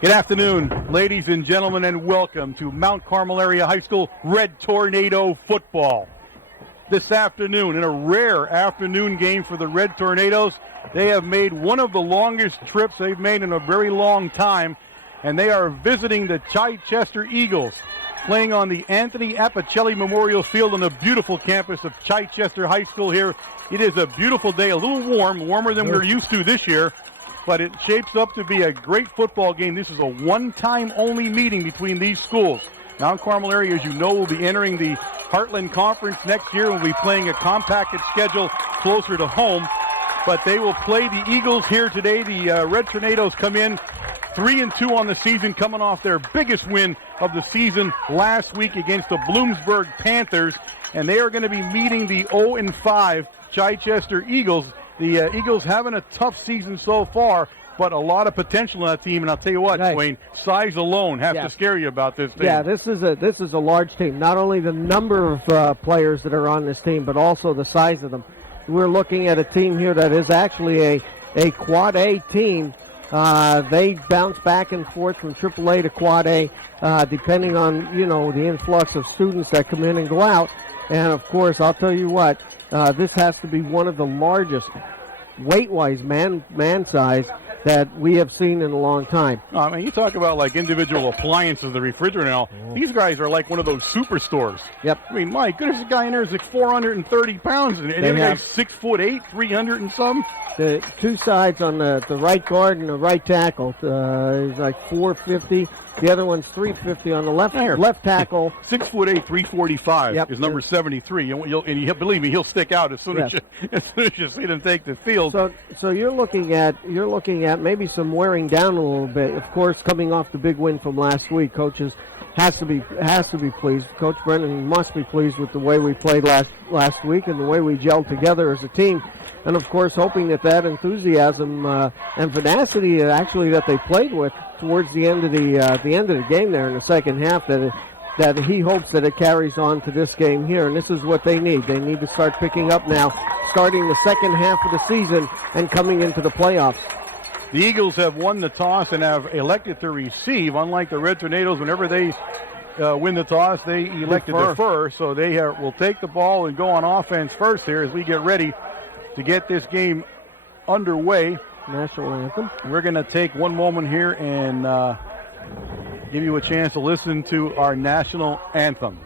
Good afternoon, ladies and gentlemen, and welcome to Mount Carmel Area High School Red Tornado football. This afternoon, in a rare afternoon game for the Red Tornadoes, they have made one of the longest trips they've made in a very long time, and they are visiting the Chichester Eagles, playing on the Anthony Appicelli Memorial Field on the beautiful campus of Chichester High School here. It is a beautiful day, a little warm, warmer than we're used to this year, but it shapes up to be a great football game. This is a one-time only meeting between these schools. Mount Carmel area, as you know, will be entering the Heartland Conference next year. We'll be playing a compacted schedule closer to home, but they will play the Eagles here today. The Red Tornadoes come in 3-2 on the season, coming off their biggest win of the season last week against the Bloomsburg Panthers, and they are going to be meeting the 0-5 Chichester Eagles. The Eagles having a tough season so far, but a lot of potential in that team. And I'll tell you what, Nice. Wayne, size alone has to scare you about this team. Yeah, this is a large team. Not only the number of players that are on this team, but also the size of them. We're looking at a team here that is actually a Quad A team. They bounce back and forth from AAA to Quad A, depending on, the influx of students that come in and go out. And, of course, I'll tell you what, this has to be one of the largest weight-wise man size that we have seen in a long time. I mean, you talk about like individual appliances, the refrigerator and all. These guys are like one of those superstores. Yep. I mean, my goodness, the guy in there is like 430 pounds, and the other guy's 6'8", 300 and some. The two sides on the right guard and the right tackle is like 450. The other one's 350 on the left tackle. 6'8", 345 is number 73. And believe me, he'll stick out as soon as you see them take the field. So you're looking at maybe some wearing down a little bit. Of course, coming off the big win from last week, coaches has to be pleased. Coach Brennan must be pleased with the way we played last week and the way we gelled together as a team. And of course, hoping that enthusiasm and tenacity actually that they played with towards the end of the game there in the second half, that he hopes that it carries on to this game here. And this is what they need. They need to start picking up now, starting the second half of the season and coming into the playoffs. The Eagles have won the toss and have elected to receive, unlike the Red Tornadoes. Whenever they win the toss, they elect to defer. So they will take the ball and go on offense first here as we get ready to get this game underway. National anthem. We're going to take one moment here and give you a chance to listen to our national anthem.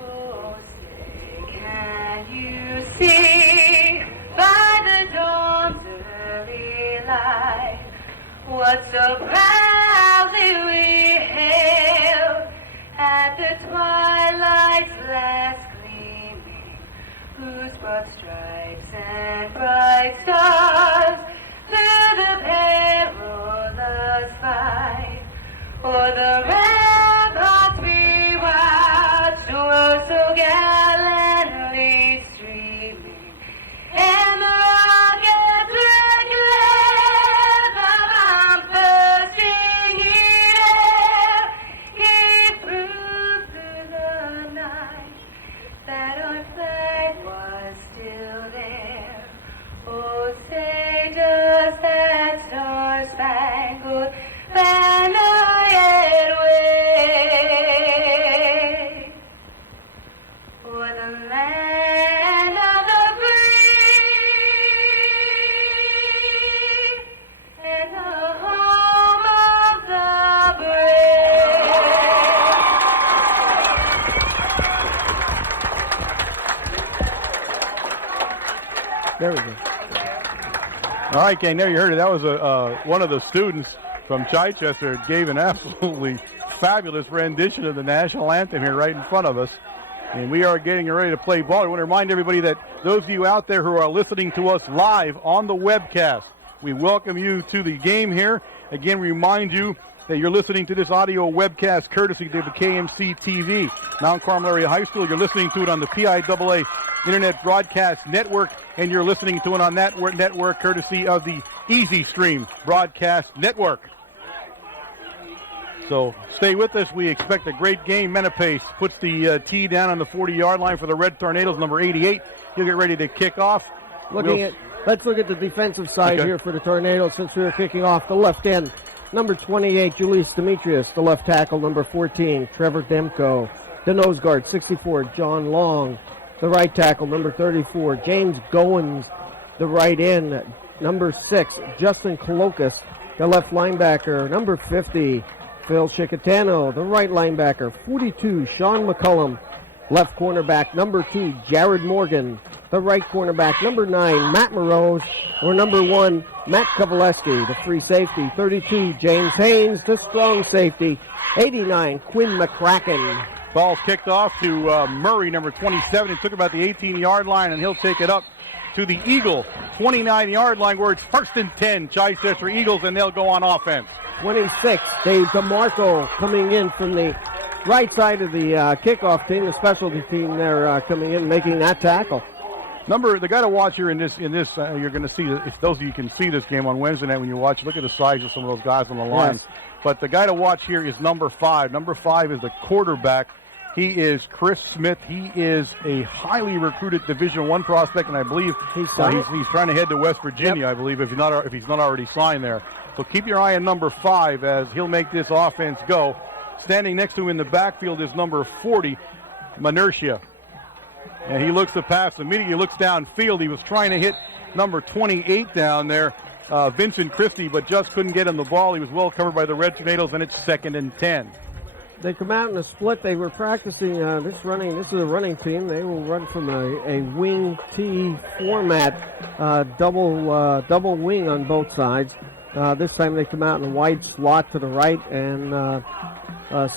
Oh, say, can you see by the dawn's early light what so proudly we hailed at the twilight's last gleaming, whose broad stripes and bright stars through the perilous fight o'er the ramparts we watched, oh so gallantly streaming, and the rockets red glare from bursting air came through the night that our flag was still there. Oh, say does that star-spangled banner yet wave o'er the land of the free and the home of the brave? There we go. All right, gang, there you heard it. That was one of the students from Chichester. Gave an absolutely fabulous rendition of the national anthem here right in front of us. And we are getting ready to play ball. I want to remind everybody that those of you out there who are listening to us live on the webcast, we welcome you to the game here. Again, we remind you that you're listening to this audio webcast courtesy of the KMC TV, Mount Carmel Area High School. You're listening to it on the PIAA Internet Broadcast Network, and you're listening to it on that network courtesy of the Easy Stream Broadcast Network. So stay with us. We expect a great game. Menapace puts the tee down on the 40-yard line for the Red Tornadoes, number 88. He'll get ready to kick off. Let's look at the defensive side here for the Tornadoes since we were kicking off. The left end, number 28, Julius Demetrius. The left tackle, number 14, Trevor Demko. The nose guard, 64, John Long. The right tackle, number 34, James Goins. The right end, number 6, Justin Kolokas. The left linebacker, number 50, Phil Chicatano. The right linebacker, 42, Sean McCullum. Left cornerback, number 2, Jared Morgan. The right cornerback, number 9, Matt Moroz. Or number 1, Matt Kovaleski. The free safety, 32, James Haynes. The strong safety, 89, Quinn McCracken. Ball's kicked off to Murray, number 27. He took about the 18-yard line, and he'll take it up to the Eagle 29-yard line where it's 1st and 10, Chichester Eagles, and they'll go on offense. 26, Dave DeMarco coming in from the right side of the kickoff team, the specialty team. They're coming in, making that tackle. The guy to watch here in this, you're going to see, if those of you can see this game on Wednesday night when you watch, look at the size of some of those guys on the line. Yes. But the guy to watch here is number 5. Number 5 is the quarterback. He is Chris Smith. He is a highly recruited Division I prospect, and I believe he's trying to head to West Virginia. I believe if he's not already signed there. So keep your eye on number 5 as he'll make this offense go. Standing next to him in the backfield is number 40, Manertia. And he looks to pass immediately. Looks downfield. He was trying to hit number 28 down there, Vincent Christie, but just couldn't get him the ball. He was well covered by the Red Tornadoes, and it's 2nd and 10. They come out in a split. They were practicing this is a running team. They will run from a wing T format, double wing on both sides. This time they come out in a wide slot to the right and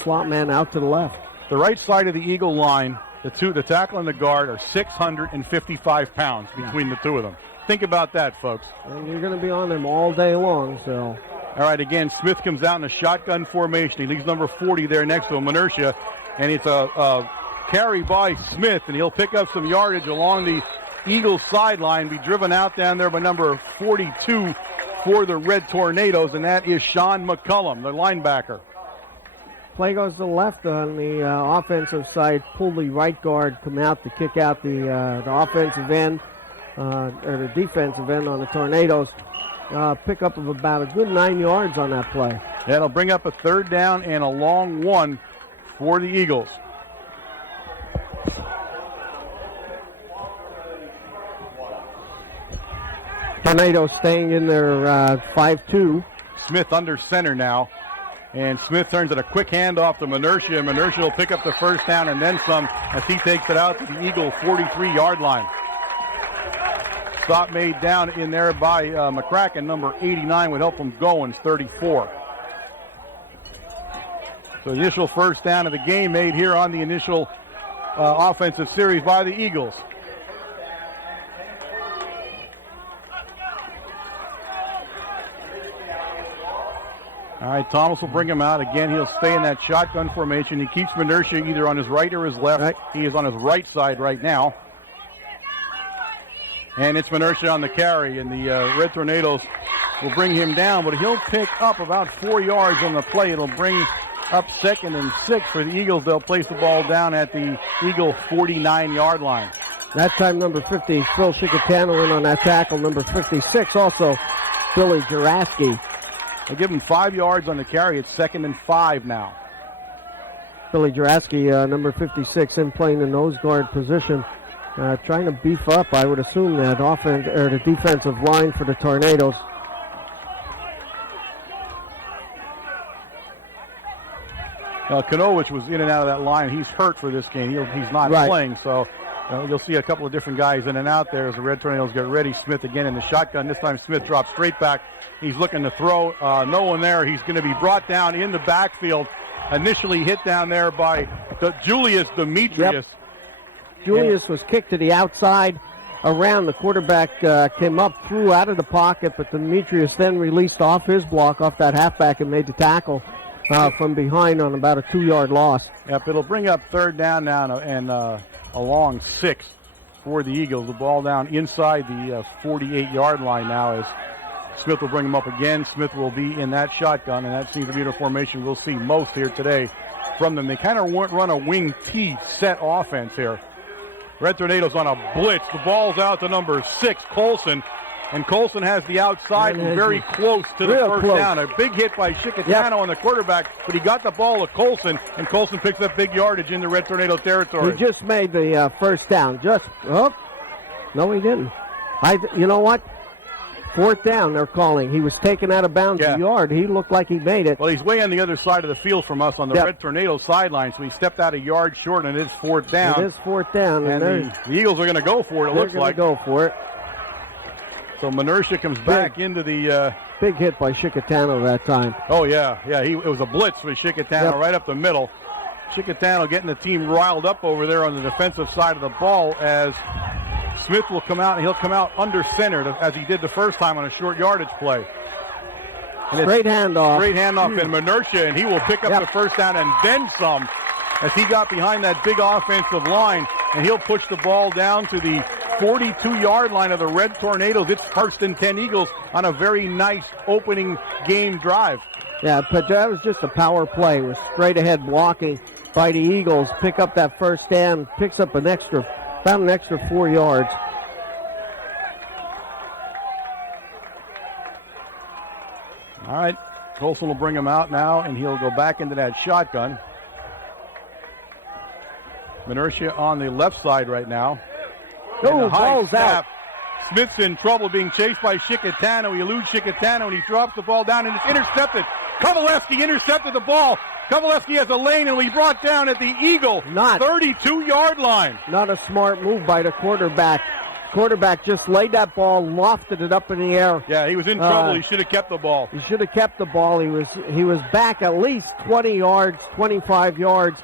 slot man out to the left. The right side of the Eagle line, the tackle and the guard are 655 pounds between the two of them. Think about that, folks. And you're going to be on them all day long, so. All right, again, Smith comes out in a shotgun formation. He leaves number 40 there next to him, Manertia, and it's a carry by Smith, and he'll pick up some yardage along the Eagles sideline, be driven out down there by number 42 for the Red Tornadoes, and that is Sean McCullum, the linebacker. Play goes to the left on the offensive side. Pull the right guard, come out to kick out the offensive end, or the defensive end on the Tornadoes. Pickup of about a good 9 yards on that play. That'll bring up a 3rd down and a long one for the Eagles. Tornadoes staying in their 5-2. Smith under center now. And Smith turns it a quick handoff to Manertia. And Manertia will pick up the 1st down and then some as he takes it out to the Eagle 43-yard line. Stop made down in there by McCracken. Number 89 would help him go. It's 34. So initial 1st down of the game made here on the initial offensive series by the Eagles. All right, Thomas will bring him out. Again, he'll stay in that shotgun formation. He keeps Manertia either on his right or his left. Right. He is on his right side right now. And it's Manertia on the carry, and the Red Tornadoes will bring him down, but he'll pick up about 4 yards on the play. It'll bring up 2nd and 6 for the Eagles. They'll place the ball down at the Eagle 49-yard line. That time, number 50, Phil Chicatano in on that tackle. Number 56, also Billy Juraski. They give him 5 yards on the carry. It's 2nd and 5 now. Billy Juraski, number 56, in playing the nose guard position. Trying to beef up, I would assume, that offense or the defensive line for the Tornadoes. Kanowicz was in and out of that line. He's hurt for this game. He's not playing, so you'll see a couple of different guys in and out there as the Red Tornadoes get ready. Smith again in the shotgun. This time Smith drops straight back. He's looking to throw. No one there. He's going to be brought down in the backfield. Initially hit down there by Julius Demetrius. Yep. Julius was kicked to the outside around. The quarterback came up, threw out of the pocket, but Demetrius then released off his block, off that halfback, and made the tackle from behind on about a 2-yard loss. Yep, it'll bring up 3rd down now and a long 6 for the Eagles. The ball down inside the 48-yard line now as Smith will bring him up again. Smith will be in that shotgun, and that seems to be the formation we'll see most here today from them. They kind of run a wing T set offense here. Red Tornadoes on a blitz. The ball's out to number 6, Colson. And Colson has the outside and very close to the first down. A big hit by Chickatano on the quarterback, but he got the ball to Colson, and Colson picks up big yardage in the Red Tornado territory. He just made the first down. No, he didn't. You know what? 4th down, they're calling. He was taken out of bounds a yard. He looked like he made it. Well, he's way on the other side of the field from us on the Red Tornado sideline, so he stepped out a yard short, and it's 4th down. It is 4th down. And the Eagles are going to go for it, it looks like. They're going to go for it. So Menertia comes back into the... big hit by Chickatano that time. Oh, yeah. It was a blitz with Chickatano right up the middle. Chickatano getting the team riled up over there on the defensive side of the ball as Smith will come out, and he'll come out under center as he did the first time on a short yardage play. And Straight handoff. And Menertia, and he will pick up the first down and then some as he got behind that big offensive line, and he'll push the ball down to the 42-yard line of the Red Tornadoes. It's 1st and 10 Eagles on a very nice opening game drive. Yeah, but that was just a power play. It was straight ahead blocking by the Eagles. Pick up that first down, picks up about an extra 4 yards. All right, Colson will bring him out now, and he'll go back into that shotgun. Menertia on the left side right now. Oh, ball's out. Smith's in trouble being chased by Chickatano. He eludes Chickatano, and he drops the ball down, and it's intercepted. Kovaleski intercepted the ball. Kovaleski has a lane, and we brought down at the Eagle 32-yard line. Not a smart move by the quarterback. Quarterback just laid that ball, lofted it up in the air. Yeah, he was in trouble. He should have kept the ball. He should have kept the ball. He was back at least 20 yards, 25 yards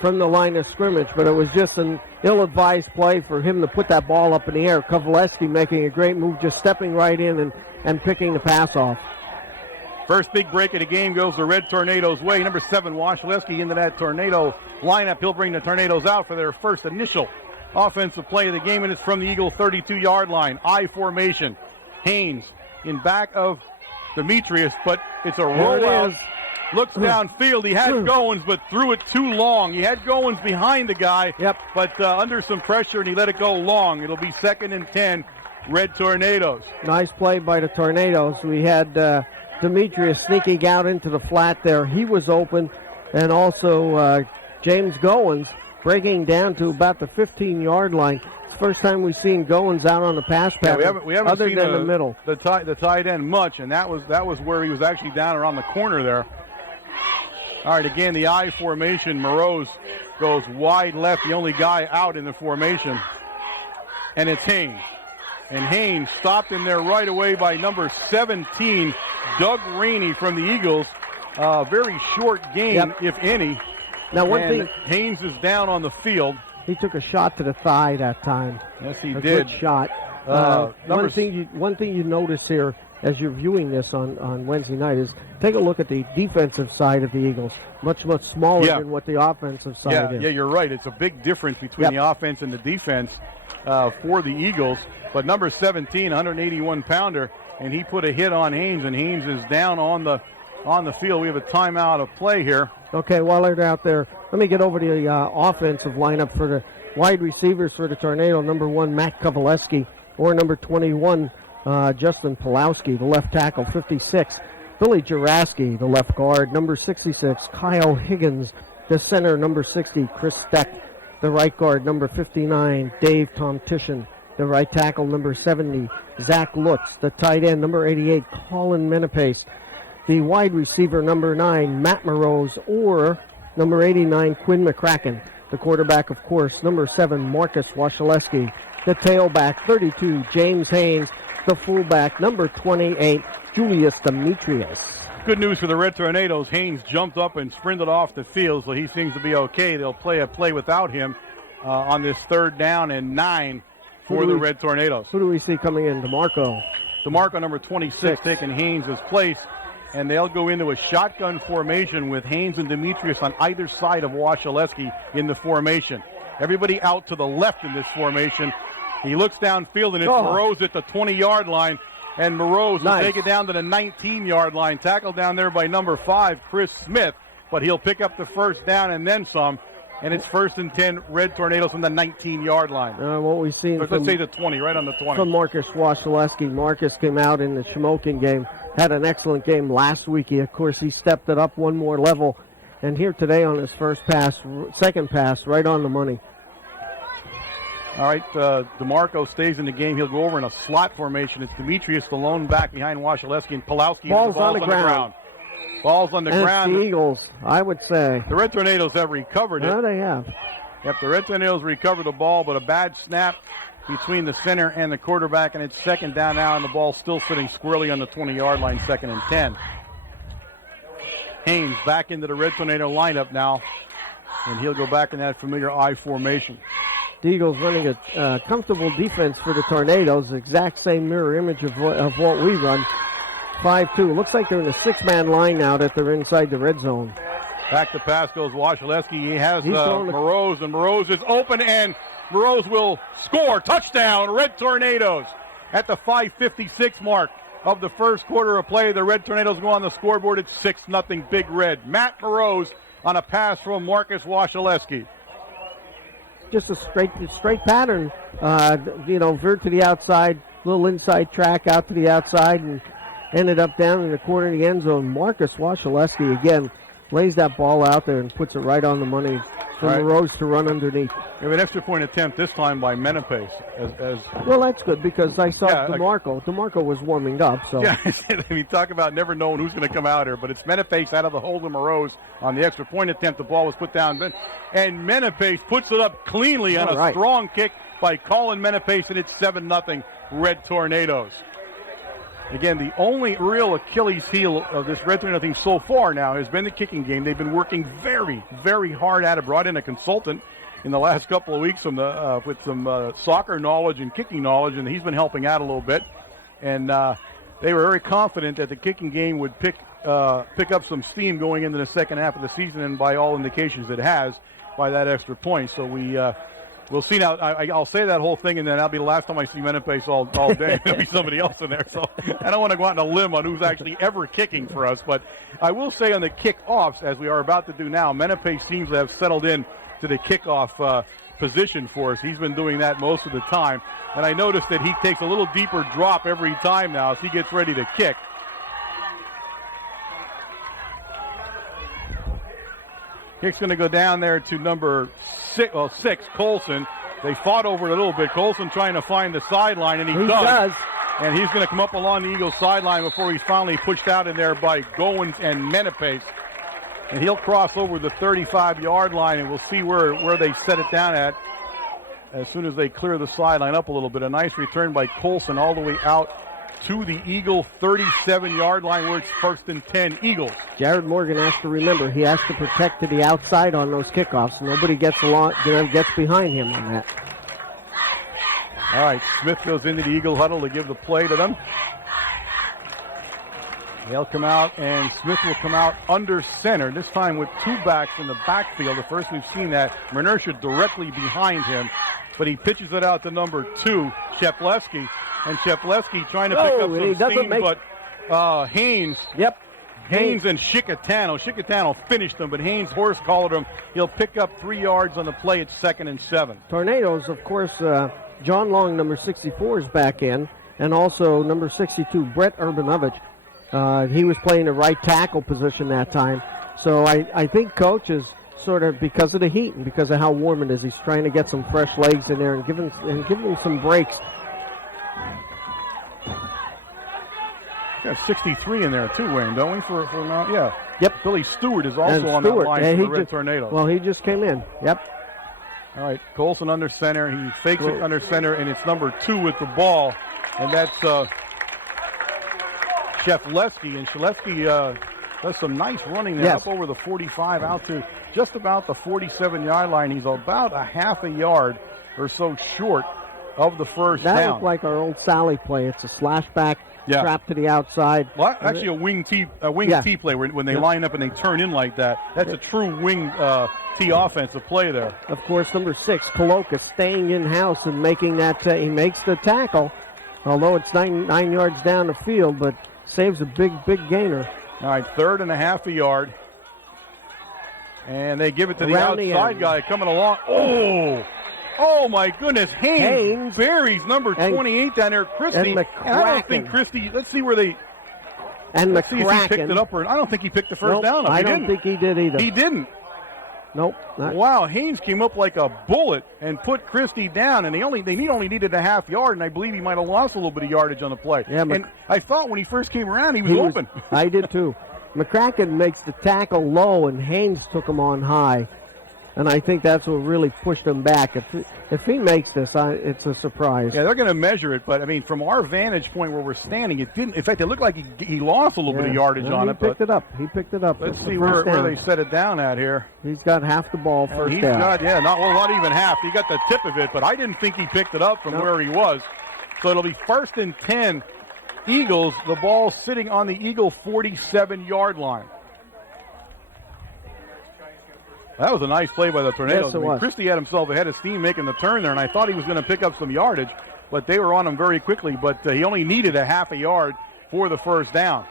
from the line of scrimmage, but it was just an ill-advised play for him to put that ball up in the air. Kovaleski making a great move, just stepping right in and picking the pass off. First big break of the game goes the Red Tornadoes' way. Number 7, Washleski into that Tornado lineup. He'll bring the Tornadoes out for their first initial offensive play of the game, and it's from the Eagle 32-yard line. I formation. Haynes in back of Demetrius, but it's a rollout. Looks downfield. He had Goins, but threw it too long. He had Goins behind the guy, but under some pressure, and he let it go long. It'll be 2nd and 10, Red Tornadoes. Nice play by the Tornadoes. We had Demetrius sneaking out into the flat there. He was open, and also James Goins breaking down to about the 15-yard line. It's the first time we've seen Goins out on the pass pattern, we haven't other seen than the middle. The tight end much, and that was where he was actually down around the corner there. All right, again, the I formation. Morose goes wide left, the only guy out in the formation. And it's Haynes. And Haynes stopped in there right away by number 17, Doug Rainey from the Eagles. Very short game, if any. Now, one and thing, Haynes is down on the field. He took a shot to the thigh that time. Yes, he a did. Good shot. One thing you notice here as you're viewing this on Wednesday night is take a look at the defensive side of the Eagles. Much smaller than what the offensive side is. Yeah, you're right. It's a big difference between the offense and the defense for the Eagles. But number 17, 181-pounder, and he put a hit on Haynes, and Haynes is down on the field. We have a timeout of play here. Okay, while they're out there, let me get over to the offensive lineup for the wide receivers for the Tornado. Number 1, Matt Kovaleski, or number 21, Justin Pulowski, the left tackle. 56, Billy Juraski, the left guard. Number 66, Kyle Higgins, the center. Number 60, Chris Steck, the right guard. Number 59, Dave Tomtitian, the right tackle. Number 70, Zach Lutz, the tight end. Number 88, Colin Menapace, the wide receiver. Number 9, Matt Morose, or number 89, Quinn McCracken, the quarterback, of course. Number 7, Marcus Washleski, the tailback. 32, James Haynes, the fullback. Number 28, Julius Demetrius. Good news for the Red Tornadoes. Haynes jumped up and sprinted off the field, so he seems to be okay. They'll play a play without him on this 3rd down and 9 for the Red Tornadoes. Who do we see coming in? DeMarco. DeMarco, number 26, taking Haynes' place. And they'll go into a shotgun formation with Haynes and Demetrius on either side of Washleski in the formation. Everybody out to the left in this formation. He looks downfield, and it's Morose at the 20-yard line. And Morose Nice. will take it down to the 19-yard line. Tackled down there by number 5, Chris Smith. But he'll pick up the first down and then some. And it's 1st and 10, Red Tornadoes on the 19-yard line. What we've seen Let's say the 20, right on the 20. From Marcus Washaleski. Marcus came out in the Shamokin game, had an excellent game last week. Of course, he stepped it up one more level. And here today on his second pass, right on the money. All right, DeMarco stays in the game. He'll go over in a slot formation. It's Demetrius, the lone back behind Washaleski, and Pulowski. Ball's on the ground. Ball's on the ground. It's the Eagles, I would say. The Red Tornadoes have recovered it. No, they have. Yep, the Red Tornadoes recovered the ball, but a bad snap between the center and the quarterback, and it's 2nd down now, and the ball's still sitting squarely on the 20-yard line, 2nd and 10. Haynes back into the Red Tornado lineup now, and he'll go back in that familiar I formation. The Eagles running a comfortable defense for the Tornadoes, exact same mirror image of what we run. 5-2. Looks like they're in a 6-man line now that they're inside the red zone. Back to pass goes Washaleski. He has Morose, and Morose is open, and Morose will score. Touchdown, Red Tornadoes. At the 5:56 mark of the first quarter of play, the Red Tornadoes go on the scoreboard. It's 6-0 Big Red. Matt Morose on a pass from Marcus Washaleski. Just a straight pattern, veered to the outside, little inside track out to the outside, and ended up down in the corner of the end zone. Marcus Washaleski again lays that ball out there and puts it right on the money for Morose to run underneath. We have an extra point attempt this time by Menapace. Well, that's good because I saw DeMarco. DeMarco was warming up. So yeah, I mean, talk about never knowing who's going to come out here. But it's Menapace out of the hold of Morose on the extra point attempt. The ball was put down, and Menapace puts it up cleanly on a strong kick by Colin Menapace, and it's 7-0 Red Tornadoes. Again, the only real Achilles heel of this Red Tornado team so far now has been the kicking game. They've been working very, very hard at it. Brought in a consultant in the last couple of weeks with some soccer knowledge and kicking knowledge, and he's been helping out a little bit. And they were very confident that the kicking game would pick up some steam going into the second half of the season, and by all indications it has by that extra point. So we'll see now. I'll say that whole thing, and then that'll be the last time I see Menapace all day. There'll be somebody else in there. So I don't want to go out on a limb on who's actually ever kicking for us. But I will say on the kickoffs, as we are about to do now, Menapace seems to have settled in to the kickoff position for us. He's been doing that most of the time. And I noticed that he takes a little deeper drop every time now as he gets ready to kick. Kick's going to go down there to number 6, Colson. They fought over it a little bit. Colson trying to find the sideline, and he does. And he's going to come up along the Eagles sideline before he's finally pushed out in there by Goins and Menapace. And he'll cross over the 35-yard line, and we'll see where they set it down at as soon as they clear the sideline up a little bit. A nice return by Colson all the way out to the Eagle 37-yard line where it's 1st and 10 Eagles. Jared Morgan has to remember he has to protect to the outside on those kickoffs. Nobody gets behind him on that. All right, Smith goes into the Eagle huddle to give the play to them. They'll come out, and Smith will come out under center, this time with 2 backs in the backfield. The first we've seen that. Mernersha directly behind him, but he pitches it out to number 2, Sheplewski. And Sheplewski trying to pick up some steam, but Haynes. Yep. Haynes and Chichester. Chichester finished him, but Haynes horse collared him. He'll pick up 3 yards on the play. It's 2nd and 7. Tornadoes, of course, John Long, number 64, is back in, and also number 62, Brett Urbanovich. He was playing the right tackle position that time. So I think Coach is sort of, because of the heat and because of how warm it is, he's trying to get some fresh legs in there and give them some breaks. We have 63 in there too, Wayne, don't we? For now, yeah. Yep. Billy Stewart is also on that line for the Red Tornadoes. Well, he just came in. Yep. All right, Colson under center. He fakes it under center, and it's number 2 with the ball, and that's Sheplewski. And Sheplewski does some nice running there, up over the 45, out to just about the 47-yard line. He's about a half a yard or so short of the first down. That looked like our old Sally play. It's a slashback. Trap to the outside. Well, actually, a wing T play when they line up and they turn in like that. That's a true wing T offensive play there. Of course, number 6, Coloca, staying in house and making that. He makes the tackle, Although it's nine yards down the field, but saves a big gainer. All right, 3rd and a half a yard. And they give it to the Around the outside end. guy coming along. Oh my goodness. Haynes buries number 28 down there, Christie. And I don't think Christie, let's see where they, And let's see if he picked McCracken. it up. Or I don't think he picked the first down up. I He don't didn't. think he did either. He didn't. Nope. Not. Wow, Haynes came up like a bullet and put Christie down, and they only needed a half yard, and I believe he might have lost a little bit of yardage on the play. Yeah, and I thought when he first came around he was open. I did too. McCracken makes the tackle low, and Haynes took him on high, and I think that's what really pushed him back. If he makes this, it's a surprise. Yeah, they're going to measure it, but I mean, from our vantage point where we're standing, it didn't. In fact, it looked like he lost a little bit of yardage on it. He picked it up. He picked it up. Let's It's see the where first down. they set it down at here. He's got half the ball And first he's down. got, not even half. He got the tip of it, but I didn't think he picked it up from where he was. So it'll be 1st and 10 Eagles. The ball sitting on the Eagle 47-yard line. That was a nice play by the Tornadoes. Yes, it was. Christie had himself ahead of steam making the turn there, and I thought he was going to pick up some yardage, but they were on him very quickly, but he only needed a half a yard for the first down.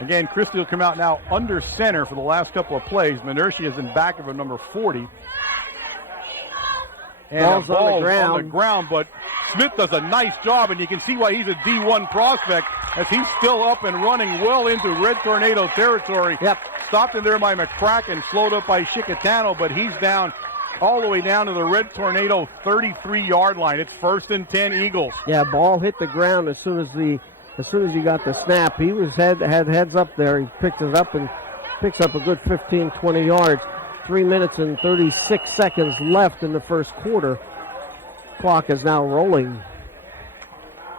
Again, Christie will come out now under center for the last couple of plays. Menertia is in back of him, number 40. And Ball's on the ground, but Smith does a nice job, and you can see why he's a D1 prospect as he's still up and running well into Red Tornado territory. Yep. Stopped in there by McCracken, slowed up by Chicatano, but he's down all the way down to the Red Tornado 33-yard line. It's 1st and 10 Eagles. Yeah, ball hit the ground as soon as he got the snap. He was had heads up there. He picked it up and picks up a good 15, 20 yards. 3 minutes and 36 seconds left in the first quarter. Clock is now rolling.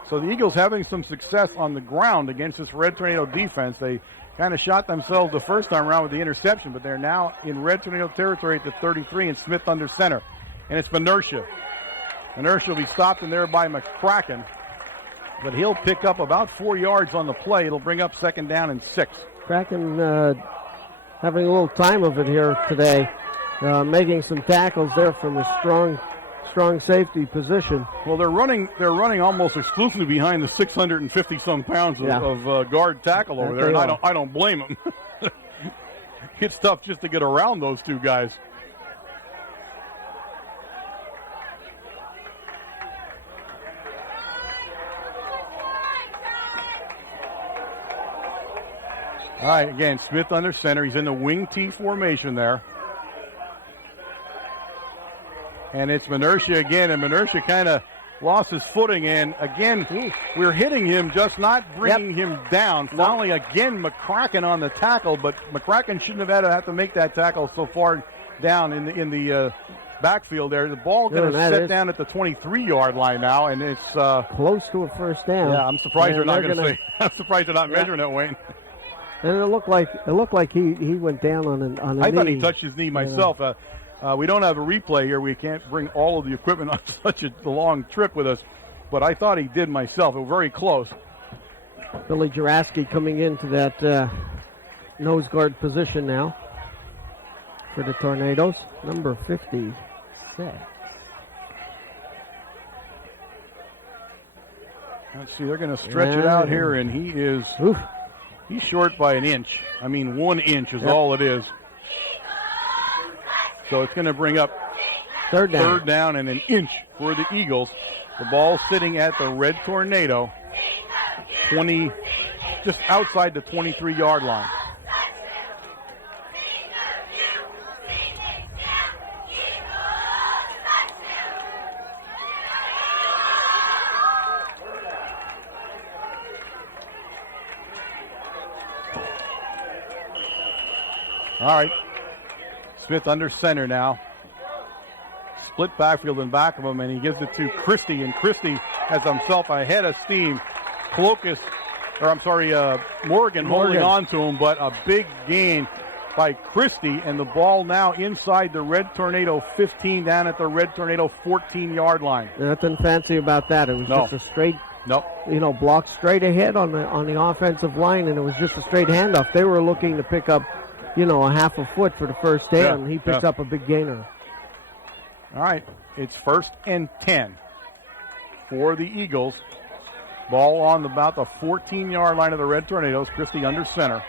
So the Eagles having some success on the ground against this Red Tornado defense. They kind of shot themselves the first time around with the interception, but they're now in Red Tornado territory at the 33 and Smith under center. And it's Menertia. Menertia will be stopped in there by McCracken, but he'll pick up about 4 yards on the play. It'll bring up 2nd down and 6. Kraken having a little time of it here today, making some tackles there from a strong safety position. Well, they're running almost exclusively behind the 650-some pounds of guard tackle over there, and I don't blame them. It's tough just to get around those two guys. All right, again, Smith under center. He's in the wing T formation there. And it's Menertia again, and Menertia kind of lost his footing. And again, we're hitting him, just not bringing him down. Finally, again, McCracken on the tackle, but McCracken shouldn't have to make that tackle so far down in the backfield there. The ball going to set down at the 23-yard line now, and it's close to a first down. Yeah, I'm surprised they're not going to say. I'm surprised they're not measuring it, Wayne. And it looked like he went down on a knee. I thought he touched his knee myself. We don't have a replay here. We can't bring all of the equipment on such a long trip with us, but I thought he did myself. It was very close. Billy Juraski coming into that nose guard position now for the Tornadoes, number 56. Let's see, they're going to stretch it out here, and he is he's short by an inch. I mean, 1 inch is all it is. So it's going to bring up third down and an inch for the Eagles. The ball sitting at the Red Tornado, just outside the 23-yard line. All right. Smith under center now. Split backfield in back of him, and he gives it to Christie, and Christie has himself ahead of steam. Morgan holding on to him, but a big gain by Christie, and the ball now inside the Red Tornado 15 down at the Red Tornado 14-yard line. Nothing fancy about that. It was just a straight, block straight ahead on the offensive line, and it was just a straight handoff. They were looking to pick up, a half a foot for the first down, and he picks up a big gainer. All right, it's 1st and 10. for the Eagles. Ball on about the 14-yard line of the Red Tornadoes. Christie under center.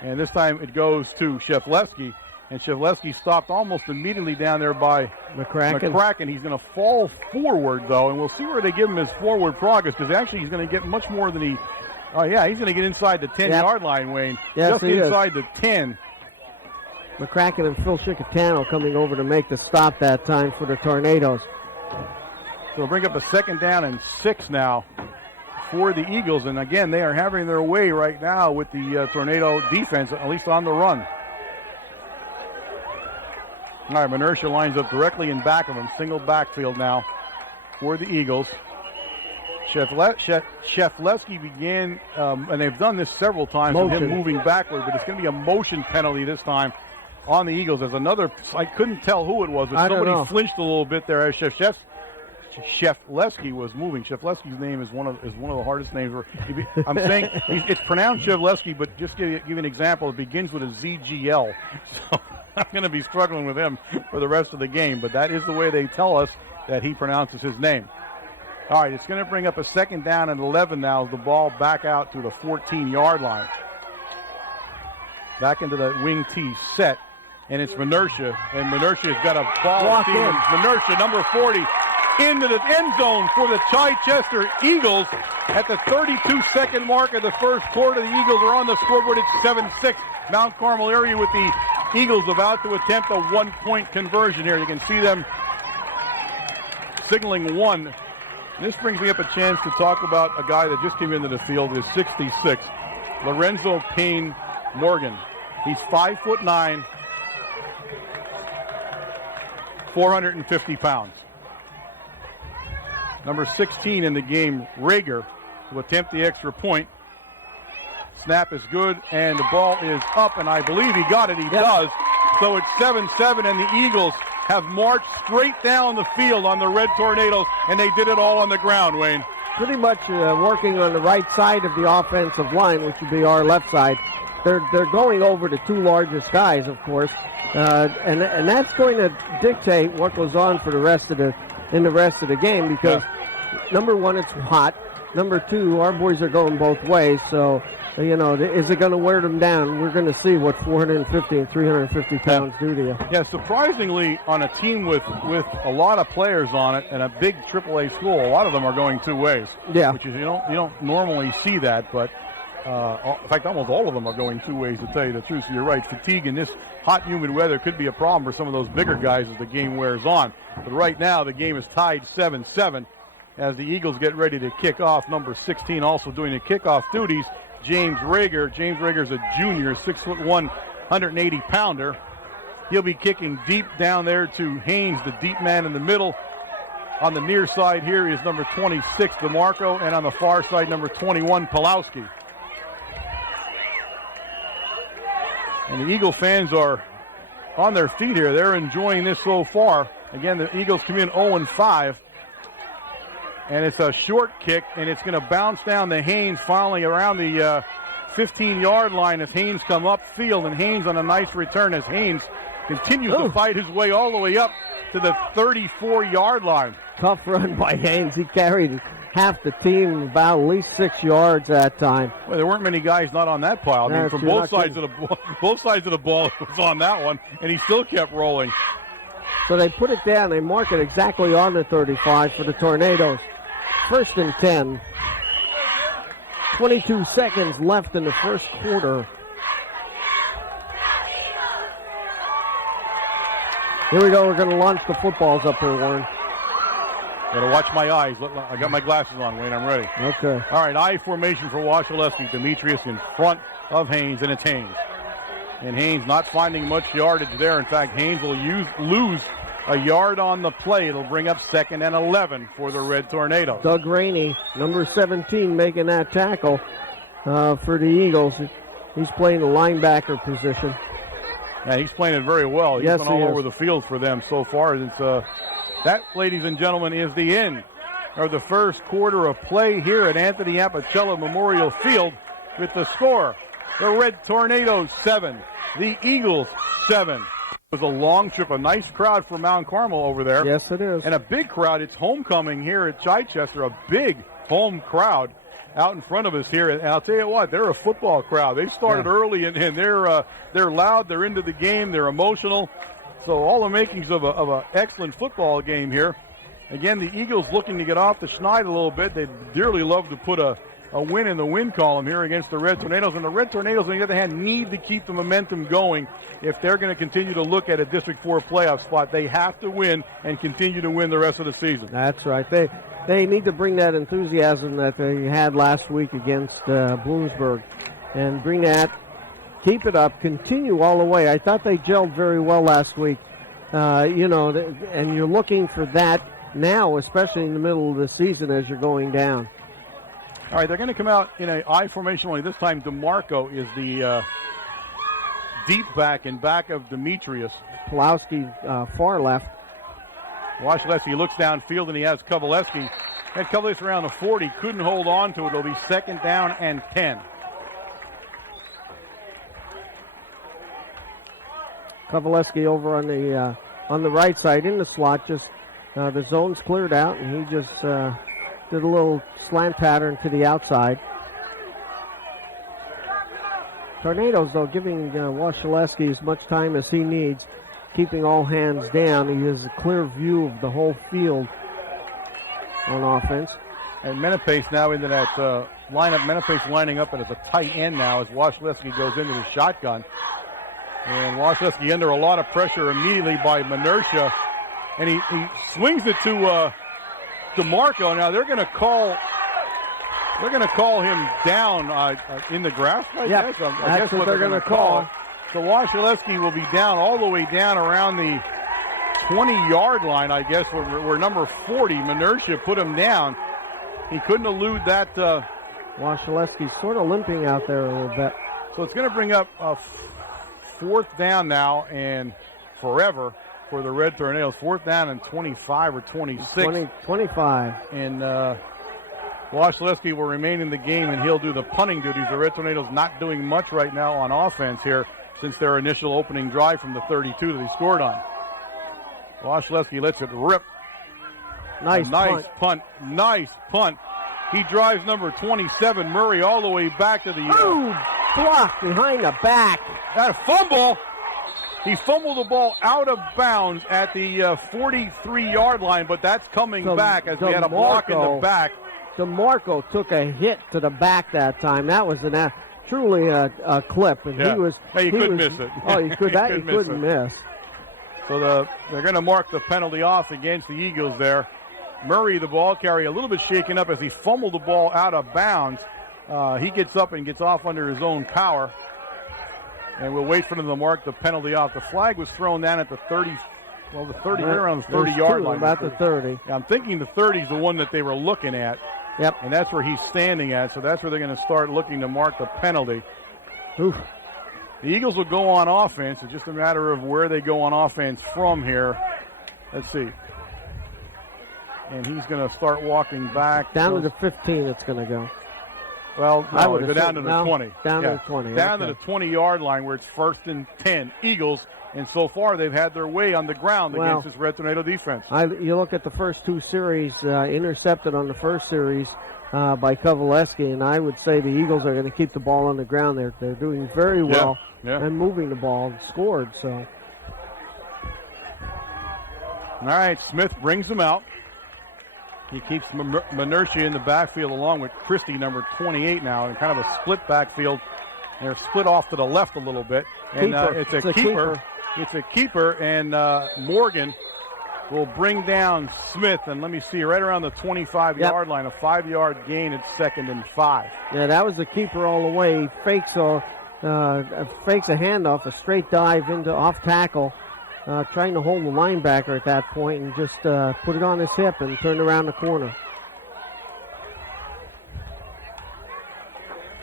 And this time it goes to Shevlevsky. And Shevlevsky stopped almost immediately down there by McCracken. He's going to fall forward, though, and we'll see where they give him his forward progress, because actually he's going to get much more than he... Oh, yeah, he's going to get inside the 10-yard line, Wayne. Yes, just inside the 10. McCracken and Phil Chicatano coming over to make the stop that time for the Tornadoes. So they'll bring up a 2nd down and 6 now for the Eagles. And, again, they are having their way right now with the Tornado defense, at least on the run. All right, Menertia lines up directly in back of him. Single backfield now for the Eagles. Shevlevsky began, and they've done this several times with him moving backward, but it's going to be a motion penalty this time on the Eagles. There's another, I couldn't tell who it was, but somebody flinched a little bit there as Shevlevsky was moving. Shevlevsky's name is one of the hardest names. I'm saying it's pronounced Shevlevsky, but just to give you an example, it begins with a ZGL. So I'm going to be struggling with him for the rest of the game, but that is the way they tell us that he pronounces his name. All right, it's going to bring up a 2nd down and 11 now as the ball back out to the 14-yard line. Back into the wing T set, and it's Menertia, and Menertia's got a ball. Menertia, number 40, into the end zone for the Chichester Eagles at the 32-second mark of the first quarter. The Eagles are on the scoreboard. It's 7-6. Mount Carmel area with the Eagles about to attempt a 1-point conversion here. You can see them signaling 1. This brings me up a chance to talk about a guy that just came into the field. Is 66, Lorenzo Payne Morgan. He's 5'9", 450 pounds. Number 16 in the game, Rager, will attempt the extra point. Snap is good, and the ball is up, and I believe he got it. He does. So it's 7-7, and the Eagles have marched straight down the field on the Red Tornadoes, and they did it all on the ground, Wayne. Pretty much working on the right side of the offensive line, which would be our left side. They're going over the 2 largest guys, of course, and that's going to dictate what goes on for the rest of the game, because number 1, it's hot. Number 2, our boys are going both ways, so is it going to wear them down? We're going to see what 450 and 350 pounds do to you. Yeah, surprisingly, on a team with a lot of players on it and a big AAA school, a lot of them are going 2 ways. Yeah, which is you don't normally see that, but in fact, almost all of them are going 2 ways, to tell you the truth. So you're right. Fatigue in this hot, humid weather could be a problem for some of those bigger guys as the game wears on. But right now, the game is tied 7-7 as the Eagles get ready to kick off. Number 16 also doing the kickoff duties, James Rager. James Rager's a junior, 6'1", 180-pounder. He'll be kicking deep down there to Haynes, the deep man in the middle. On the near side here is number 26, DeMarco, and on the far side, number 21, Pulowski. And the Eagle fans are on their feet here. They're enjoying this so far. Again, the Eagles come in 0-5. And it's a short kick, and it's going to bounce down to Haynes finally around the 15-yard line as Haynes come upfield, and Haynes on a nice return as Haynes continues to fight his way all the way up to the 34-yard line. Tough run by Haynes. He carried half the team about at least 6 yards that time. Well, there weren't many guys not on that pile. I mean, from both sides of the ball was on that one, and he still kept rolling. So they put it down. They mark it exactly on the 35 for the Tornadoes. 1st and 10. 22 seconds left in the first quarter. Here we go. We're going to launch the footballs up there, Warren. Got to watch my eyes. I got my glasses on, Wayne. I'm ready. Okay. All right, I formation for Wasilewski. Demetrius in front of Haynes, and it's Haynes. And Haynes not finding much yardage there. In fact, Haynes will lose a yard on the play. It'll bring up 2nd and 11 for the Red Tornadoes. Doug Rainey, number 17, making that tackle for the Eagles. He's playing the linebacker position. Yeah, he's playing it very well. He's been all over the field for them so far. That, ladies and gentlemen, is the end of the first quarter of play here at Anthony Apicella Memorial Field with the score. The Red Tornadoes 7, the Eagles 7. It was a long trip, a nice crowd for Mount Carmel over there. Yes, it is. And a big crowd. It's homecoming here at Chichester, a big home crowd out in front of us here. And I'll tell you what, they're a football crowd. They started early, and they're loud, they're into the game, they're emotional. So all the makings of an excellent football game here. Again, the Eagles looking to get off the schneid a little bit. They'd dearly love to put a win in the win column here against the Red Tornadoes. And the Red Tornadoes, on the other hand, need to keep the momentum going if they're going to continue to look at a District 4 playoff spot. They have to win and continue to win the rest of the season. That's right. They need to bring that enthusiasm that they had last week against Bloomsburg and bring that, keep it up, continue all the way. I thought they gelled very well last week, and you're looking for that now, especially in the middle of the season as you're going down. All right, they're going to come out in an I formation only. This time, DeMarco is the deep back in back of Demetrius. Pulowski far left. Washleski looks downfield, and he has Kovaleski. Had Kovaleski around the 40, couldn't hold on to it. It'll be 2nd down and 10. Kovaleski over on the right side in the slot. Just the zone's cleared out, and he just did a little slant pattern to the outside. Tornadoes, though, giving Washleski as much time as he needs, keeping all hands down. He has a clear view of the whole field on offense. And Menapace now into that lineup. Menapace lining up as a tight end now as Washleski goes into the shotgun. And Washleski under a lot of pressure immediately by Menertia. And he swings it to DeMarco. Now they're going to call him down in the grass. I guess that's what they're going to call. So Washleski will be down all the way down around the 20-yard line, I guess, where number 40, Menertia, put him down. He couldn't elude that. Washleski's sort of limping out there a little bit. So it's going to bring up a 4th down now and forever for the Red Tornadoes. 4th down and 25 or 26. 25. And Washleski will remain in the game, and he'll do the punting duties. The Red Tornadoes not doing much right now on offense here since their initial opening drive from the 32 that they scored on. Washleski lets it rip. Nice punt. Nice punt. He drives number 27, Murray, all the way back to the... blocked behind the back. Got a fumble. He fumbled the ball out of bounds at the 43-yard line, but that's coming back as we had a block in the back. DeMarco took a hit to the back that time. That was truly a clip, and he couldn't miss it. Oh, he couldn't miss. So they're going to mark the penalty off against the Eagles there. Murray, the ball carrier, a little bit shaken up as he fumbled the ball out of bounds. He gets up and gets off under his own power. And we'll wait for them to mark the penalty off. The flag was thrown down at the 30. Well, the 30, right around the 30-yard line. About the 30. Yeah, I'm thinking the 30 is the one that they were looking at. Yep. And that's where he's standing at. So that's where they're going to start looking to mark the penalty. Oof. The Eagles will go on offense. It's just a matter of where they go on offense from here. Let's see. And he's going to start walking back. Down to the 15 it's going to go. Well, no, go down to the 20. Down to the 20. Down to the 20-yard line where it's 1st and 10. Eagles, and so far they've had their way on the ground against this Red Tornado defense. You look at the first 2 series, intercepted on the first series by Kovaleski, and I would say the Eagles are going to keep the ball on the ground. They're doing very well and moving the ball and scored. So, all right, Smith brings them out. He keeps Menertia in the backfield along with Christie, number 28 now, in kind of a split backfield. They're split off to the left a little bit. And it's a keeper. It's a keeper, and Morgan will bring down Smith. And let me see, right around the 25-yard line, a 5-yard gain at 2nd and 5. Yeah, that was the keeper all the way. He fakes a handoff, a straight dive into off tackle. Trying to hold the linebacker at that point and just put it on his hip and turned around the corner.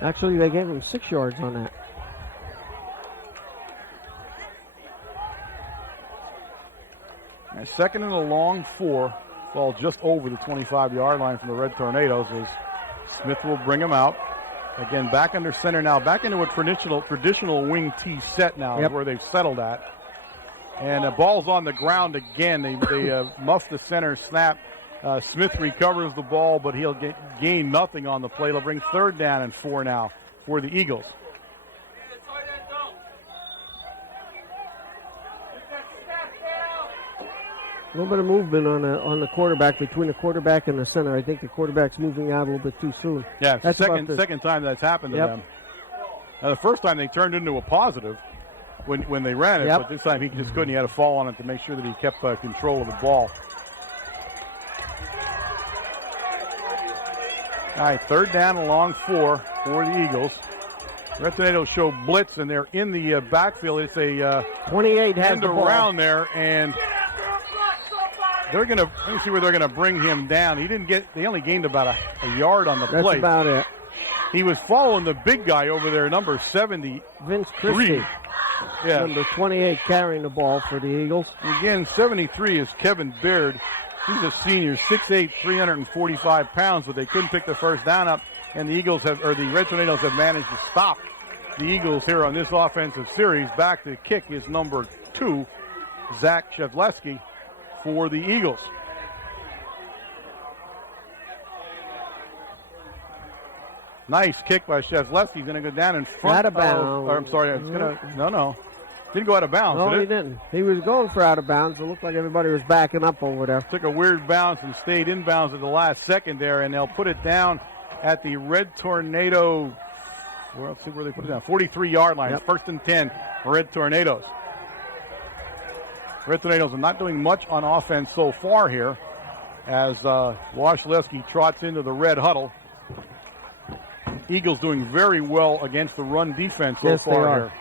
Actually, they gave him 6 yards on that. And 2nd and a long 4. Ball just over the 25-yard line from the Red Tornadoes as Smith will bring him out. Again, back under center now, back into a traditional wing T set now is where they've settled at. And the ball's on the ground again. They muff the center snap. Smith recovers the ball, but he'll gain nothing on the play. They'll bring 3rd down and 4 now for the Eagles. A little bit of movement on the quarterback, between the quarterback and the center. I think the quarterback's moving out a little bit too soon. Yeah, that's second time that's happened to them. Now, the first time they turned into a positive when they ran it, but this time he just couldn't. He had to fall on it to make sure that he kept control of the ball. All right, 3rd down and long 4 for the Eagles. Red Tornadoes show blitz, and they're in the backfield. It's a 28 has end the ball around there, and they're going to, let me see where they're going to bring him down. They only gained about a yard on the play. That's about it. He was following the big guy over there, number 70. Vince Christie. Yeah. Number 28 carrying the ball for the Eagles. Again, 73 is Kevin Baird. He's a senior, 6'8", 345 pounds, but they couldn't pick the first down up, and the Red Tornadoes have managed to stop the Eagles here on this offensive series. Back to kick is number 2, Zach Shevleski, for the Eagles. Nice kick by Shevleski. He's going to go down in front. Out of bounds. I'm sorry. No. Didn't go out of bounds. No, he didn't. He was going for out of bounds. It looked like everybody was backing up over there. Took a weird bounce and stayed in bounds at the last second there, and they'll put it down at the Red Tornado. Let's see where they put it down. 43-yard line. Yep. 1st and 10. Red Tornadoes. Red Tornadoes are not doing much on offense so far here, as Washleski trots into the red huddle. Eagles doing very well against the run defense so far here.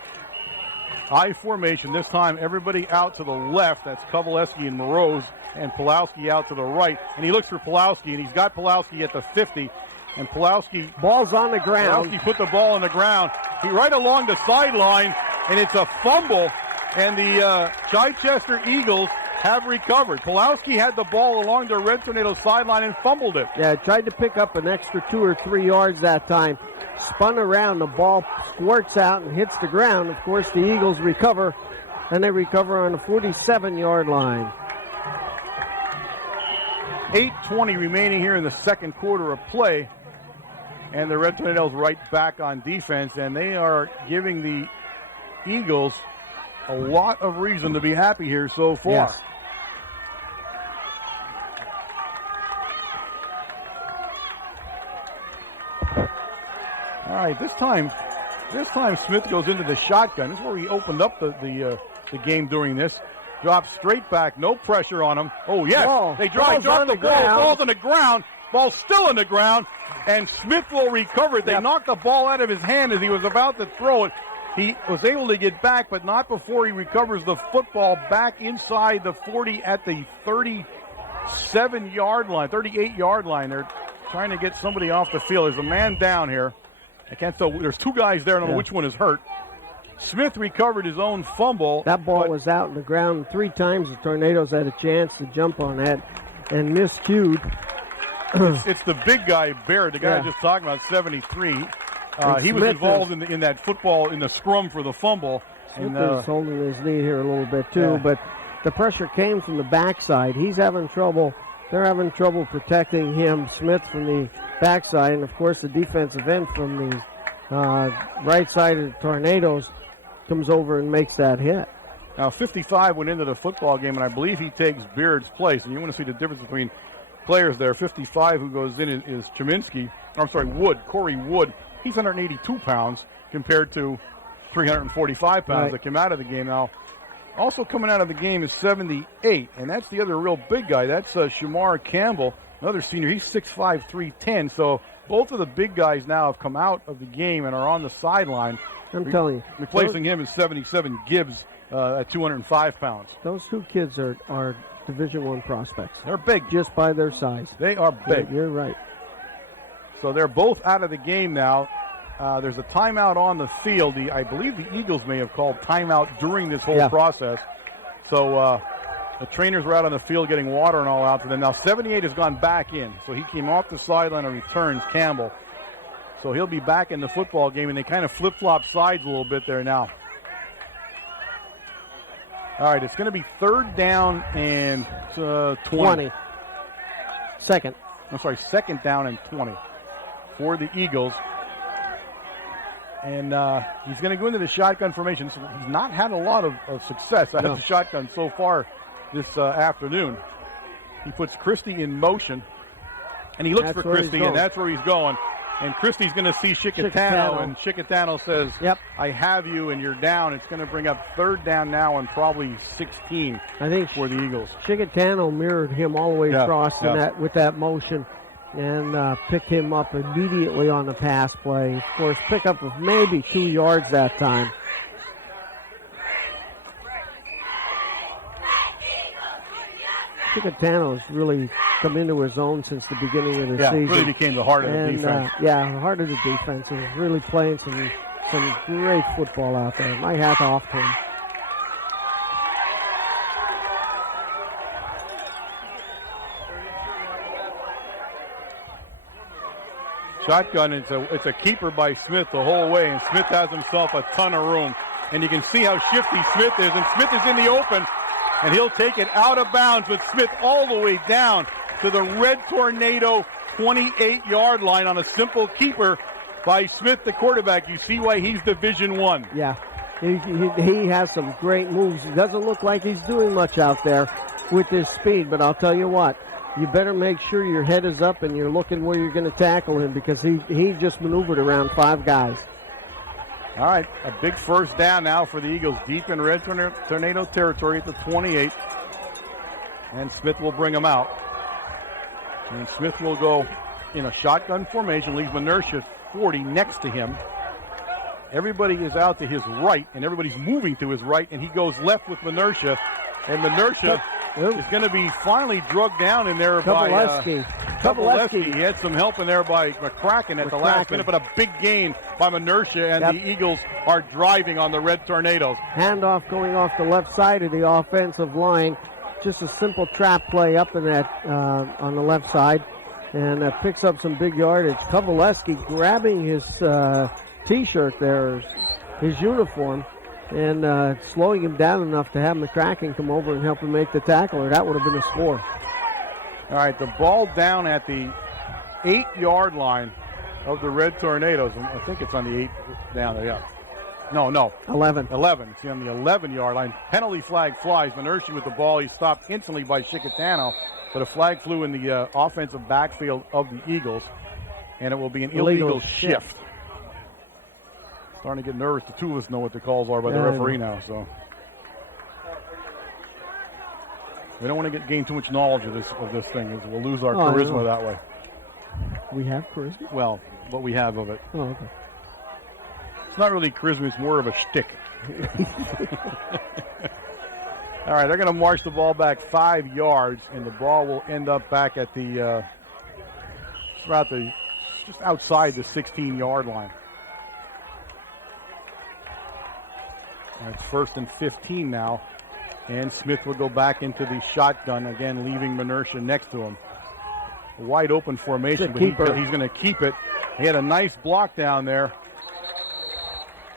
I formation this time. Everybody out to the left. That's Kovalevsky and Moroz, and Pulowski out to the right. And he looks for Pulowski, and he's got Pulowski at the 50. And Pulowski, ball's on the ground. Pulowski put the ball on the ground. He right along the sideline, and it's a fumble. And the Chichester Eagles have recovered. Pulowski had the ball along the Red Tornado sideline and fumbled it. Yeah, tried to pick up an extra 2 or 3 yards that time. Spun around, the ball squirts out and hits the ground. Of course, the Eagles recover, and they recover on the 47-yard line. 8:20 remaining here in the second quarter of play. And the Red Tornadoes right back on defense, and they are giving the Eagles a lot of reason to be happy here so far. Yes. All right, this time Smith goes into the shotgun. This is where he opened up the game during this. Drops straight back, no pressure on him. Oh, yes, they drop the ball. Ball's on the ground. Ball's still on the ground, and Smith will recover it. They knocked the ball out of his hand as he was about to throw it. He was able to get back, but not before he recovers the football back inside the 40 at the 37-yard line, 38-yard line. They're trying to get somebody off the field. There's a man down here. I can't tell. There's 2 guys there. I don't know which one is hurt. Smith recovered his own fumble. That ball was out on the ground 3 times. The Tornadoes had a chance to jump on that and miscued. It's the big guy, Baird, the guy I was just talking about, 73. He was involved in that football, in the scrum for the fumble. Smith is holding his knee here a little bit too, but the pressure came from the backside. He's having trouble. They're having trouble protecting him, Smith, from the backside, and of course the defensive end from the right side of the Tornadoes comes over and makes that hit. Now 55 went into the football game, and I believe he takes Beard's place. And you want to see the difference between players there. 55 who goes in is Wood, Corey Wood. He's 182 pounds compared to 345 pounds that came out of the game. Now, also coming out of the game is 78, and that's the other real big guy. That's Shamar Campbell, another senior. He's 6'5", 310. So both of the big guys now have come out of the game and are on the sideline. I'm telling you. Replacing him is 77 Gibbs at 205 pounds. Those 2 kids are Division I prospects. They're big. Just by their size. They are big. You're right. So they're both out of the game now. There's a timeout on the field. I believe the Eagles may have called timeout during this whole process. So the trainers were out on the field getting water and all out to them. Now 78 has gone back in. So he came off the sideline and returns Campbell. So he'll be back in the football game, and they kind of flip-flop sides a little bit there now. All right, it's going to be 3rd down and 20. Second. I'm sorry, 2nd down and 20 for the Eagles. And he's going to go into the shotgun formation. So he's not had a lot of success out of the shotgun so far this afternoon. He puts Christie in motion, and he looks for Christie, and that's where he's going. And Christie's going to see Chickatano, and Chickatano says, "Yep, I have you, and you're down." It's going to bring up 3rd down now and probably 16. I think for the Eagles. Chickatano mirrored him all the way across with that motion, and picked him up immediately on the pass play. Of course, pickup of maybe 2 yards that time. Chickatano's really come into his own since the beginning of the season. Really became the heart of the defense. The heart of the defense. Is really playing some great football out there. My hat off to him. Shotgun, it's a keeper by Smith the whole way, and Smith has himself a ton of room. And you can see how shifty Smith is, and Smith is in the open, and he'll take it out of bounds with Smith all the way down to the Red Tornado 28-yard line on a simple keeper by Smith, the quarterback. You see why he's Division I. Yeah, he has some great moves. It doesn't look like he's doing much out there with his speed, but I'll tell you what, you better make sure your head is up and you're looking where you're going to tackle him, because he just maneuvered around 5 guys. All right, a big 1st down now for the Eagles, deep in Red Tornado territory at the 28. And Smith will bring them out. And Smith will go in a shotgun formation, leaves Menertia 40 next to him. Everybody is out to his right, and everybody's moving to his right, and he goes left with Menertia. And Menertia is going to be finally drugged down in there by Kovaleski. He had some help in there by McCracken at the last minute, but a big gain by Menertia, and the Eagles are driving on the Red Tornadoes. Handoff going off the left side of the offensive line. Just a simple trap play up in that on the left side, and picks up some big yardage. Kovaleski grabbing his T-shirt there, his uniform, and slowing him down enough to have McCracken come over and help him make the tackle, or that would have been a score. All right, the ball down at the 8-yard line of the Red Tornadoes. I think it's on the 8 down there, yeah. No. 11. 11. See, on the 11-yard line. Penalty flag flies. Menertia with the ball. He's stopped instantly by Chickatano, but a flag flew in the offensive backfield of the Eagles, and it will be an illegal shift. Starting to get nervous. The two of us know what the calls are by the referee now, so. We don't want to gain too much knowledge of this thing. We'll lose our charisma that way. We have charisma? Well, what we have of it. Oh, okay. It's not really charisma, it's more of a shtick. All right, they're going to march the ball back 5 yards, and the ball will end up back at the just outside the 16-yard line. And it's 1st and 15 now, and Smith will go back into the shotgun again, leaving Menertia next to him. A wide open formation, but he's going to keep it. He had a nice block down there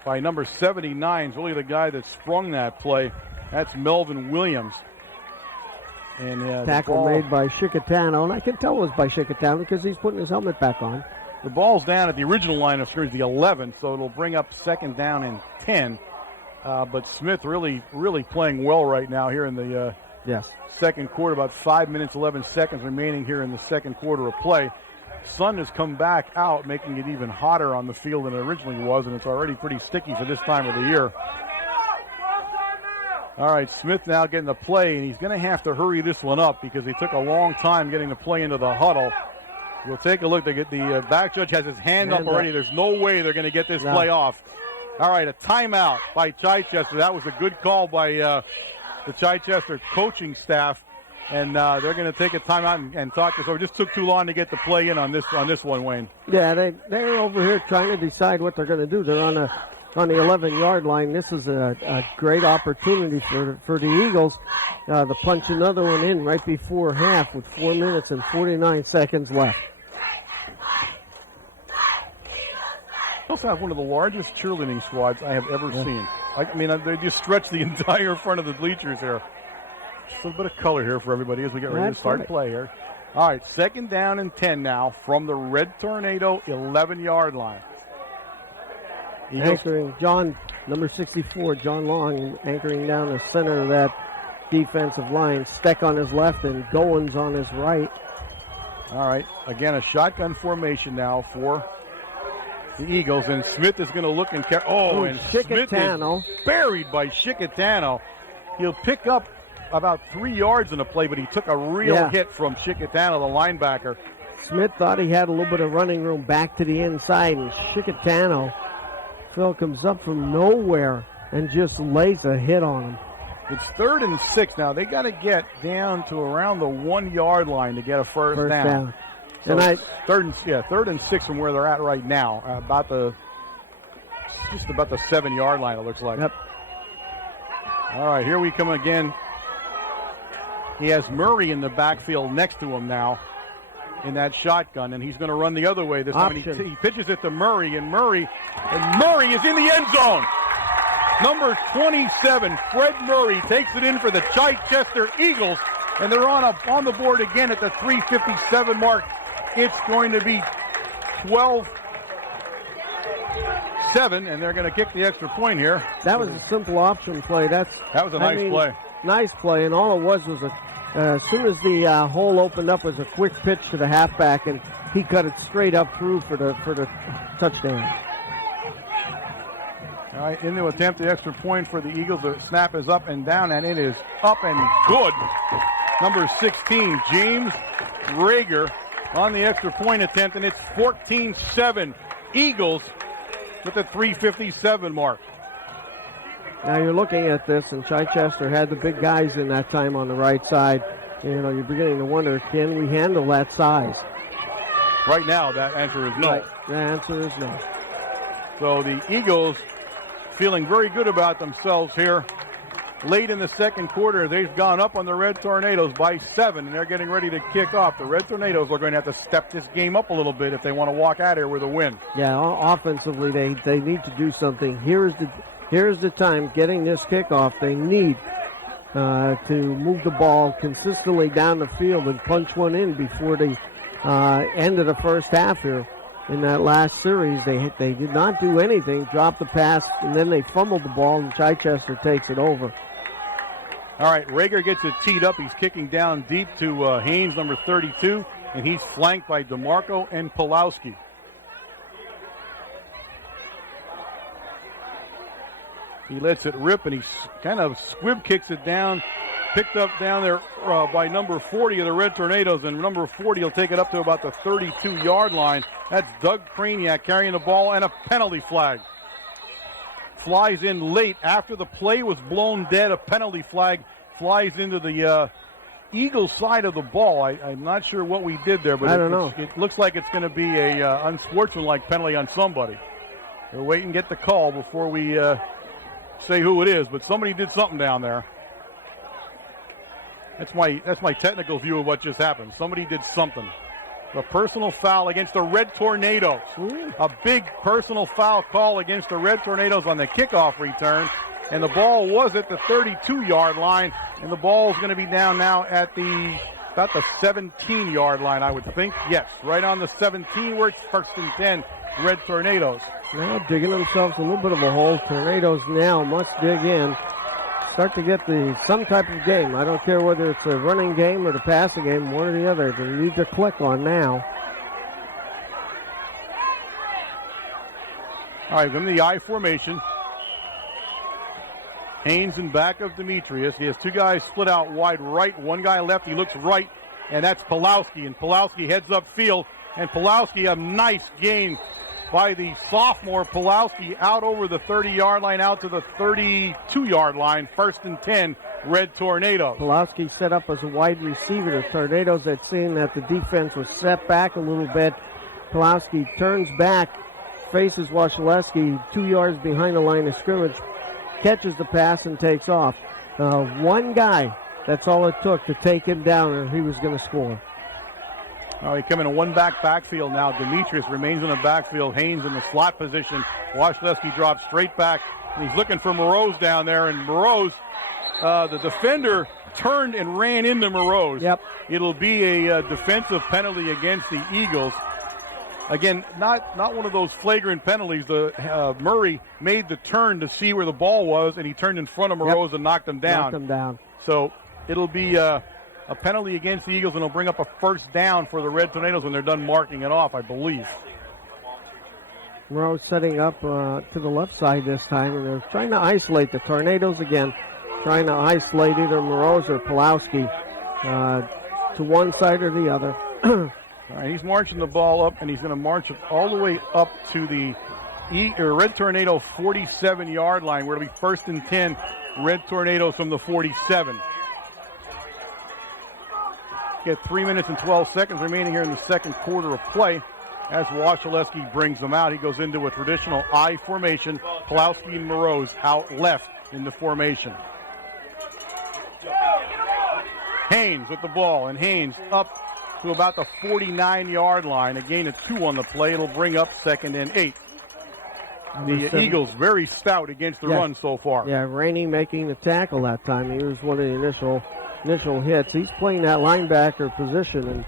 by number 79. It's really the guy that sprung that play. That's Melvin Williams. And tackle made by Chickatano, and I can tell it was by Chickatano because he's putting his helmet back on. The ball's down at the original line of scrimmage, the 11, so it'll bring up 2nd down and 10. But Smith really playing well right now here in the second quarter. About 5 minutes, 11 seconds remaining here in the second quarter of play. Sun has come back out, making it even hotter on the field than it originally was, and it's already pretty sticky for this time of the year. All right, Smith now getting the play, and he's going to have to hurry this one up because he took a long time getting the play into the huddle. We'll take a look. The back judge has his hand up already. There's no way they're going to get this play off. All right, a timeout by Chichester. That was a good call by the Chichester coaching staff, and they're going to take a timeout and talk this over. It just took too long to get the play in on this one, Wayne. Yeah, they're over here trying to decide what they're going to do. They're on the 11-yard line. This is a great opportunity for the Eagles to punch another one in right before half with 4 minutes and 49 seconds left. Also have one of the largest cheerleading squads I have ever seen. I mean, they just stretch the entire front of the bleachers here. Just a little bit of color here for everybody as we get ready to start play here. All right, 2nd down and 10 now from the Red Tornado 11-yard line. Anchoring John, number 64, John Long, anchoring down the center of that defensive line. Steck on his left and Goins on his right. All right, again, a shotgun formation now for the Eagles, and Smith is going to look and carry. Oh, and Smith is buried by Chichestano. He'll pick up about 3 yards in the play, but he took a real hit from Chichestano, the linebacker. Smith thought he had a little bit of running room back to the inside, and Chichestano, Phil, comes up from nowhere and just lays a hit on him. It's 3rd and 6 now. They got to get down to around the 1-yard line to get a first down. So and third and 6 from where they're at right now. Just about the 7-yard line, it looks like. Yep. All right, here we come again. He has Murray in the backfield next to him now in that shotgun, and he's going to run the other way this time. He pitches it to Murray, and Murray is in the end zone. Number 27, Fred Murray, takes it in for the Chichester Eagles, and they're on the board again at the 3:57 mark. It's going to be 12-7, and they're going to kick the extra point here. That was a simple option play. That was a nice play. Nice play, and all it was as soon as the hole opened up, was a quick pitch to the halfback, and he cut it straight up through for the touchdown. All right, in to attempt the extra point for the Eagles. The snap is up and down, and it is up and good. Number 16, James Rager, on the extra point attempt, and it's 14-7. Eagles with the 3:57 mark. Now you're looking at this, and Chichester had the big guys in that time on the right side. You know, you're beginning to wonder, can we handle that size? Right now, that answer is no. Right. The answer is no. So the Eagles feeling very good about themselves here. Late in the second quarter, they've gone up on the Red Tornadoes by 7, and they're getting ready to kick off. The Red Tornadoes are going to have to step this game up a little bit if they want to walk out here with a win. Yeah, offensively, they need to do something. Here's the time getting this kickoff. They need to move the ball consistently down the field and punch one in before the end of the first half here. In that last series, they did not do anything, dropped the pass, and then they fumbled the ball, and Chichester takes it over. All right, Rager gets it teed up. He's kicking down deep to Haynes, number 32, and he's flanked by DeMarco and Pulowski. He lets it rip, and he kind of squib kicks it down. Picked up down there by number 40 of the Red Tornadoes, and number 40 will take it up to about the 32-yard line. That's Doug Kraniak carrying the ball, and a penalty flag. Flies in late after the play was blown dead. A penalty flag flies into the Eagles side of the ball. I'm not sure what we did there, but I don't know. It looks like it's going to be a unsportsmanlike penalty on somebody. We'll wait and get the call before we say who it is, but somebody did something down there. That's my technical view of what just happened. Somebody did something. A personal foul against the Red Tornadoes. A big personal foul call against the Red Tornadoes on the kickoff return. And the ball was at the 32-yard line. And the ball is going to be down now at about the 17-yard line, I would think. Yes, right on the 17 where it's 1st and 10, Red Tornadoes. Now digging themselves a little bit of a hole. Tornadoes now must dig in. Start to get some type of game. I don't care whether it's a running game or the passing game, one or the other. They need to click on now. All right, in the I formation. Haynes in back of Demetrius. He has two guys split out wide right, one guy left. He looks right, and that's Pulowski. And Pulowski heads upfield. And Pulowski, a nice gain by the sophomore Pulowski out over the 30-yard line, out to the 32-yard line. 1st and 10, Red Tornadoes. Pulowski set up as a wide receiver. The Tornadoes had seen that the defense was set back a little bit. Pulowski turns back, faces Wasilewski 2 yards behind the line of scrimmage, catches the pass and takes off. One guy, that's all it took to take him down, or he was going to score. We come in a backfield now. Demetrius remains in the backfield. Haynes in the slot position. Wasilewski drops straight back He's looking for Morose down there, and Morose, the defender, turned and ran into Morose. Yep. It'll be a defensive penalty against the Eagles. Again, not one of those flagrant penalties. Murray made the turn to see where the ball was, and he turned in front of Morose and knocked him down. Knocked him down. So it'll be a penalty against the Eagles, and it'll bring up a first down for the Red Tornadoes when they're done marking it off, I believe. Morose setting up to the left side this time, and they're trying to isolate the Tornadoes again, trying to isolate either Morose or Pulowski to one side or the other. All right, he's marching the ball up, and he's going to march it all the way up to the Red Tornado 47-yard line, where it'll be 1st and 10, Red Tornadoes from the 47. Get 3 minutes and 12 seconds remaining here in the second quarter of play as Wasilewski brings them out. He goes into a traditional I formation. Pulowski and Morose out left in the formation. Haynes with the ball, and Haynes up to about the 49-yard line. A gain of 2 on the play. It'll bring up 2nd and 8. The Eagles very stout against the run so far. Yeah, Rainey making the tackle that time. He was one of the initial hits. He's playing that linebacker position, and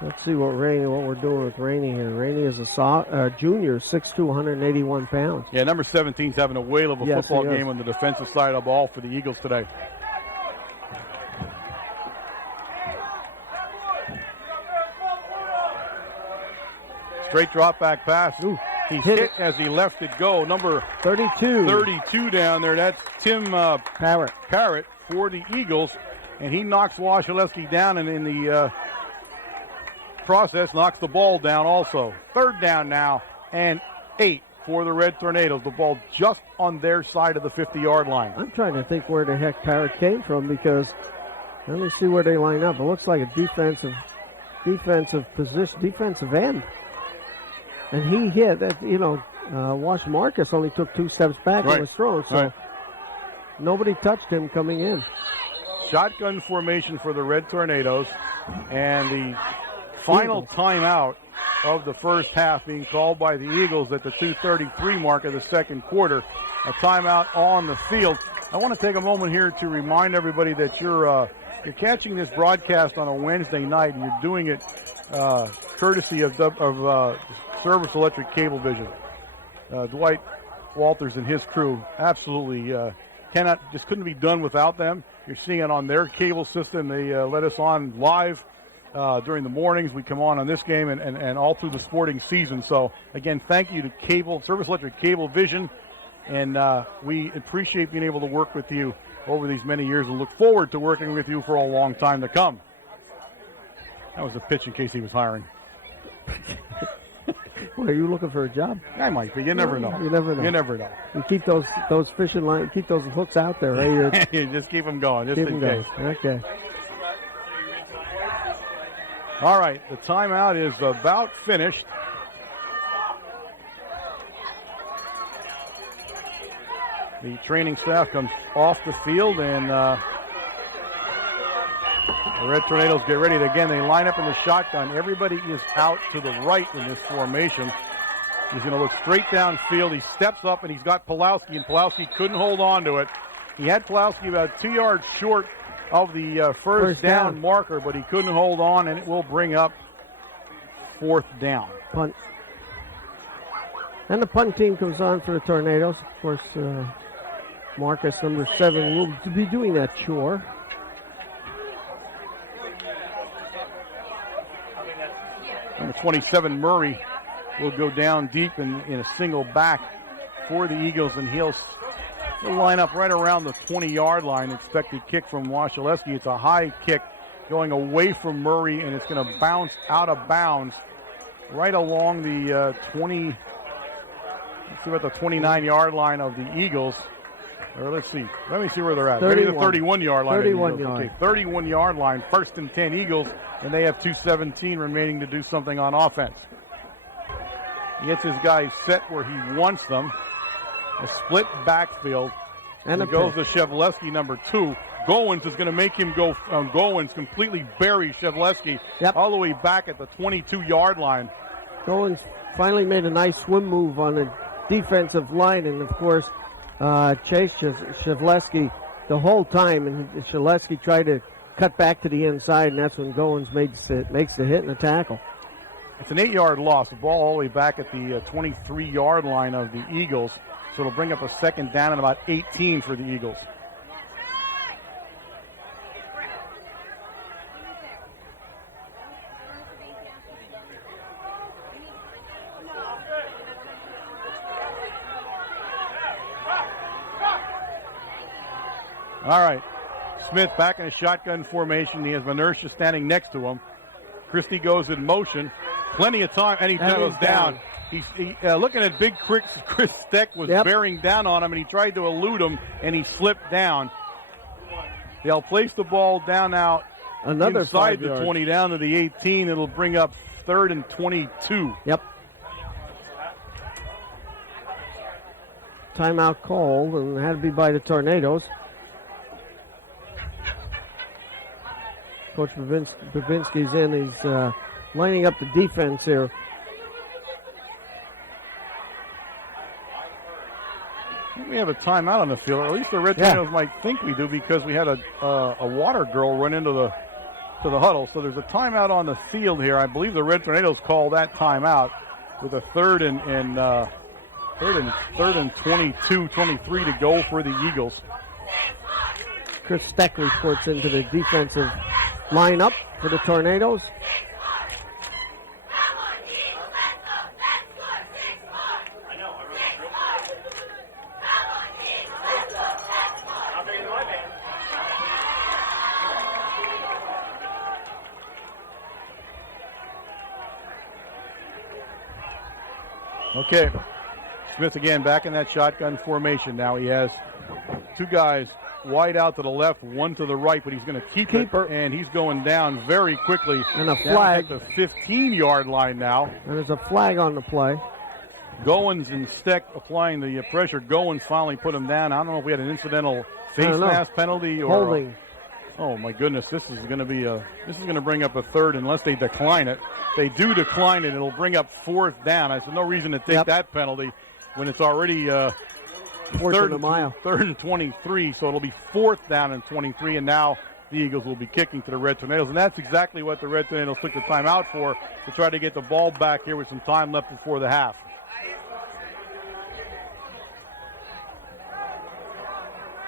let's see what we're doing with Rainey here. Rainey is a junior, 6'2", 181 pounds. Yeah, number 17's having a whale of a football game on the defensive side of the ball for the Eagles today. Straight drop back pass. Ooh, he hit as he left it go. Number 32 down there. That's Tim Parrott for the Eagles. And he knocks Wasilewski down, and in the process knocks the ball down also. 3rd down now and 8 for the Red Tornadoes. The ball just on their side of the 50-yard line. I'm trying to think where the heck Parrott came from, because let me see where they line up. It looks like a defensive position, defensive end. And he hit that, Wash Marcus only took 2 steps back and was thrown, so nobody touched him coming in. Shotgun formation for the Red Tornadoes, and the final timeout of the first half being called by the Eagles at the 2:33 mark of the second quarter. A timeout on the field. I want to take a moment here to remind everybody that you're catching this broadcast on a Wednesday night, and you're doing it courtesy of Service Electric Cablevision. Dwight Walters and his crew absolutely couldn't be done without them. You're seeing it on their cable system. They let us on live during the mornings. We come on this game and all through the sporting season. So again, thank you to Service Electric Cablevision, and we appreciate being able to work with you over these many years and look forward to working with you for a long time to come. That was a pitch in case he was hiring. Well, are you looking for a job? I might be. You never know. You never know. You never know. You keep those fishing line, keep those hooks out there, right? You just keep them going, just in case. Okay. All right, the timeout is about finished. The training staff comes off the field, and the Red Tornadoes get ready. Again, they line up in the shotgun. Everybody is out to the right in this formation. He's going to look straight downfield. He steps up, and he's got Pulowski, and Pulowski couldn't hold on to it. He had Pulowski about 2 yards short of the first down marker, but he couldn't hold on, and it will bring up 4th down. Punt. And the punt team comes on for the Tornadoes. Of course, Marcus, number 7, will be doing that chore. Number 27, Murray, will go down deep in a single back for the Eagles, and he'll line up right around the 20-yard line. Expected kick from Wasilewski. It's a high kick going away from Murray, and it's going to bounce out of bounds right along the 29-yard line of the Eagles. Or let's see. Let me see where they're at. 31. Maybe the 31-yard line. 31 yard. Okay, 31-yard line. 1st and 10 Eagles, and they have 2:17 remaining to do something on offense. He gets his guys set where he wants them. A split backfield. And he goes to Shevleski, number 2. Goins is going to make him go. Goins completely buries Shevleski all the way back at the 22-yard line. Goins finally made a nice swim move on the defensive line, and of course, chased Shavleski the whole time, and Shavleski tried to cut back to the inside, and that's when Goins makes the hit and the tackle. It's an 8-yard loss. The ball all the way back at the 23-yard line of the Eagles. So it'll bring up a second down and about 18 for the Eagles. All right. Smith back in a shotgun formation. He has Manersha standing next to him. Christie goes in motion. Plenty of time, and he goes down. He's looking at big Chris Steck was bearing down on him, and he tried to elude him, and he slipped down. They'll place the ball down now inside the 20, down to the 18. It'll bring up 3rd and 22. Yep. Timeout called, and it had to be by the Tornadoes. Coach Babinski's in. He's lining up the defense here. We have a timeout on the field, or at least the Red Tornadoes might think we do, because we had a water girl run into the huddle. So there's a timeout on the field here. I believe the Red Tornadoes call that timeout with a third and 22, 23 to go for the Eagles. Chris Steck reports into the defensive lineup for the Tornadoes. Okay, Smith again back in that shotgun formation. Now he has two guys wide out to the left, one to the right, but he's going to keep it, and he's going down very quickly. And a flag. At the 15-yard line now. And there's a flag on the play. Goins and Steck applying the pressure. Goins finally put him down. I don't know if we had an incidental face mask penalty or holding. Oh my goodness, this is going to bring up a third unless they decline it. They do decline it, it'll bring up 4th down. There's no reason to take that penalty when it's already third and 23, so it'll be 4th down and 23, and now the Eagles will be kicking to the Red Tornadoes, and that's exactly what the Red Tornadoes took the timeout for, to try to get the ball back here with some time left before the half.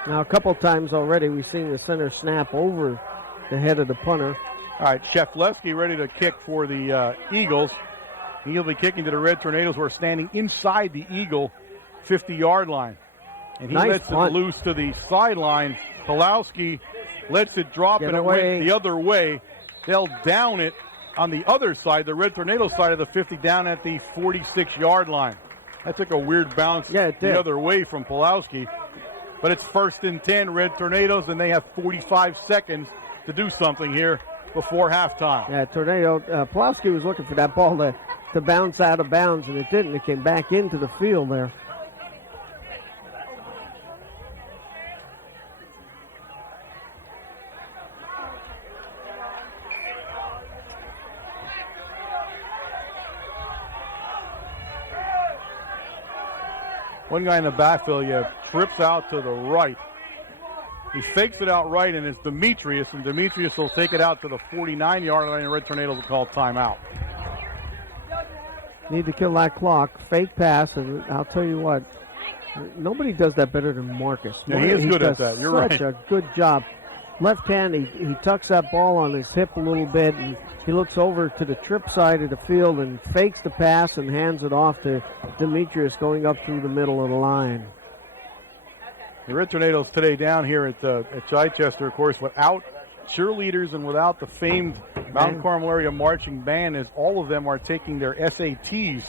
Now, a couple times already we've seen the center snap over the head of the punter. All right, Sheflewski ready to kick for the Eagles. He'll be kicking to the Red Tornadoes who are standing inside the Eagle 50-yard line. And he lets it loose to the sideline. Pulowski lets it drop and it went the other way. They'll down it on the other side, the Red Tornado side of the 50, down at the 46-yard line. That took a weird bounce the other way from Pulowski. But it's 1st and 10, Red Tornadoes, and they have 45 seconds to do something here before halftime. Yeah, Pulowski was looking for that ball to bounce out of bounds, and it didn't. It came back into the field there. One guy in the backfield, trips out to the right. He fakes it out right, and it's Demetrius, and Demetrius will take it out to the 49-yard line, and Red Tornadoes will call timeout. Need to kill that clock. Fake pass, and I'll tell you what, nobody does that better than Marcus. Yeah, he is good at that. You're right. Such a good job. Left hand, he tucks that ball on his hip a little bit, and he looks over to the trip side of the field and fakes the pass and hands it off to Demetrius going up through the middle of the line. The Red Tornadoes today down here at Chichester, of course, without cheerleaders and without the famed Mount Carmel area marching band, as all of them are taking their SATs,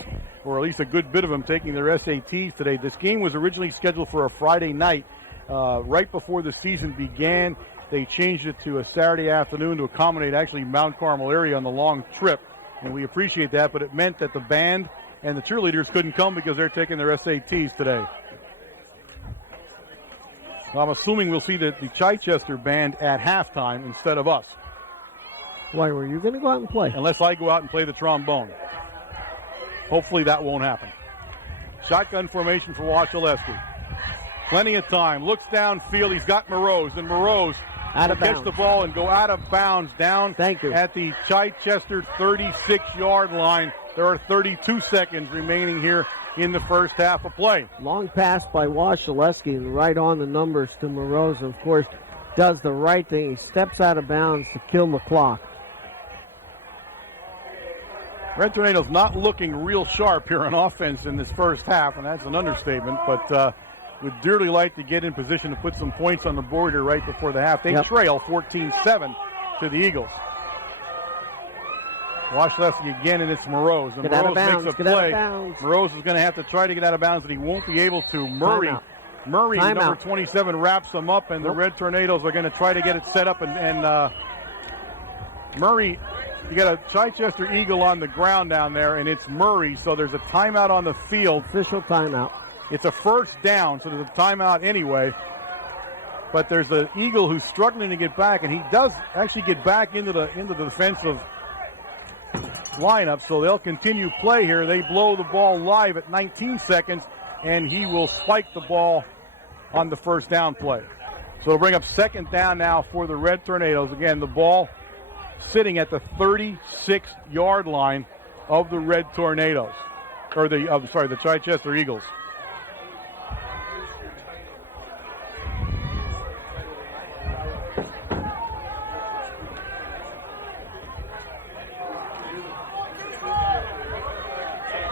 or at least a good bit of them taking their SATs today. This game was originally scheduled for a Friday night. Right before the season began, they changed it to a Saturday afternoon to accommodate actually Mount Carmel area on the long trip, and we appreciate that, but it meant that the band and the cheerleaders couldn't come because they're taking their SATs today. I'm assuming we'll see the Chichester band at halftime instead of us. Why, were you going to go out and play? Unless I go out and play the trombone. Hopefully that won't happen. Shotgun formation for Washaleski. Plenty of time. Looks downfield. He's got Morose, and Morose Out of will catch bounds. the ball and go out of bounds down Thank you. at the Chichester 36-yard line. There are 32 seconds remaining here in the first half of play. Long pass by Wasilewski and right on the numbers to Morose. Of course, does the right thing. He steps out of bounds to kill the clock. Red Tornadoes not looking real sharp here on offense in this first half, and that's an understatement, but would dearly like to get in position to put some points on the board here right before the half. They trail 14-7 to the Eagles. Wasilewski again, and it's Morose. And Morose makes a play. Morose is going to have to try to get out of bounds, but he won't be able to. Murray, number 27, wraps them up, and the Red Tornadoes are going to try to get it set up. And Murray, you got a Chichester Eagle on the ground down there, and it's Murray, so there's a timeout on the field. Official timeout. It's a first down, so there's a timeout anyway. But there's an Eagle who's struggling to get back, and he does actually get back into the defensive lineup, so they'll continue play here. They blow the ball live at 19 seconds, and he will spike the ball on the first down play. So it'll bring up second down now for the Red Tornadoes. Again, the ball sitting at the 36-yard line of the Red Tornadoes, or the Chichester Eagles.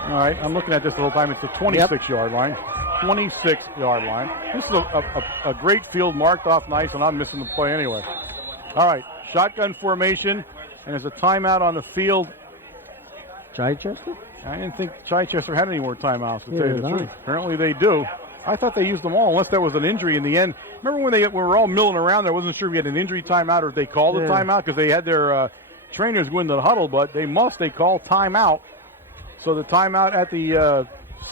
All right, I'm looking at this the whole time. It's a 26-yard line. 26-yard line. This is a great field, marked off nice, and I'm missing the play anyway. All right, shotgun formation, and there's a timeout on the field. Chichester? I didn't think Chichester had any more timeouts, to tell you the truth. Apparently they do. I thought they used them all, unless there was an injury in the end. Remember when we were all milling around there? I wasn't sure if we had an injury timeout or if they called a timeout, because they had their trainers go into the huddle, but they call timeout. So the timeout at the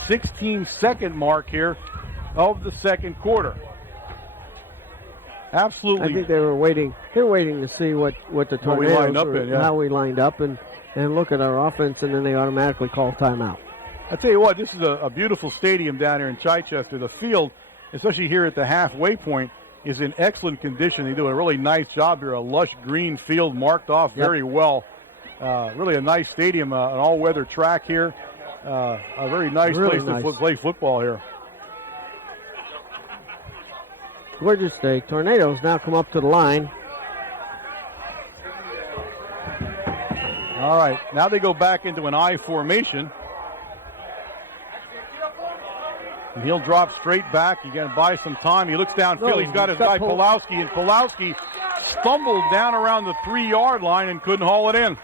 16-second mark here of the second quarter. Absolutely. I think they were waiting. They're waiting to see what the Tornadoes how we lined up and look at our offense, and then they automatically call timeout. I tell you what, this is a beautiful stadium down here in Chichester. The field, especially here at the halfway point, is in excellent condition. They do a really nice job here. A lush green field marked off very well. Really a nice stadium, an all-weather track here. A very nice place to play football here. Gorgeous day. Tornadoes now come up to the line. All right, now they go back into an I formation. And he'll drop straight back. He's going to buy some time. He looks downfield. He's got his guy Pulowski, and Pulowski stumbled down around the 3-yard line and couldn't haul it in.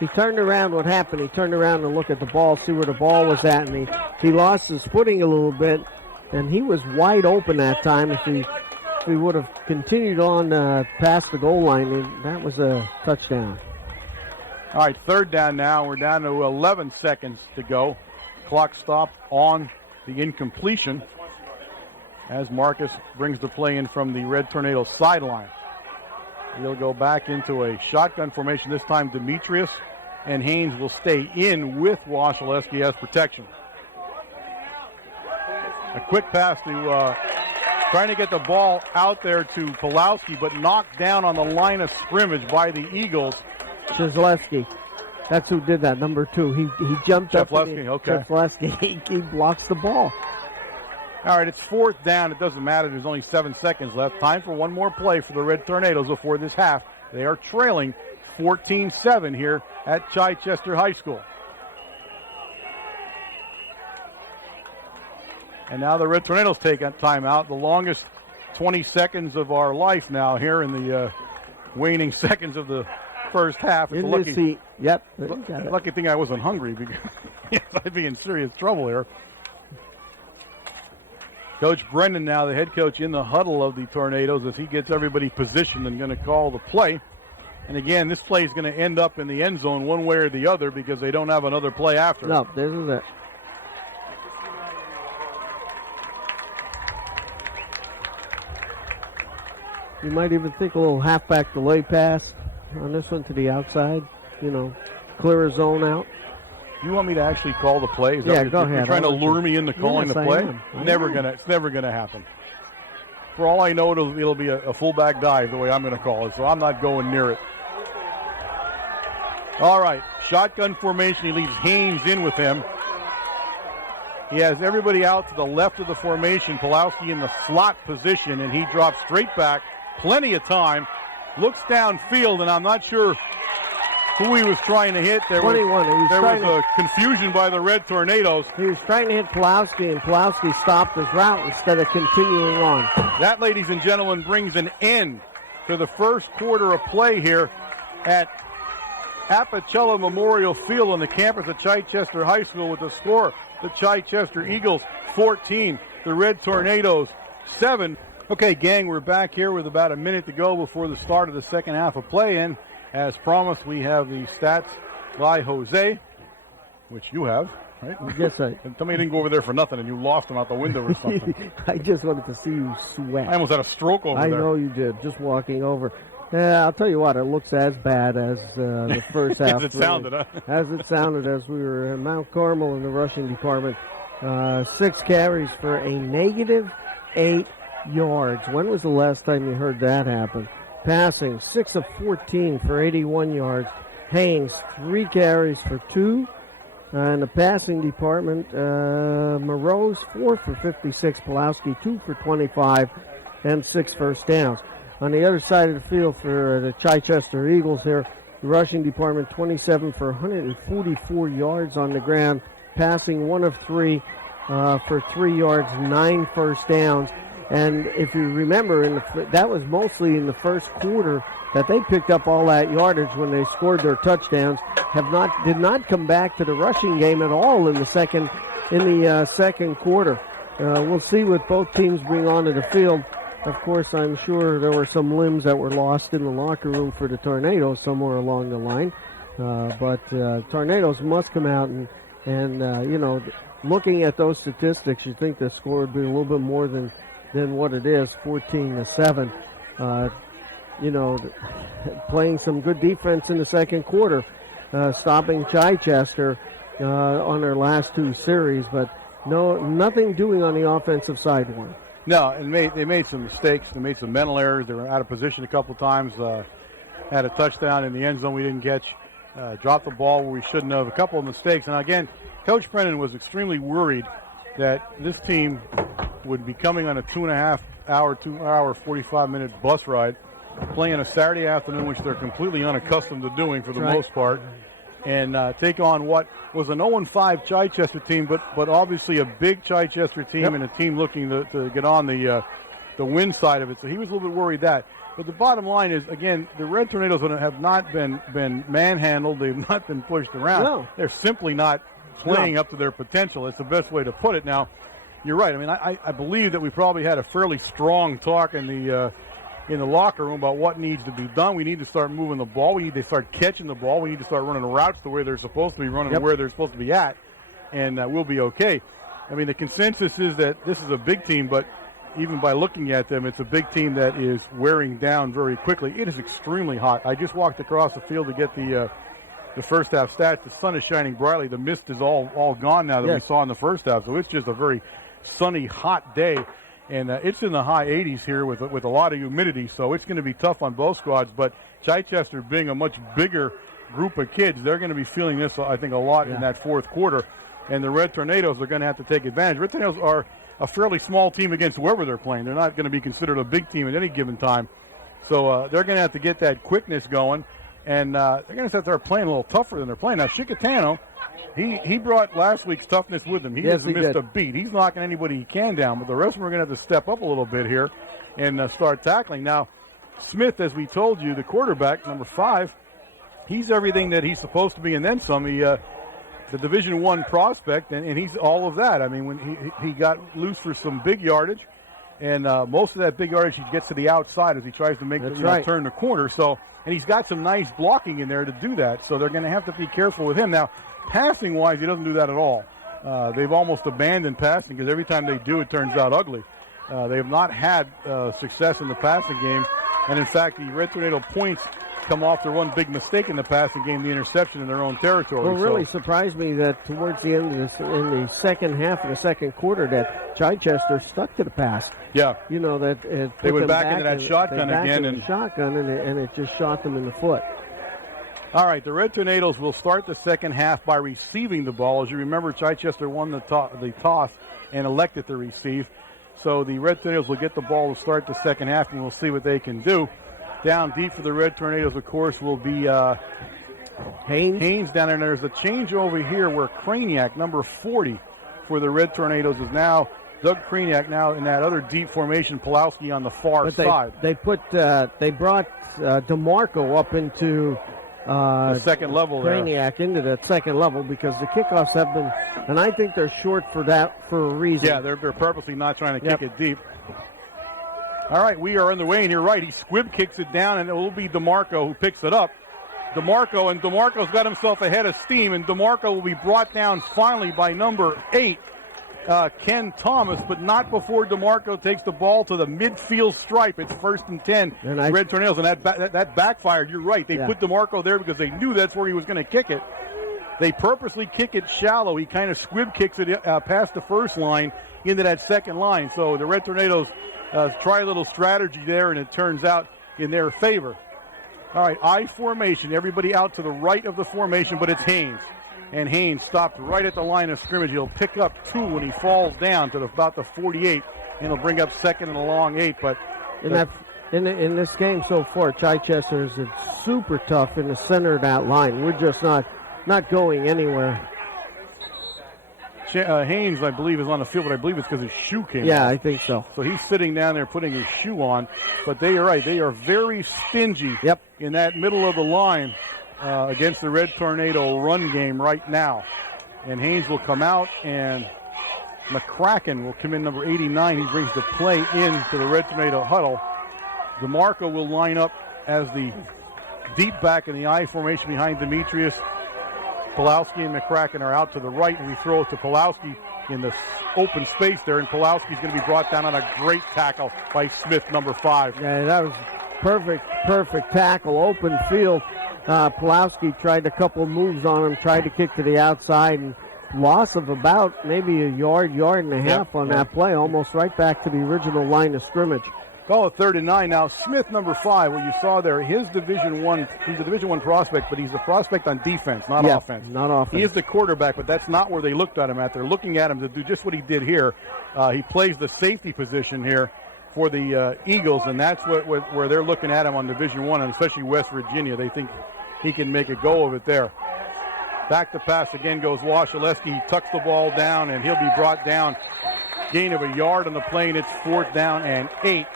He turned around. What happened? He turned around to look at the ball, see where the ball was at, and he lost his footing a little bit, and he was wide open that time. If he would have continued on past the goal line, that was a touchdown. All right, third down now. We're down to 11 seconds to go. Clock stopped on the incompletion as Marcus brings the play in from the Red Tornado sideline. He'll go back into a shotgun formation. This time Demetrius and Haynes will stay in with Wasilewski as protection. A quick pass to trying to get the ball out there to Pulowski, but knocked down on the line of scrimmage by the Eagles. Chizleski. That's who did that, number 2. He jumped up. Chizleski, he blocks the ball. All right, it's fourth down. It doesn't matter. There's only 7 seconds left. Time for one more play for the Red Tornadoes before this half. They are trailing 14-7 here at Chichester High School. And now the Red Tornadoes take a timeout. The longest 20 seconds of our life now here in the waning seconds of the first half. It's lucky thing I wasn't hungry, because I'd be in serious trouble here. Coach Brendan now, the head coach, in the huddle of the Tornadoes as he gets everybody positioned and going to call the play. And again, this play is going to end up in the end zone one way or the other because they don't have another play after. No, this is it. You might even think a little halfback delay pass on this one to the outside. Clear a zone out. You want me to actually call the play? Go ahead. You're trying to lure me into calling the play? It's never gonna happen. For all I know, it'll be a fullback dive, the way I'm going to call it, so I'm not going near it. All right, shotgun formation. He leaves Haynes in with him. He has everybody out to the left of the formation. Pulowski in the slot position, and he drops straight back. Plenty of time. Looks downfield, and I'm not sure who he was trying to hit. There 21. was a confusion by the Red Tornadoes. He was trying to hit Pulowski, and Pulowski stopped his route instead of continuing on. That, ladies and gentlemen, brings an end to the first quarter of play here at Apicella Memorial Field on the campus of Chichester High School with the score. The Chichester Eagles 14, the Red Tornadoes 7. Okay, gang, we're back here with about a minute to go before the start of the second half of play. And as promised, we have the stats by Jose, which you have, right? Yes, I. And tell me you didn't go over there for nothing and you lost them out the window or something. I just wanted to see you sweat. I almost had a stroke over there. I know you did, just walking over. Yeah, I'll tell you what, it looks as bad as the first half. As it sounded, huh? As it sounded as we were at Mount Carmel in the rushing department. 6 carries for a negative 8 yards. When was the last time you heard that happen? Passing, 6 of 14 for 81 yards. Haynes, 3 carries for 2. In the passing department, Morose, 4 for 56. Pulowski, 2 for 25, and 6 first downs. On the other side of the field for the Chichester Eagles here, the rushing department, 27 for 144 yards on the ground. Passing, 1 of 3 for 3 yards, 9 first downs. And if you remember, that was mostly in the first quarter that they picked up all that yardage when they scored their touchdowns. Did not come back to the rushing game at all in the second quarter. We'll see what both teams bring onto the field. Of course, I'm sure there were some limbs that were lost in the locker room for the Tornadoes somewhere along the line. But Tornadoes must come out and looking at those statistics, you think the score would be a little bit more than what it is, 14-7. Playing some good defense in the second quarter, stopping Chichester on their last 2 series, but nothing doing on the offensive side one. No, and they made some mistakes. They made some mental errors. They were out of position a couple times. Had a touchdown in the end zone we didn't catch. Dropped the ball where we shouldn't have. A couple of mistakes. And again, Coach Brennan was extremely worried that this team would be coming on a 2.5 hour, 45-minute bus ride, playing a Saturday afternoon, which they're completely unaccustomed to doing for the most part, and take on what was an 0-5 Chichester team, but obviously a big Chichester team and a team looking to get on the win side of it. So he was a little bit worried that. But the bottom line is, again, the Red Tornadoes have not been manhandled. They've not been pushed around. No. They're simply not playing up to their potential. It's the best way to put it. Now, you're right. I mean, I believe that we probably had a fairly strong talk in the locker room about what needs to be done. We need to start moving the ball. We need to start catching the ball. We need to start running routes the way they're supposed to be running, where they're supposed to be at, and we'll be okay. I mean, the consensus is that this is a big team, but even by looking at them, it's a big team that is wearing down very quickly. It is extremely hot. I just walked across the field to get the first half stats. The sun is shining brightly. The mist is all gone now that we saw in the first half, so it's just a very sunny, hot day. And it's in the high 80s here with a lot of humidity, so it's going to be tough on both squads. But Chichester being a much bigger group of kids, they're going to be feeling this, I think, a lot in that fourth quarter. And the Red Tornadoes are going to have to take advantage. Red Tornadoes are a fairly small team against whoever they're playing. They're not going to be considered a big team at any given time. So they're going to have to get that quickness going. And they're going to have to start playing a little tougher than they're playing. Now, Chicatano, he brought last week's toughness with him. He hasn't missed a beat. He's knocking anybody he can down. But the rest of them are going to have to step up a little bit here and start tackling. Now, Smith, as we told you, the quarterback, number 5, he's everything that he's supposed to be and then some. The Division I prospect, and he's all of that. I mean, when he got loose for some big yardage, and most of that big yardage he gets to the outside as he tries to make turn the corner. So, and he's got some nice blocking in there to do that. So they're going to have to be careful with him. Now, passing-wise, he doesn't do that at all. They've almost abandoned passing because every time they do, it turns out ugly. They have not had success in the passing game. And, in fact, the Red Tornado points come off their one big mistake in the passing game, the interception in their own territory. Well, it really surprised me that towards the end of in the second half of the second quarter that Chichester stuck to the pass. Yeah. You know, that it They put went them back into that shotgun again. And shotgun, and it just shot them in the foot. All right, the Red Tornadoes will start the second half by receiving the ball. As you remember, Chichester won the toss and elected to receive. So the Red Tornadoes will get the ball to start the second half, and we'll see what they can do. Down deep for the Red Tornadoes, of course, will be Haynes down there. And there's a change over here where Kraniak, number 40 for the Red Tornadoes, is now Doug Kraniak now in that other deep formation, Pulowski on the far side. They brought DeMarco up into the second level Kraniak into that second level because the kickoffs have been, and I think they're short for that for a reason. Yeah, they're purposely not trying to kick it deep. All right, we are underway, and you're right. He squib kicks it down, and it will be DeMarco who picks it up. DeMarco's got himself ahead of steam, and DeMarco will be brought down finally by number 8, Ken Thomas, but not before DeMarco takes the ball to the midfield stripe. It's 1st and 10, Red Tornadoes, and that backfired. You're right. They put DeMarco there because they knew that's where he was going to kick it. They purposely kick it shallow. He kind of squib kicks it past the first line into that second line. So the Red Tornadoes try a little strategy there, and it turns out in their favor. All right, I formation. Everybody out to the right of the formation, but it's Haynes. And Haynes stopped right at the line of scrimmage. He'll pick up 2 when he falls down to about the 48, and he'll bring up 2nd and a long 8. But in this game so far, Chichester is super tough in the center of that line. We're just not going anywhere. Haynes, I believe, is on the field, but I believe it's because his shoe came off. Yeah, I think so. So he's sitting down there putting his shoe on. But they are right. They are very stingy in that middle of the line against the Red Tornado run game right now. And Haynes will come out, and McCracken will come in, number 89. He brings the play into the Red Tornado huddle. DeMarco will line up as the deep back in the I formation behind Demetrius. Pulowski and McCracken are out to the right, and we throw it to Pulowski in the open space there, and Pulowski's going to be brought down on a great tackle by Smith, number 5. Yeah, that was perfect tackle, open field. Pulowski tried a couple moves on him, tried to kick to the outside, and loss of about maybe a yard and a half on that play, almost right back to the original line of scrimmage. Call it 3rd and 9 now. Smith, number 5, what you saw there, he's a Division I prospect, but he's a prospect on defense, not offense. Not offense. He is the quarterback, but that's not where they looked at him at. They're looking at him to do just what he did here. He plays the safety position here for the Eagles, and that's where they're looking at him on Division I, and especially West Virginia. They think he can make a go of it there. Back to pass again goes Washaleski. He tucks the ball down, and he'll be brought down. Gain of a yard on the play, and it's 4th down and 8.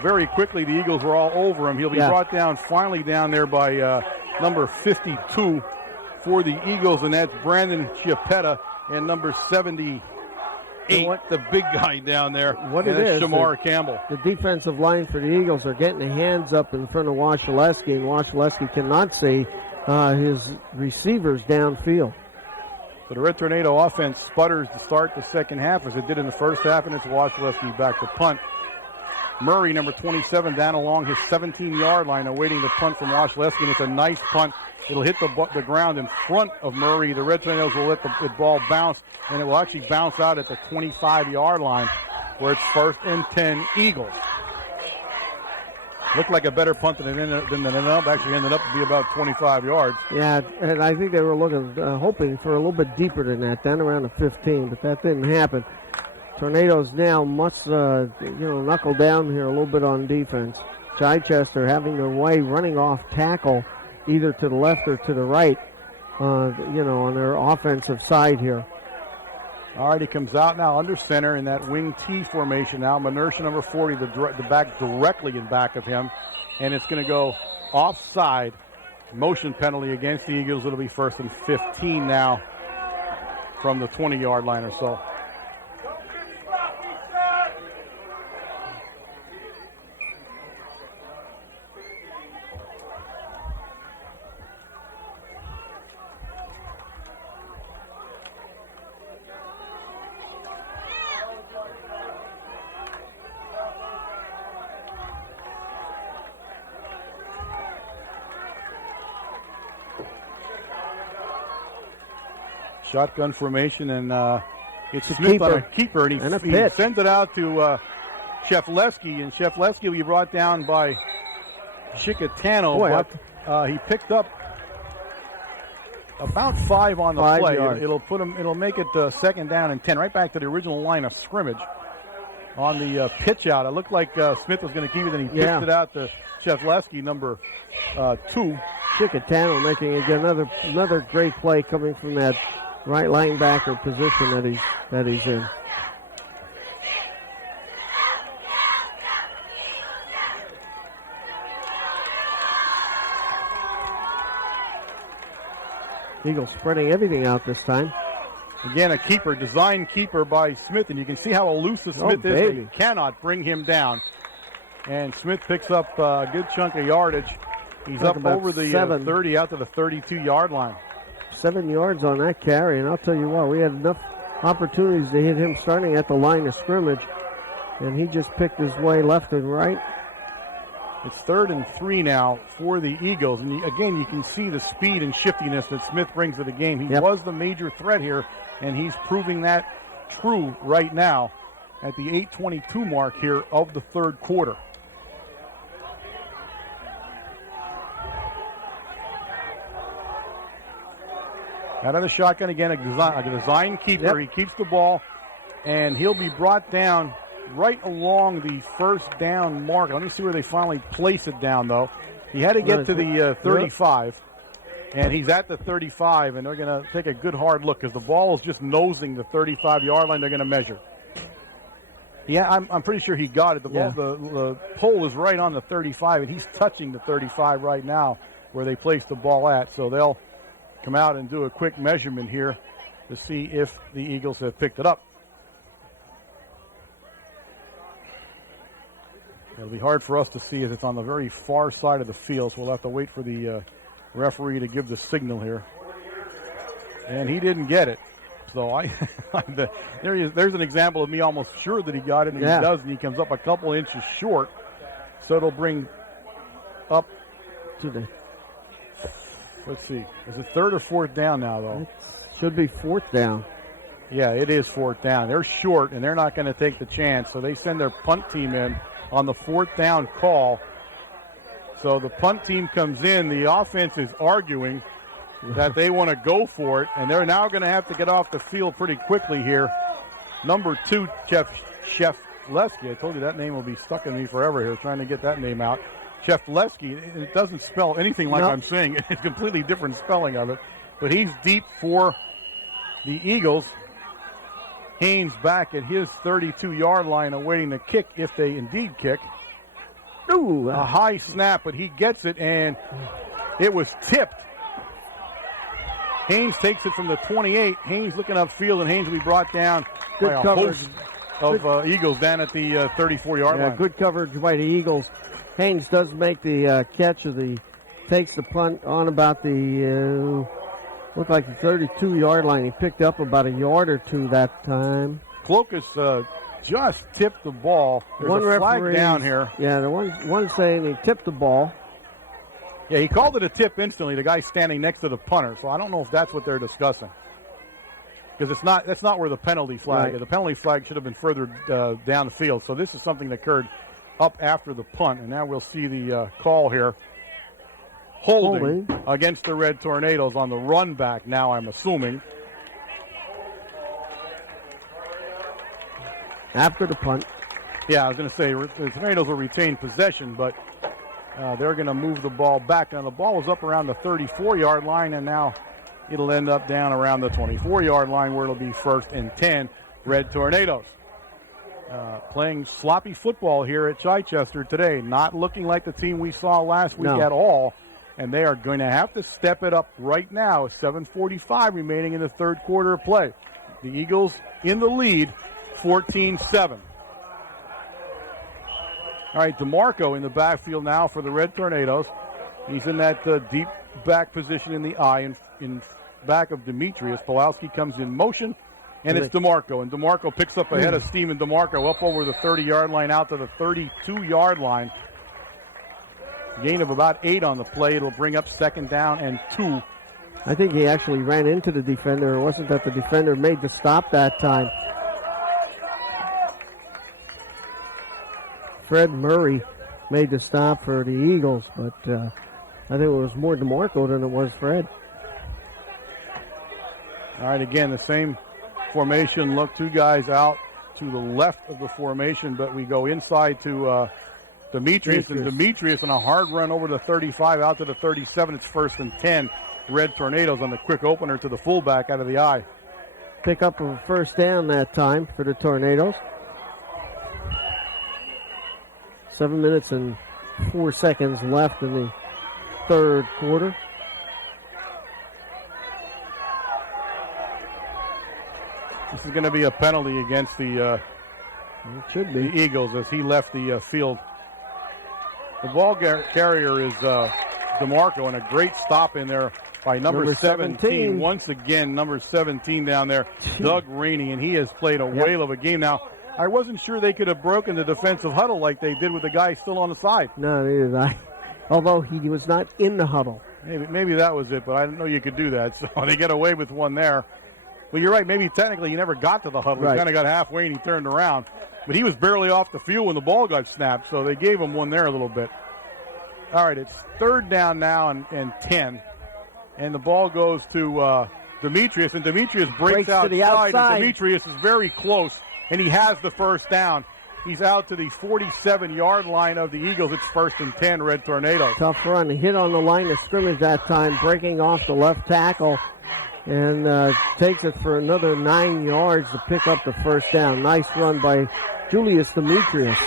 Very quickly, the Eagles were all over him. He'll be brought down, finally down there by number 52 for the Eagles, and that's Brandon Chiappetta, and number 78, the big guy down there. Shamar Campbell. The defensive line for the Eagles are getting the hands up in front of Washaleski, and Washaleski cannot see his receivers downfield. So the Red Tornado offense sputters to start the second half as it did in the first half, and it's Washaleski back to punt. Murray, number 27, down along his 17-yard line, awaiting the punt from Washaleski, and it's a nice punt. It'll hit the ground in front of Murray. The Red Tornadoes will let the ball bounce, and it will actually bounce out at the 25-yard line, where it's 1st and 10 Eagles. Looked like a better punt than it ended up. Actually ended up to be about 25 yards. Yeah, and I think they were hoping for a little bit deeper than that, down around the 15, but that didn't happen. Tornadoes now must, knuckle down here a little bit on defense. Chichester having their way running off tackle either to the left or to the right, on their offensive side here. All right, he comes out now under center in that wing T formation now. Manersha, number 40, the back directly in back of him, and it's going to go offside. Motion penalty against the Eagles. It'll be 1st and 15 now from the 20-yard line or so. Shotgun formation, and it's Smith on a keeper, and he sends it out to Shefleski, and Shefleski will be brought down by Chicatano, but he picked up about 5 on the play. It'll make it second down and 10, right back to the original line of scrimmage. On the pitch out, it looked like Smith was going to keep it, and he pitched it out to Shefleski, number 2. Chicatano making again another great play coming from that right linebacker position that he's in. Eagles spreading everything out this time. Again, a keeper, design keeper by Smith, and you can see how elusive Smith is. They cannot bring him down. And Smith picks up a good chunk of yardage. He's up over the 30 out to the 32-yard line. 7 yards on that carry, and I'll tell you what, we had enough opportunities to hit him starting at the line of scrimmage, and he just picked his way left and right. It's 3rd and 3 now for the Eagles, and again, you can see the speed and shiftiness that Smith brings to the game. He was the major threat here, and he's proving that true right now at the 8:22 mark here of the third quarter. Out of the shotgun again, a design keeper. He keeps the ball, and he'll be brought down right along the first down mark. Let me see where they finally place it down, though. He had to get to the 35, and he's at the 35, and they're going to take a good hard look because the ball is just nosing the 35-yard line. They're going to measure. Yeah, I'm pretty sure he got it. The pole is right on the 35, and he's touching the 35 right now where they placed the ball at. So they'll come out and do a quick measurement here to see if the Eagles have picked it up. It'll be hard for us to see as it's on the very far side of the field, so we'll have to wait for the referee to give the signal here. And he didn't get it. So there's an example of me almost sure that he got it, and he does, and he comes up a couple inches short. So it'll bring up to the... Let's see. Is it 3rd or 4th down now, though? It should be 4th down. Yeah, it is 4th down. They're short, and they're not going to take the chance. So they send their punt team in on the 4th down call. So the punt team comes in. The offense is arguing that they want to go for it, and they're now going to have to get off the field pretty quickly here. Number 2, Shefleski. I told you that name will be stuck in me forever here, trying to get that name out. Shefleski, it doesn't spell anything like I'm saying. It's a completely different spelling of it. But he's deep for the Eagles. Haynes back at his 32-yard line awaiting the kick if they indeed kick. Ooh, a high snap, but he gets it, and it was tipped. Haynes takes it from the 28. Haynes looking upfield, and Haynes will be brought down by a host of Eagles down at the 34-yard line. Good coverage by the Eagles. Haynes does make the catch takes the punt on about the, looked like the 32-yard line. He picked up about a yard or two that time. Clokus just tipped the ball. There's a flag down here. Yeah, the one saying he tipped the ball. Yeah, he called it a tip instantly, the guy standing next to the punter. So I don't know if that's what they're discussing. Because that's not where the penalty flag is. The penalty flag should have been further down the field. So this is something that occurred up after the punt, and now we'll see the call here. Holding against the Red Tornadoes on the run back now, I'm assuming. After the punt. Yeah, I was going to say the Tornadoes will retain possession, but they're going to move the ball back. Now the ball was up around the 34-yard line, and now it'll end up down around the 24-yard line where it'll be 1st and 10, Red Tornadoes. Playing sloppy football here at Chichester today. Not looking like the team we saw last week at all. And they are going to have to step it up right now. 7:45 remaining in the third quarter of play. The Eagles in the lead, 14-7. All right, DeMarco in the backfield now for the Red Tornadoes. He's in that deep back position in the I in back of Demetrius. Pawlowski comes in motion. And it's DeMarco, and DeMarco picks up a head of steam, and DeMarco up over the 30-yard line out to the 32-yard line. Gain of about 8 on the play. It'll bring up 2nd down and 2 I think he actually ran into the defender. It wasn't that the defender made the stop that time. Fred Murray made the stop for the Eagles, but I think it was more DeMarco than it was Fred. All right, again, the same formation. Look, two guys out to the left of the formation, but we go inside to Demetrius. And Demetrius on a hard run over the 35 out to the 37. It's 1st and 10. Red Tornadoes on the quick opener to the fullback out of the eye. Pick up a first down that time for the Tornadoes. 7 minutes and 4 seconds left in the third quarter. This is going to be a penalty against the It should be. the Eagles as he left the field. The ball carrier is DeMarco, and a great stop in there by number 17. Once again, number 17 down there, Doug Rainey, and he has played a whale of a game. Now, I wasn't sure they could have broken the defensive huddle like they did with the guy still on the side. No, neither did I. Although he was not in the huddle. Maybe that was it, but I didn't know you could do that. So they get away with one there. Well, you're right. Maybe technically he never got to the huddle. Right. He kind of got halfway and he turned around. But he was barely off the field when the ball got snapped, so they gave him one there a little bit. All right, it's 3rd down now and 10. And the ball goes to Demetrius, and Demetrius breaks to the outside. outside. And Demetrius is very close, and he has the first down. He's out to the 47-yard line of the Eagles. It's 1st and 10, Red Tornadoes. Tough run. Hit on the line of scrimmage that time, breaking off the left tackle, and takes it for another 9 yards to pick up the first down. Nice run by Julius Demetrius.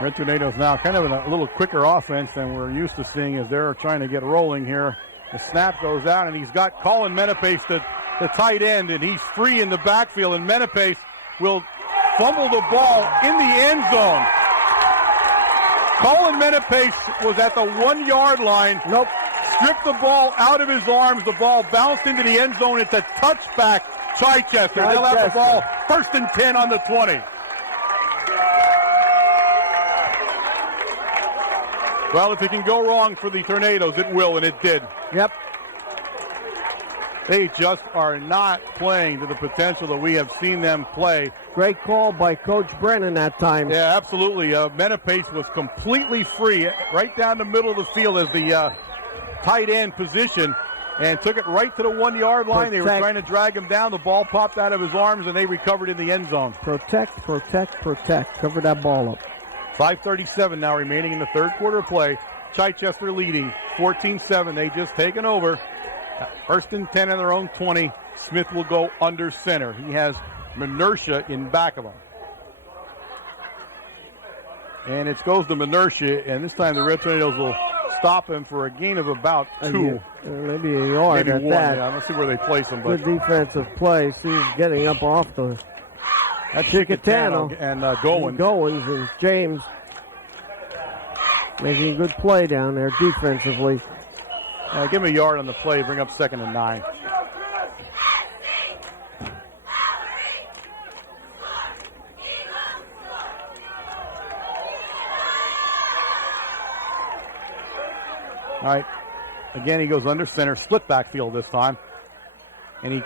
Red Tornadoes now kind of in a little quicker offense than we're used to seeing as they're trying to get rolling here. The snap goes out, and he's got Colin Menepace, the tight end, and he's free in the backfield, and Menepace will fumble the ball in the end zone. Colin Menepace was at the 1 yard line. Nope. Stripped the ball out of his arms. The ball bounced into the end zone. It's a touchback, Chichester. They'll have the ball 1st and 10 on the 20. Well, if it can go wrong for the Tornadoes, it will, and it did. Yep. They just are not playing to the potential that we have seen them play. Great call by Coach Brennan that time. Yeah, absolutely. Menepace was completely free right down the middle of the field as the tight end position and took it right to the 1 yard line. They were trying to drag him down. The ball popped out of his arms, and they recovered in the end zone. Protect. Cover that ball up. 5:37 now remaining in the third quarter of play. Chichester leading 14-7. They just taken over. 1st and 10 in their own 20. Smith will go under center. He has Menersha in back of him. And it goes to Menersha, and this time the Red Tornadoes will stop him for a gain of about 2. Maybe a yard Maybe at 1, that. yeah. Let's see where they place him. But Good defensive play. See, he's getting up off the that's Chicatano and Goins. Goins and James making a good play down there defensively. Give him a yard on the play. Bring up 2nd and 9. All right. Again, he goes under center. Split backfield this time. And he's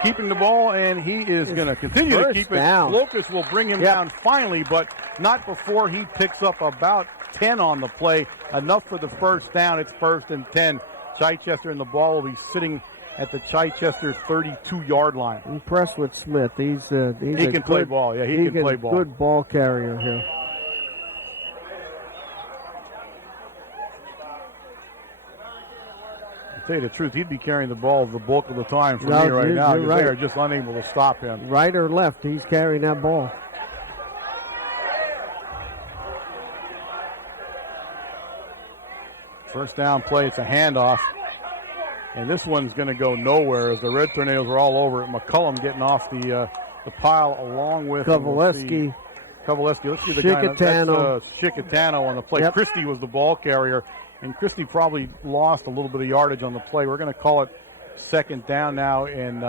keeping the ball, and he is going to continue to keep it. Locust will bring him down finally, but not before he picks up about 10 on the play. Enough for the first down. It's 1st and 10. Chichester, and the ball will be sitting at the Chichester 32-yard line. Impressed with Smith. He can play ball. Yeah, he can play ball. Good ball carrier here. To tell you the truth, he'd be carrying the ball the bulk of the time for me right now because they are just unable to stop him. Right or left, he's carrying that ball. First down play, it's a handoff. And this one's going to go nowhere as the Red Tornadoes are all over it. McCullum getting off the pile along with Kovaleski. Let's see the Chicatano. That's Chicatano on the play. Yep. Christie was the ball carrier, and Christie probably lost a little bit of yardage on the play. We're going to call it 2nd down now, and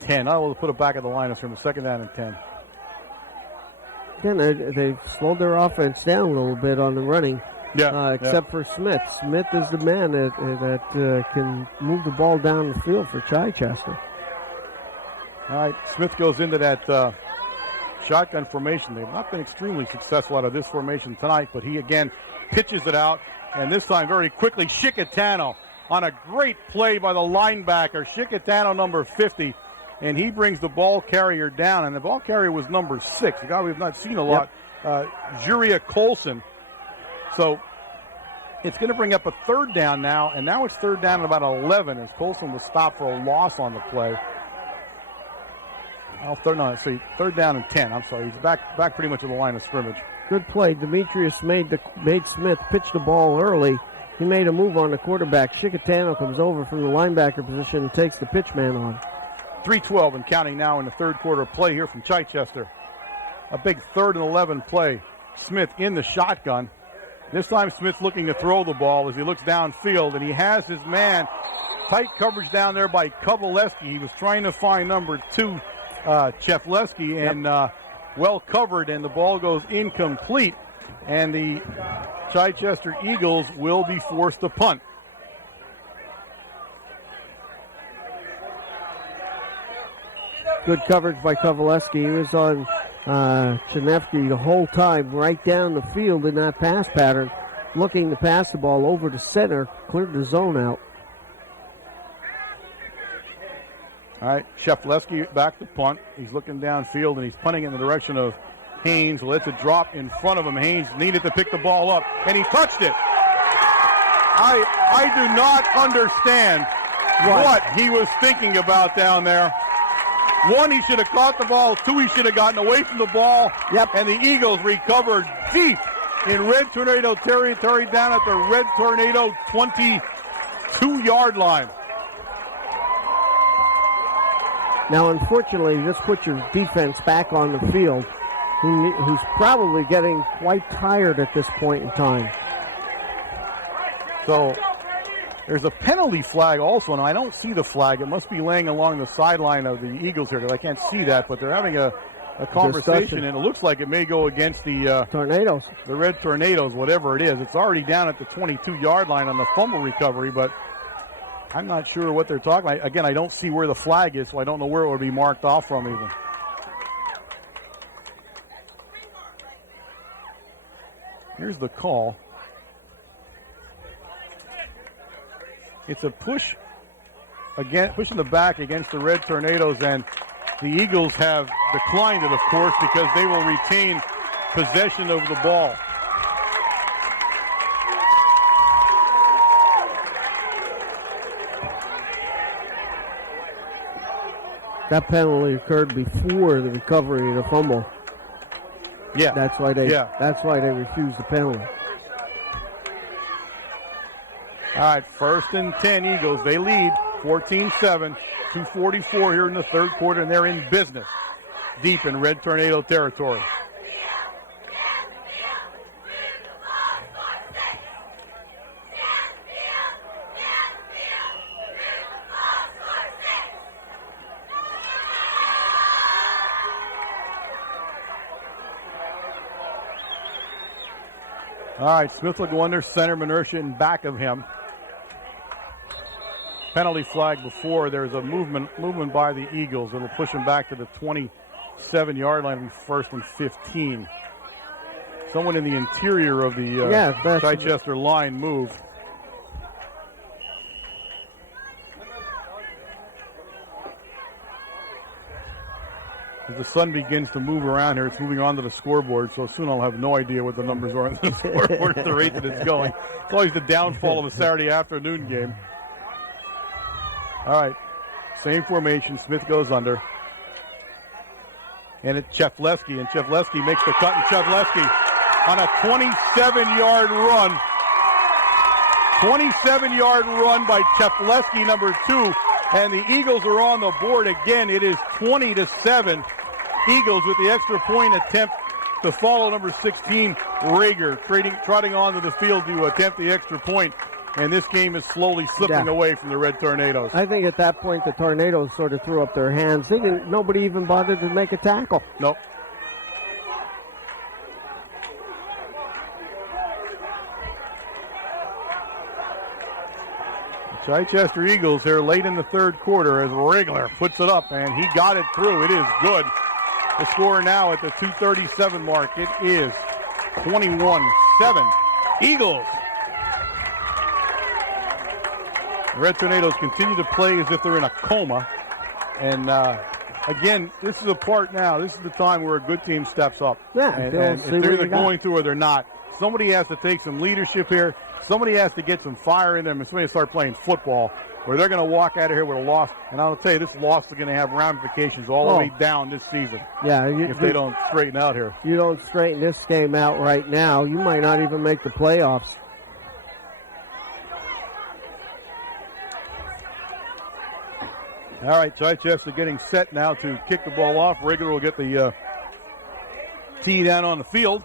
10. I will put it back at the line of scrimmage. 2nd down and 10. Again, they've slowed their offense down a little bit on the running. Except for Smith. Smith is the man that can move the ball down the field for Chichester. All right, Smith goes into that shotgun formation. They've not been extremely successful out of this formation tonight, but he again pitches it out, and this time very quickly, Chichester on a great play by the linebacker, Chichester number 50, and he brings the ball carrier down, and the ball carrier was number 6, a guy we've not seen a lot, Juria Colson. So it's going to bring up a 3rd down now, and now it's 3rd down at about 11 as Colson was stopped for a loss on the play. 3rd down and 10. I'm sorry, he's back pretty much at the line of scrimmage. Good play. Demetrius made Smith pitch the ball early. He made a move on the quarterback. Chichester comes over from the linebacker position and takes the pitch man on. 3:12 and counting now in the 3rd quarter play here from Chichester. A big 3rd and 11 play. Smith in the shotgun. This time Smith's looking to throw the ball as he looks downfield, and he has his man. Tight coverage down there by Kovaleski. He was trying to find number 2, Chefleski, and well covered, and the ball goes incomplete. And the Chichester Eagles will be forced to punt. Good coverage by Kovaleski. He was on Chinefsky the whole time, right down the field in that pass pattern, looking to pass the ball over to center, cleared the zone out. All right, Chefleski back to punt. He's looking downfield, and he's punting in the direction of Haynes. Lets it drop in front of him. Haynes needed to pick the ball up, and he touched it. I do not understand what he was thinking about down there. 1, he should have caught the ball. 2, he should have gotten away from the ball. And the Eagles recovered deep in Red Tornado territory down at the Red Tornado 22-yard line. Now, unfortunately, this puts your defense back on the field, who's probably getting quite tired at this point in time. So there's a penalty flag also, and I don't see the flag. It must be laying along the sideline of the Eagles here, because I can't see that, but they're having a conversation, and it looks like it may go against the Tornadoes. The Red Tornadoes, whatever it is. It's already down at the 22-yard line on the fumble recovery, but I'm not sure what they're talking about. Again, I don't see where the flag is, so I don't know where it would be marked off from even. Here's the call. It's a push in the back against the Red Tornadoes, and the Eagles have declined it, of course, because they will retain possession of the ball. That penalty occurred before the recovery of the fumble. Yeah. That's why they refused the penalty. All right, 1st and 10 Eagles. They lead 14-7, 2:44 here in the 3rd quarter, and they're in business deep in Red Tornado territory. All right, Smith will go under center, Manersha in back of him. Penalty flag before. There's a movement by the Eagles. It'll push them back to the 27-yard line. It'll be 1st and 15. Someone in the interior of the Chichester line move. As the sun begins to move around here, it's moving onto the scoreboard, so soon I'll have no idea what the numbers are on the scoreboard at the rate that it's going. It's always the downfall of a Saturday afternoon game. All right, same formation. Smith goes under. And it's Chefleski, and Chefleski makes the cut, and Chefleski on a 27-yard run. 27-yard run by Chefleski, number 2. And the Eagles are on the board again. It is 20-7. Eagles with the extra point attempt to follow number 16, Rager, trotting onto the field to attempt the extra point. and this game is slowly slipping away from the Red Tornadoes. I think at that point the Tornadoes sort of threw up their hands. Nobody even bothered to make a tackle. Nope. Chichester Eagles here late in the third quarter as Regler puts it up, and he got it through. It is good. The score now at the 2:37 mark, it is 21-7. Eagles. The Red Tornadoes continue to play as if they're in a coma. And again, this is the part now, this is the time where a good team steps up. Yeah, and if they're either going to or they're not. Somebody has to take some leadership here. Somebody has to get some fire in them and somebody start playing football where they're going to walk out of here with a loss. And I'll tell you, this loss is going to have ramifications all the way down this season. Yeah, if they don't straighten out here. You don't straighten this game out right now, you might not even make the playoffs. All right, Chichester getting set now to kick the ball off. Regler will get the tee down on the field.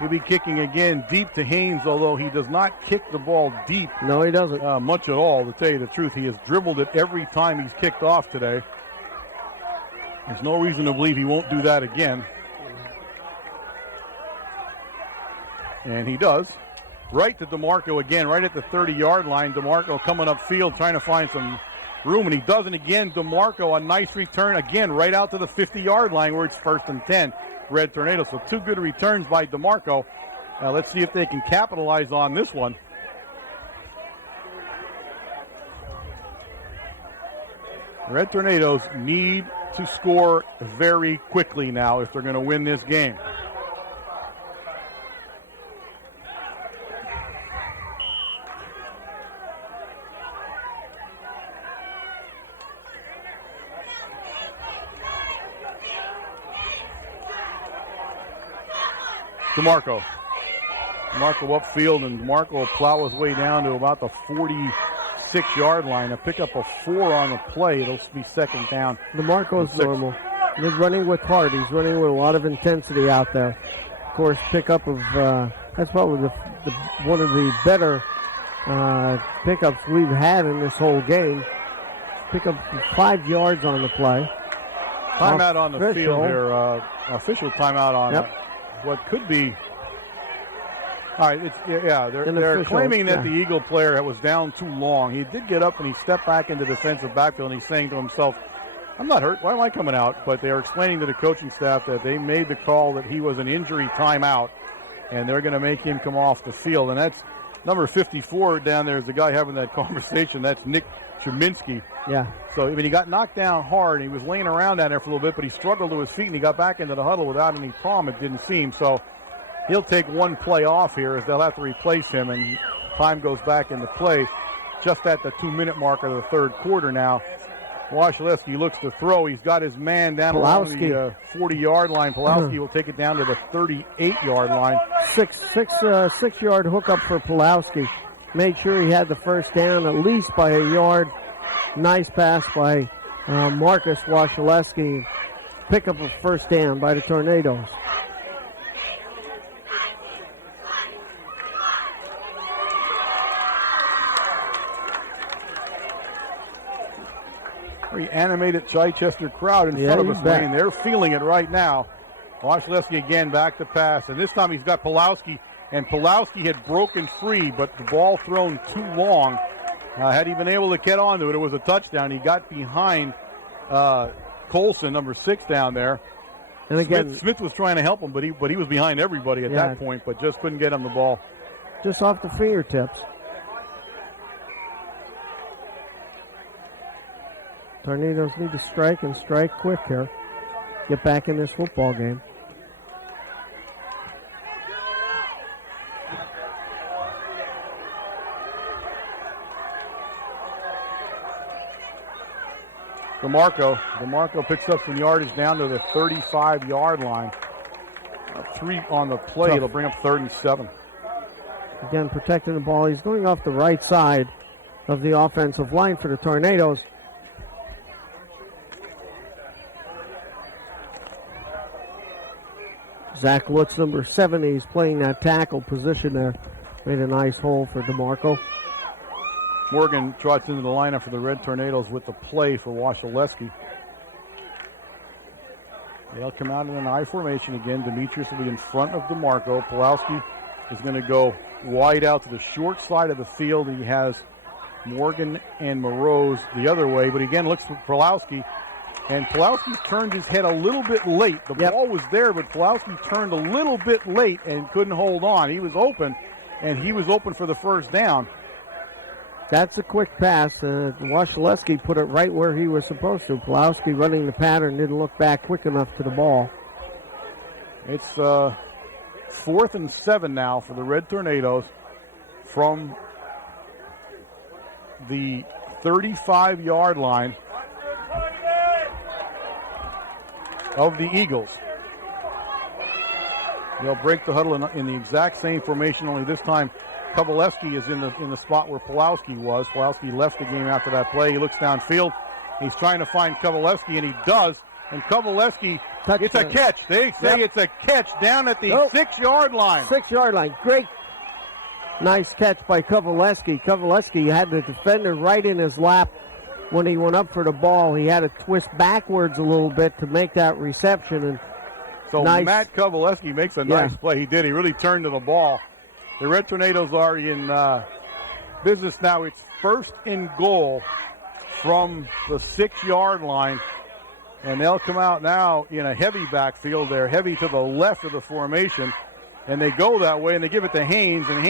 He'll be kicking again deep to Haynes, although he does not kick the ball deep. No, he doesn't. Much at all, to tell you the truth. He has dribbled it every time he's kicked off today. There's no reason to believe he won't do that again. And he does. Right to DeMarco again, right at the 30-yard line. DeMarco coming upfield, trying to find some room, and he doesn't again. DeMarco, a nice return again, right out to the 50-yard line where it's 1st and 10. Red Tornadoes. So 2 good returns by DeMarco. Let's see if they can capitalize on this one. Red Tornadoes need to score very quickly now if they're going to win this game. DeMarco upfield, and DeMarco will plow his way down to about the 46-yard line. A pick up a 4 on the play. It'll be 2nd down. DeMarco's normal. He's running with heart. He's running with a lot of intensity out there. Of course, pickup of that's probably one of the better pickups we've had in this whole game. Pick up 5 yards on the play. Timeout on the field here. Official timeout on what could be. All right, they're claiming that the Eagle player was down too long. He did get up and he stepped back into defensive backfield, and he's saying to himself, I'm not hurt. Why am I coming out? But they are explaining to the coaching staff that they made the call that he was an injury timeout, and they're going to make him come off the field. And that's number 54 down there is the guy having that conversation. That's Nick Cheminsky. Yeah. So, he got knocked down hard. He was laying around down there for a little bit, but he struggled to his feet, and he got back into the huddle without any problem, it didn't seem. So, he'll take one play off here as they'll have to replace him, and time goes back into play just at the 2-minute mark of the third quarter now. Wasilewski looks to throw. He's got his man down along the 40-yard line. Pulowski will take it down to the 38-yard line. 6-yard hookup for Pulowski. Made sure he had the first down at least by a yard. Nice pass by Marcus Wasilewski. Pick up a first down by the Tornadoes. Very animated Chichester crowd in front of us, Wayne. They're feeling it right now. Wasilewski again back to pass, and this time he's got Pulowski, and Pulowski had broken free, but the ball thrown too long. Had he been able to get onto it, it was a touchdown. He got behind Colson, number 6 down there. And again, Smith was trying to help him, but he was behind everybody at that point, but just couldn't get him the ball. Just off the fingertips. Tornadoes need to strike and strike quick here. Get back in this football game. DeMarco picks up some yardage down to the 35-yard line. 3 on the play. It'll bring up 3rd and 7. Again, protecting the ball. He's going off the right side of the offensive line for the Tornadoes. Zach Lutz, number 70, he's playing that tackle position there. Made a nice hole for DeMarco. Morgan trots into the lineup for the Red Tornadoes with the play for Washaleski. They'll come out in an I formation again. Demetrius will be in front of DeMarco. Pulowski is going to go wide out to the short side of the field. He has Morgan and Morose the other way, but again looks for Pulowski. And Pulowski turned his head a little bit late. The ball was there, but Pulowski turned a little bit late and couldn't hold on. He was open, and he was open for the first down. That's a quick pass. Washaleski put it right where he was supposed to. Pulowski running the pattern, didn't look back quick enough to the ball. It's 4th and 7 now for the Red Tornadoes from the 35-yard line of the Eagles. They'll break the huddle in the exact same formation, only this time Kovalevsky is in the spot where Pulowski was. Pulowski left the game after that play. He looks downfield. He's trying to find Kovalevsky, and he does. And Kovalevsky, it's a catch. They say it's a catch down at the 6-yard line. 6-yard line. Great. Nice catch by Kovalevsky. Kovalevsky had the defender right in his lap when he went up for the ball. He had to twist backwards a little bit to make that reception. And so Matt Kovalevsky makes a nice play. He did. He really turned to the ball. The Red Tornadoes are in business now. It's 1st and goal from the 6-yard line. And they'll come out now in a heavy backfield. They're heavy to the left of the formation. And they go that way, and they give it to Haynes. And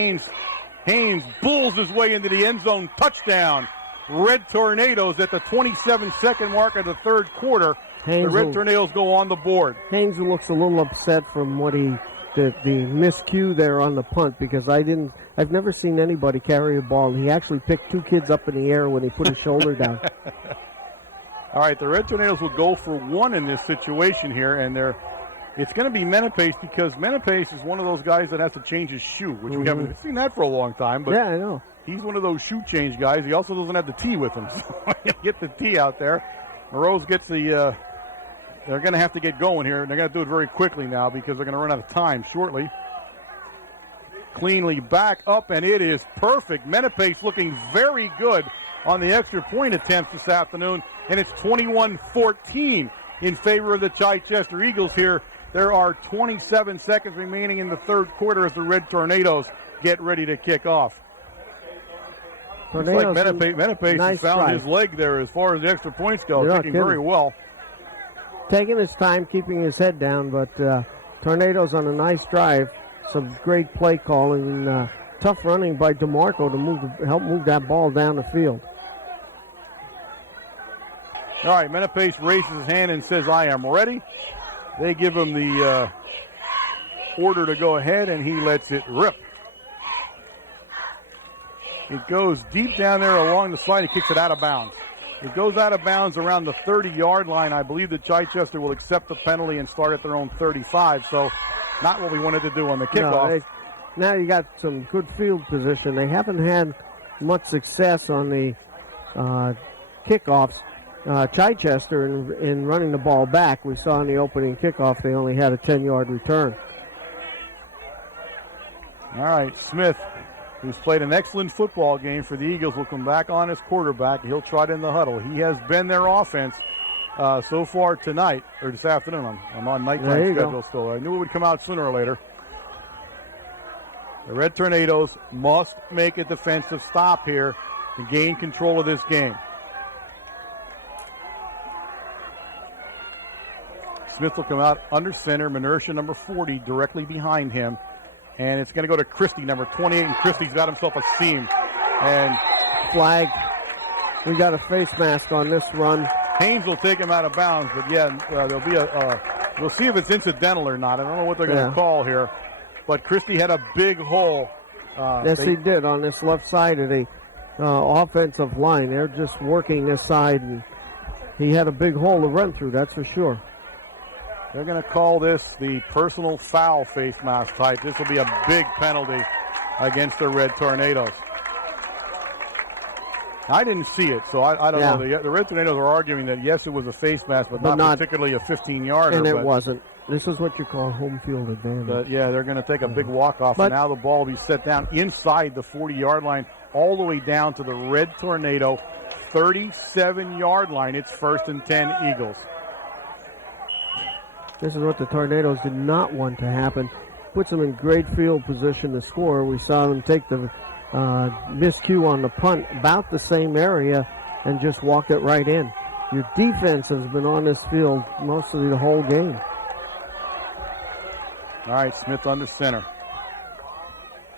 Haynes bulls his way into the end zone. Touchdown. Red Tornadoes at the 27-second mark of the third quarter. The Red Tornadoes go on the board. Haynes looks a little upset from what the miscue there on the punt, because I've never seen anybody carry a ball. He actually picked 2 kids up in the air when he put his shoulder down. All right, the Red Tornadoes will go for 1 in this situation here, and it's going to be Menapace, because Menapace is one of those guys that has to change his shoe, which we haven't seen that for a long time. But yeah, I know. He's one of those shoe change guys. He also doesn't have the tee with him, so he'll get the tee out there. Morose gets the they're going to have to get going here. They're going to do it very quickly now because they're going to run out of time shortly. Cleanly back up, and it is perfect. Menapace looking very good on the extra point attempt this afternoon, and it's 21-14 in favor of the Chichester Eagles here. There are 27 seconds remaining in the third quarter as the Red Tornadoes get ready to kick off. Looks like Menapace has found his leg there as far as the extra points go, kicking very well. Taking his time, keeping his head down, but Tornadoes on a nice drive. Some great play calling, tough running by DeMarco to help move that ball down the field. All right, Menapace raises his hand and says, "I am ready." They give him the order to go ahead, and he lets it rip. It goes deep down there along the side. He kicks it out of bounds. It goes out of bounds around the 30-yard line. I believe that Chichester will accept the penalty and start at their own 35, so not what we wanted to do on the kickoff. No, now you got some good field position. They haven't had much success on the kickoffs. Chichester in running the ball back. We saw in the opening kickoff they only had a 10-yard return. All right, Smith, who's played an excellent football game for the Eagles, will come back on as quarterback. He'll trot in the huddle. He has been their offense so far tonight, or this afternoon. I'm on nighttime schedule still. I knew it would come out sooner or later. The Red Tornadoes must make a defensive stop here to gain control of this game. Smith will come out under center. Minersha, number 40, directly behind him. And it's going to go to Christie, number 28, and Christie's got himself a seam. And flag. We got a face mask on this run. Haynes will take him out of bounds, but yeah, there'll be we'll see if it's incidental or not. I don't know what they're going to call here. But Christie had a big hole. Yes, he did on this left side of the offensive line. They're just working this side, and he had a big hole to run through, that's for sure. They're going to call this the personal foul face mask type. This will be a big penalty against the Red Tornadoes. I didn't see it, so I don't Yeah. know. The Red Tornadoes are arguing that, yes, it was a face mask, but not particularly a 15-yarder. And it wasn't. This is what you call home field advantage. But, yeah, they're going to take a big walk-off, But- and now the ball will be set down inside the 40-yard line all the way down to the Red Tornado 37-yard line. It's 1st and 10 Eagles. This is what the Tornadoes did not want to happen. Puts them in great field position to score. We saw them take the miscue on the punt about the same area and just walk it right in. Your defense has been on this field mostly the whole game. All right, Smith under center.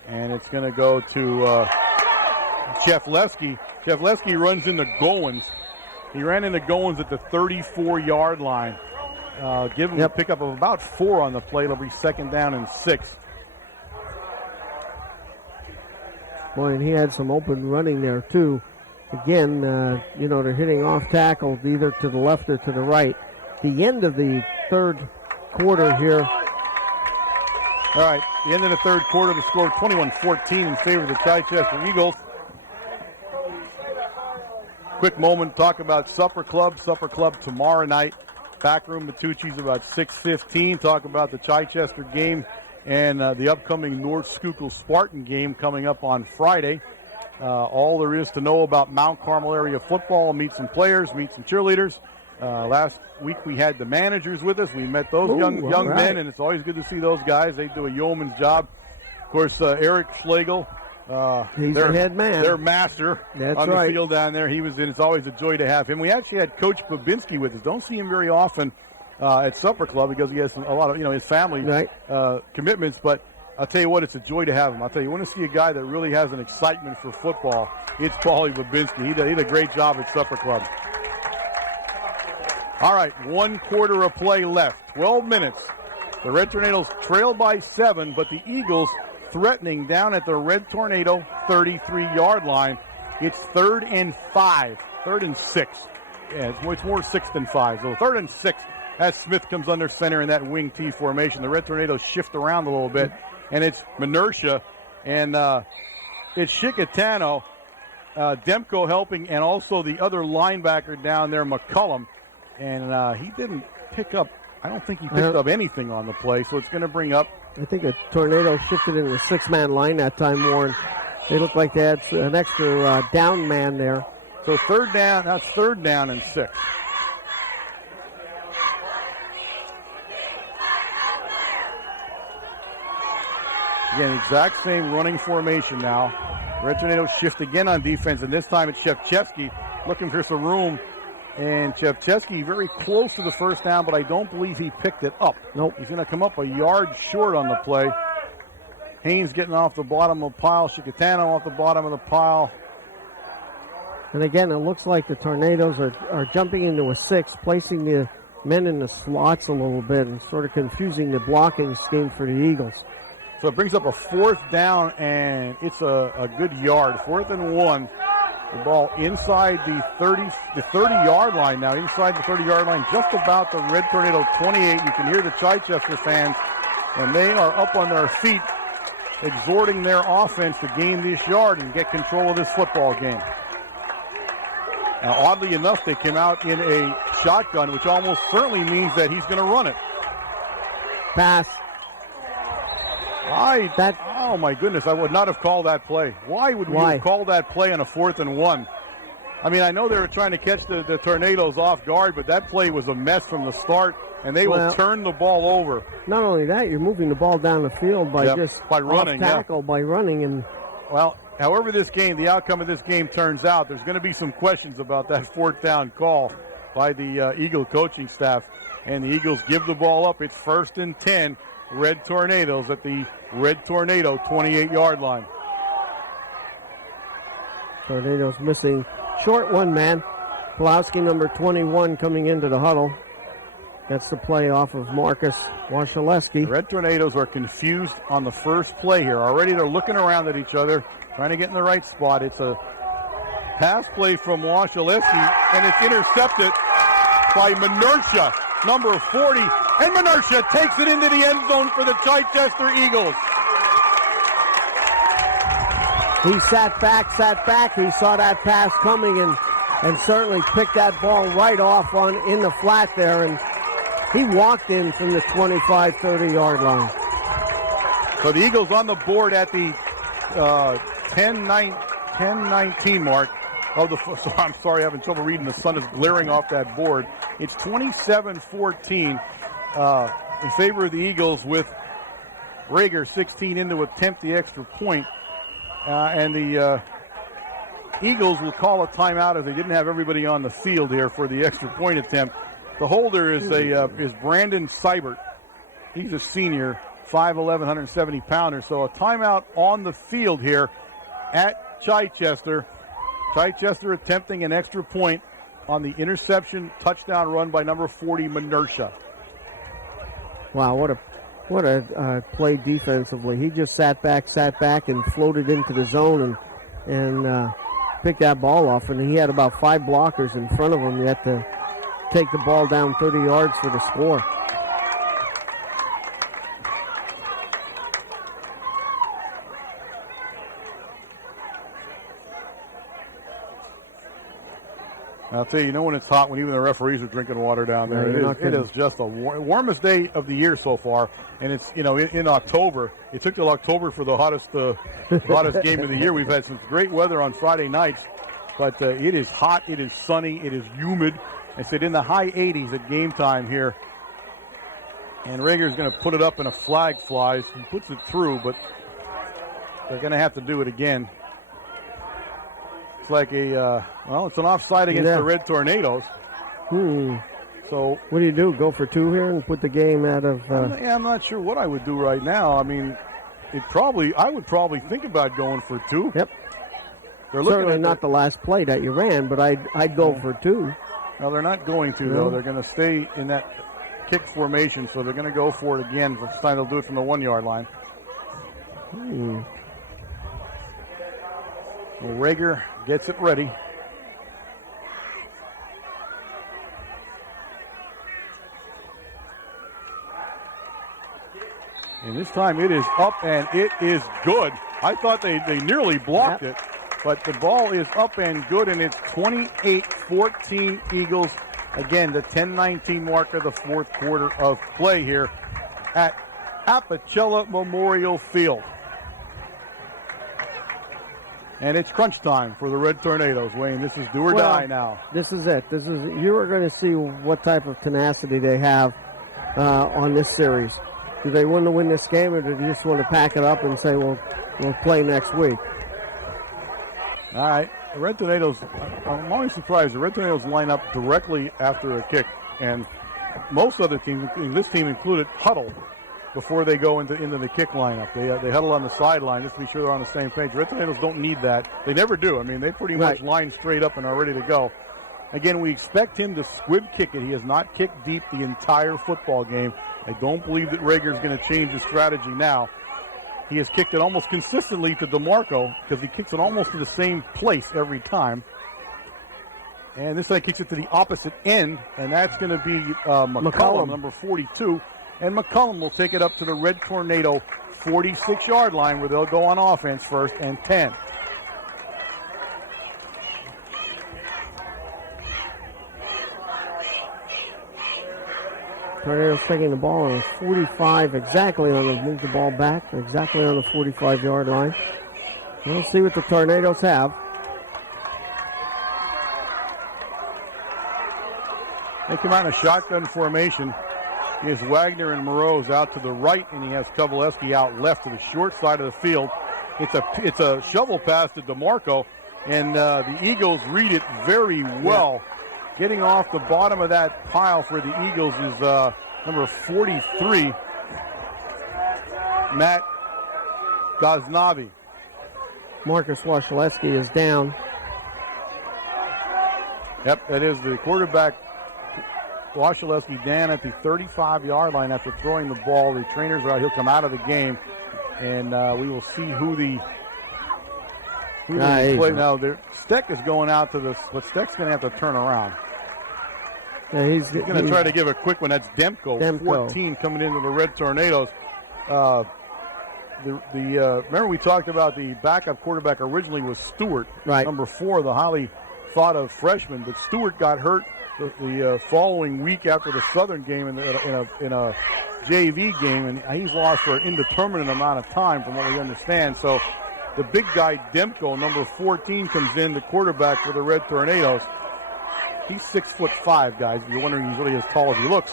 And it's going to go to Cheflesky. Cheflesky runs into Goins. He ran into Goins at the 34-yard line. Give him a pickup of about 4 on the play. It'll be 2nd down and 6. Boy, and he had some open running there, too. Again, they're hitting off tackles either to the left or to the right. The end of the third quarter here. All right, the end of the third quarter, the score 21-14 in favor of the Chichester Eagles. Quick moment, talk about Supper Club. Supper Club tomorrow night. Backroom Matucci's about 6:15. Talk about the Chichester game and the upcoming North Schuylkill Spartan game coming up on Friday. All there is to know about Mount Carmel area football. Meet some players, meet some cheerleaders. Last week we had the managers with us. We met those young men, and it's always good to see those guys. They do a yeoman's job. Of course, Eric Schlegel, he's the head man. Their master on the field down there. He was in. It's always a joy to have him. We actually had Coach Babinski with us. Don't see him very often at Supper Club because he has a lot of his family commitments. But I'll tell you what, it's a joy to have him. I'll tell you, want to see a guy that really has an excitement for football. It's Paulie Babinski. He did a great job at Supper Club. All right, 1 quarter of play left. 12 minutes. The Red Tornadoes trail by 7, but the Eagles threatening down at the Red Tornado 33-yard line. It's 3rd and 5. 3rd and 6. Yeah, it's more 6 than 5. So 3rd and 6 as Smith comes under center in that wing T formation. The Red Tornadoes shift around a little bit, and it's Minersha, and it's Chicatano, Demko helping, and also the other linebacker down there, McCullum. And he didn't pick up, I don't think he picked up anything on the play, so it's going to bring up. I think a Tornado shifted into the 6-man line that time, Warren. They look like they had an extra down man there. So 3rd down, that's 3rd down and 6. Again, exact same running formation now. Red Tornadoes shift again on defense, and this time it's Shevchevsky looking for some room. And Shevchevsky very close to the 1st down, but I don't believe he picked it up. Nope. He's going to come up a yard short on the play. Haynes getting off the bottom of the pile. Chicatano off the bottom of the pile. And again, it looks like the Tornadoes are jumping into a 6, placing the men in the slots a little bit and sort of confusing the blocking scheme for the Eagles. So it brings up a 4th down, and it's a good yard. 4th and 1. The ball inside the 30-yard line now, inside the 30-yard line, just about the Red Tornado 28. You can hear the Chichester fans, and they are up on their feet, exhorting their offense to gain this yard and get control of this football game. Now, oddly enough, they came out in a shotgun, which almost certainly means that he's going to run it. Pass. Oh my goodness, I would not have called that play. Why would we have called that play on a 4th and 1? I mean, I know they were trying to catch the Tornadoes off guard, but that play was a mess from the start, and they will turn the ball over. Not only that, you're moving the ball down the field by running, off tackle, by running. And well, however the outcome of this game turns out, there's going to be some questions about that 4th down call by the Eagle coaching staff. And the Eagles give the ball up. It's 1st and 10. Red Tornadoes at the Red Tornado 28-yard line. Tornadoes missing short one man. Pulowski, number 21, coming into the huddle. That's the play off of Marcus Washaleski. The Red Tornadoes are confused on the first play here. Already they're looking around at each other, trying to get in the right spot. It's a pass play from Washaleski, and it's intercepted by Minersha, number 40. And Minersha takes it into the end zone for the Chichester Eagles. He sat back. He saw that pass coming and certainly picked that ball right off in the flat there. And he walked in from the 25, 30-yard line. So the Eagles on the board at the 10-19 mark. I'm sorry, having trouble reading. The sun is glaring off that board. It's 27-14 in favor of the Eagles, with Rager 16 in to attempt the extra point. And the Eagles will call a timeout as they didn't have everybody on the field here for the extra point attempt. The holder is Brandon Seibert. He's a senior, 5'11", 170-pounder. So a timeout on the field here at Chichester. Chichester attempting an extra point on the interception touchdown run by number 40, Minersha. Wow, what a play defensively. He just sat back and floated into the zone and picked that ball off. And he had about 5 blockers in front of him yet to take the ball down 30 yards for the score. I'll tell you, when it's hot, when even the referees are drinking water down there, it is just the warmest day of the year so far. And it's, in October. It took till October for the hottest game of the year. We've had some great weather on Friday nights, but it is hot, it is sunny, it is humid. I said in the high 80s at game time here. And Rager's going to put it up and a flag flies. He puts it through, but they're going to have to do it again. It's like it's an offside against the Red Tornadoes. So what do? Go for 2 here and put the game out of? I'm not sure what I would do right now. I mean, I would probably think about going for 2. Yep. They're looking certainly not the last play that you ran, but I'd go for 2. No, they're not going to though. They're going to stay in that kick formation, so they're going to go for it again. This time they'll do it from the 1-yard line. Well, Rager gets it ready. And this time it is up and it is good. I thought they nearly blocked it, but the ball is up and good, and it's 28-14 Eagles. Again, the 10-19 mark of the fourth quarter of play here at Apicella Memorial Field. And it's crunch time for the Red Tornadoes, Wayne. This is do or die now. This is it. You are going to see what type of tenacity they have on this series. Do they want to win this game, or do they just want to pack it up and say, we'll play next week? All right. The Red Tornadoes, I'm always surprised. The Red Tornadoes line up directly after a kick. And most other teams, this team included, huddle before they go into the kick lineup. They huddle on the sideline just to be sure they're on the same page. Red Tornadoes don't need that. They never do. I mean, they pretty much line straight up and are ready to go. Again, we expect him to squib kick it. He has not kicked deep the entire football game. I don't believe that Rager's going to change his strategy now. He has kicked it almost consistently to DeMarco because he kicks it almost to the same place every time. And this time kicks it to the opposite end, and that's going to be McCullum, number 42. And McCullum will take it up to the Red Tornado 46-yard line where they'll go on offense, 1st and 10. Tornadoes taking the ball on 45, move the ball back, exactly on the 45-yard line. We'll see what the Tornadoes have. They come out in a shotgun formation. He has Wagner and Morose out to the right, and he has Kovaleski out left to the short side of the field. It's a shovel pass to DeMarco, and the Eagles read it very well. Getting off the bottom of that pile for the Eagles is number 43, Matt Ghaznavi. Marcus Wasilewski is down. Yep, that is the quarterback. Wasilewski down at the 35-yard line after throwing the ball. The trainers are out. He'll come out of the game, and we will see who the play. Now, Steck is going out to this, but Steck's going to have to turn around. Yeah, he's going to try to give a quick one. That's Demko. 14 coming into the Red Tornadoes. remember we talked about the backup quarterback originally was Stewart, Right. number 4, the highly thought of freshman, but Stewart got hurt the following week after the Southern game in a JV game, and he's lost for an indeterminate amount of time from what we understand. So the big guy, Demko, number 14, comes in, the quarterback for the Red Tornadoes. He's 6'5", guys. If you're wondering he's really as tall as he looks.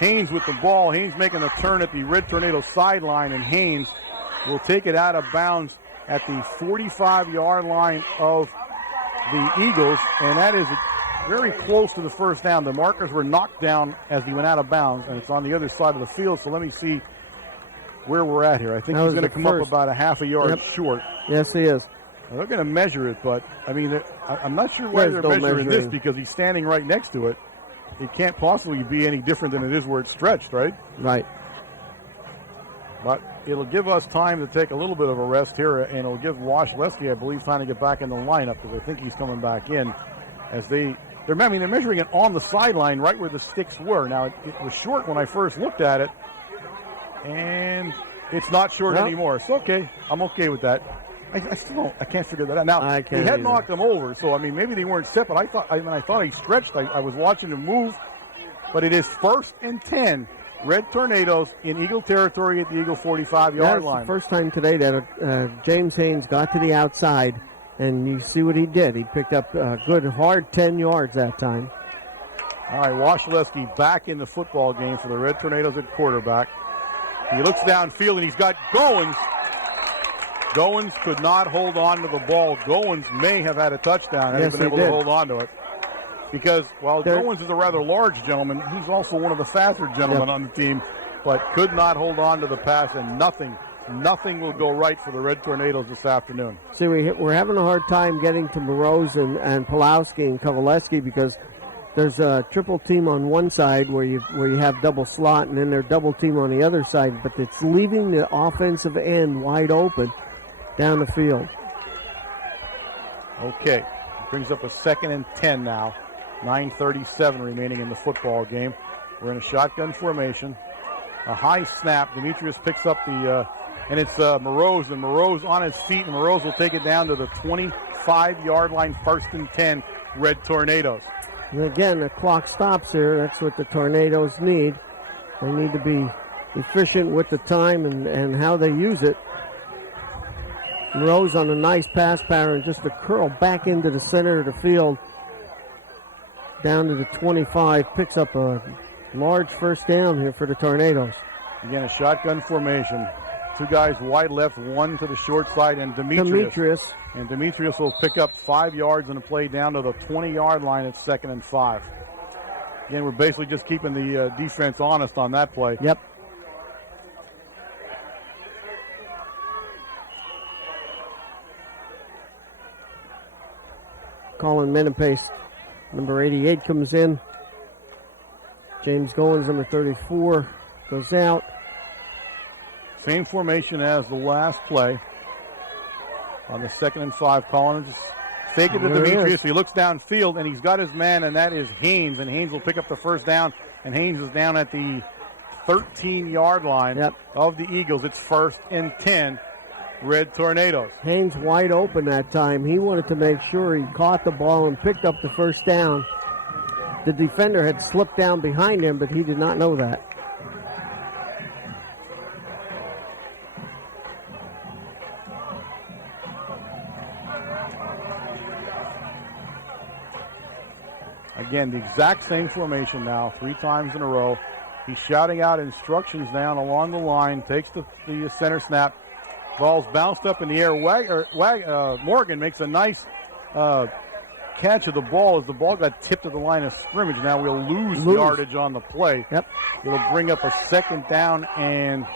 Haynes with the ball. Haynes making a turn at the Red Tornado sideline, and Haynes will take it out of bounds at the 45-yard line of the Eagles, and that is very close to the first down. The markers were knocked down as he went out of bounds, and it's on the other side of the field, so let me see where we're at here. I think he's going to come up about a half a yard short. Yes, he is. Now, they're going to measure it, but, I mean, I'm not sure why they're measuring this because he's standing right next to it. It can't possibly be any different than it is where it's stretched, right? Right. But it'll give us time to take a little bit of a rest here, and it'll give Washleski, I believe, time to get back in the lineup because I think he's coming back in as they're measuring it on the sideline right where the sticks were. Now, it was short when I first looked at it, and it's not short anymore. It's okay. I'm okay with that. I still don't. I can't figure that out. Now, he had knocked him over, so, I mean, maybe they weren't set, but I thought he stretched. I was watching him move, but it is 1st and 10. Red Tornadoes in Eagle territory at the Eagle 45-yard line. That's the first time today that James Haynes got to the outside, and you see what he did. He picked up a good, hard 10 yards that time. All right, Washleski back in the football game for the Red Tornadoes at quarterback. He looks downfield, and he's got Goins. Goins could not hold on to the ball. Goins may have had a touchdown had he been able to hold on to it. Because while Goins is a rather large gentleman, he's also one of the faster gentlemen on the team, but could not hold on to the pass, and nothing will go right for the Red Tornadoes this afternoon. See, we're having a hard time getting to Moroz and Pulowski and Kovaleski because there's a triple team on one side where you have double slot, and then they're double team on the other side, but it's leaving the offensive end wide open down the field. Okay, brings up a 2nd and 10 now. 9:37 remaining in the football game. We're in a shotgun formation. A high snap. Demetrius picks up and it's Moroz, and Moroz on his feet, and Moroz will take it down to the 25-yard line, 1st and 10, Red Tornadoes. And again, the clock stops here. That's what the Tornadoes need. They need to be efficient with the time and how they use it. Moroz on a nice pass pattern, just a curl back into the center of the field. Down to the 25, picks up a large first down here for the Tornadoes. Again, a shotgun formation. 2 guys wide left, 1 to the short side, and Demetrius. And Demetrius will pick up 5 yards in a play down to the 20-yard line at 2nd and 5. Again, we're basically just keeping the defense honest on that play. Yep. Colin Menapace, number 88, comes in. James Goins, number 34, goes out. Same formation as the last play. On the 2nd and 5, Colin just fake it to Demetrius. He looks downfield, and he's got his man, and that is Haynes. And Haynes will pick up the first down, and Haynes is down at the 13-yard line of the Eagles. It's 1st and 10. Red Tornadoes. Haynes wide open that time. He wanted to make sure he caught the ball and picked up the first down. The defender had slipped down behind him, but he did not know that. Again, the exact same formation now, 3 times in a row. He's shouting out instructions down along the line, takes the center snap. Ball's bounced up in the air. Morgan makes a nice catch of the ball as the ball got tipped at the line of scrimmage. Now we'll lose yardage on the play. It'll bring up a 2nd down and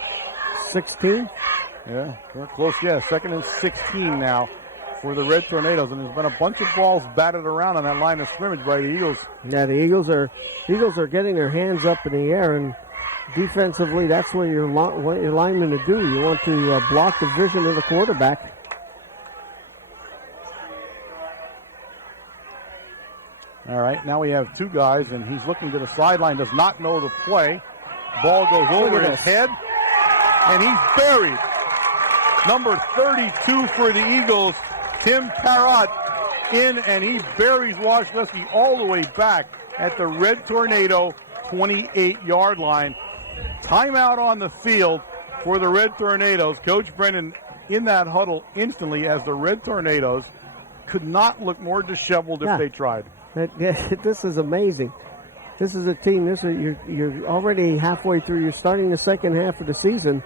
16. Yeah, we're close. Yeah, 2nd and 16 now for the Red Tornadoes, and there's been a bunch of balls batted around on that line of scrimmage by the Eagles. Yeah, the Eagles are getting their hands up in the air, and defensively, that's what your linemen to do. You want to block the vision of the quarterback. All right, now we have 2 guys, and he's looking to the sideline, does not know the play. Ball goes over his head. and he's buried. Number 32 for the Eagles, Tim Parrott, in, and he buries Wasilewski all the way back at the Red Tornado 28-yard line. Timeout on the field for the Red Tornadoes. Coach Brennan in that huddle instantly, as the Red Tornadoes could not look more disheveled if they tried. This is amazing. This is a team. You're already halfway through. You're starting the second half of the season,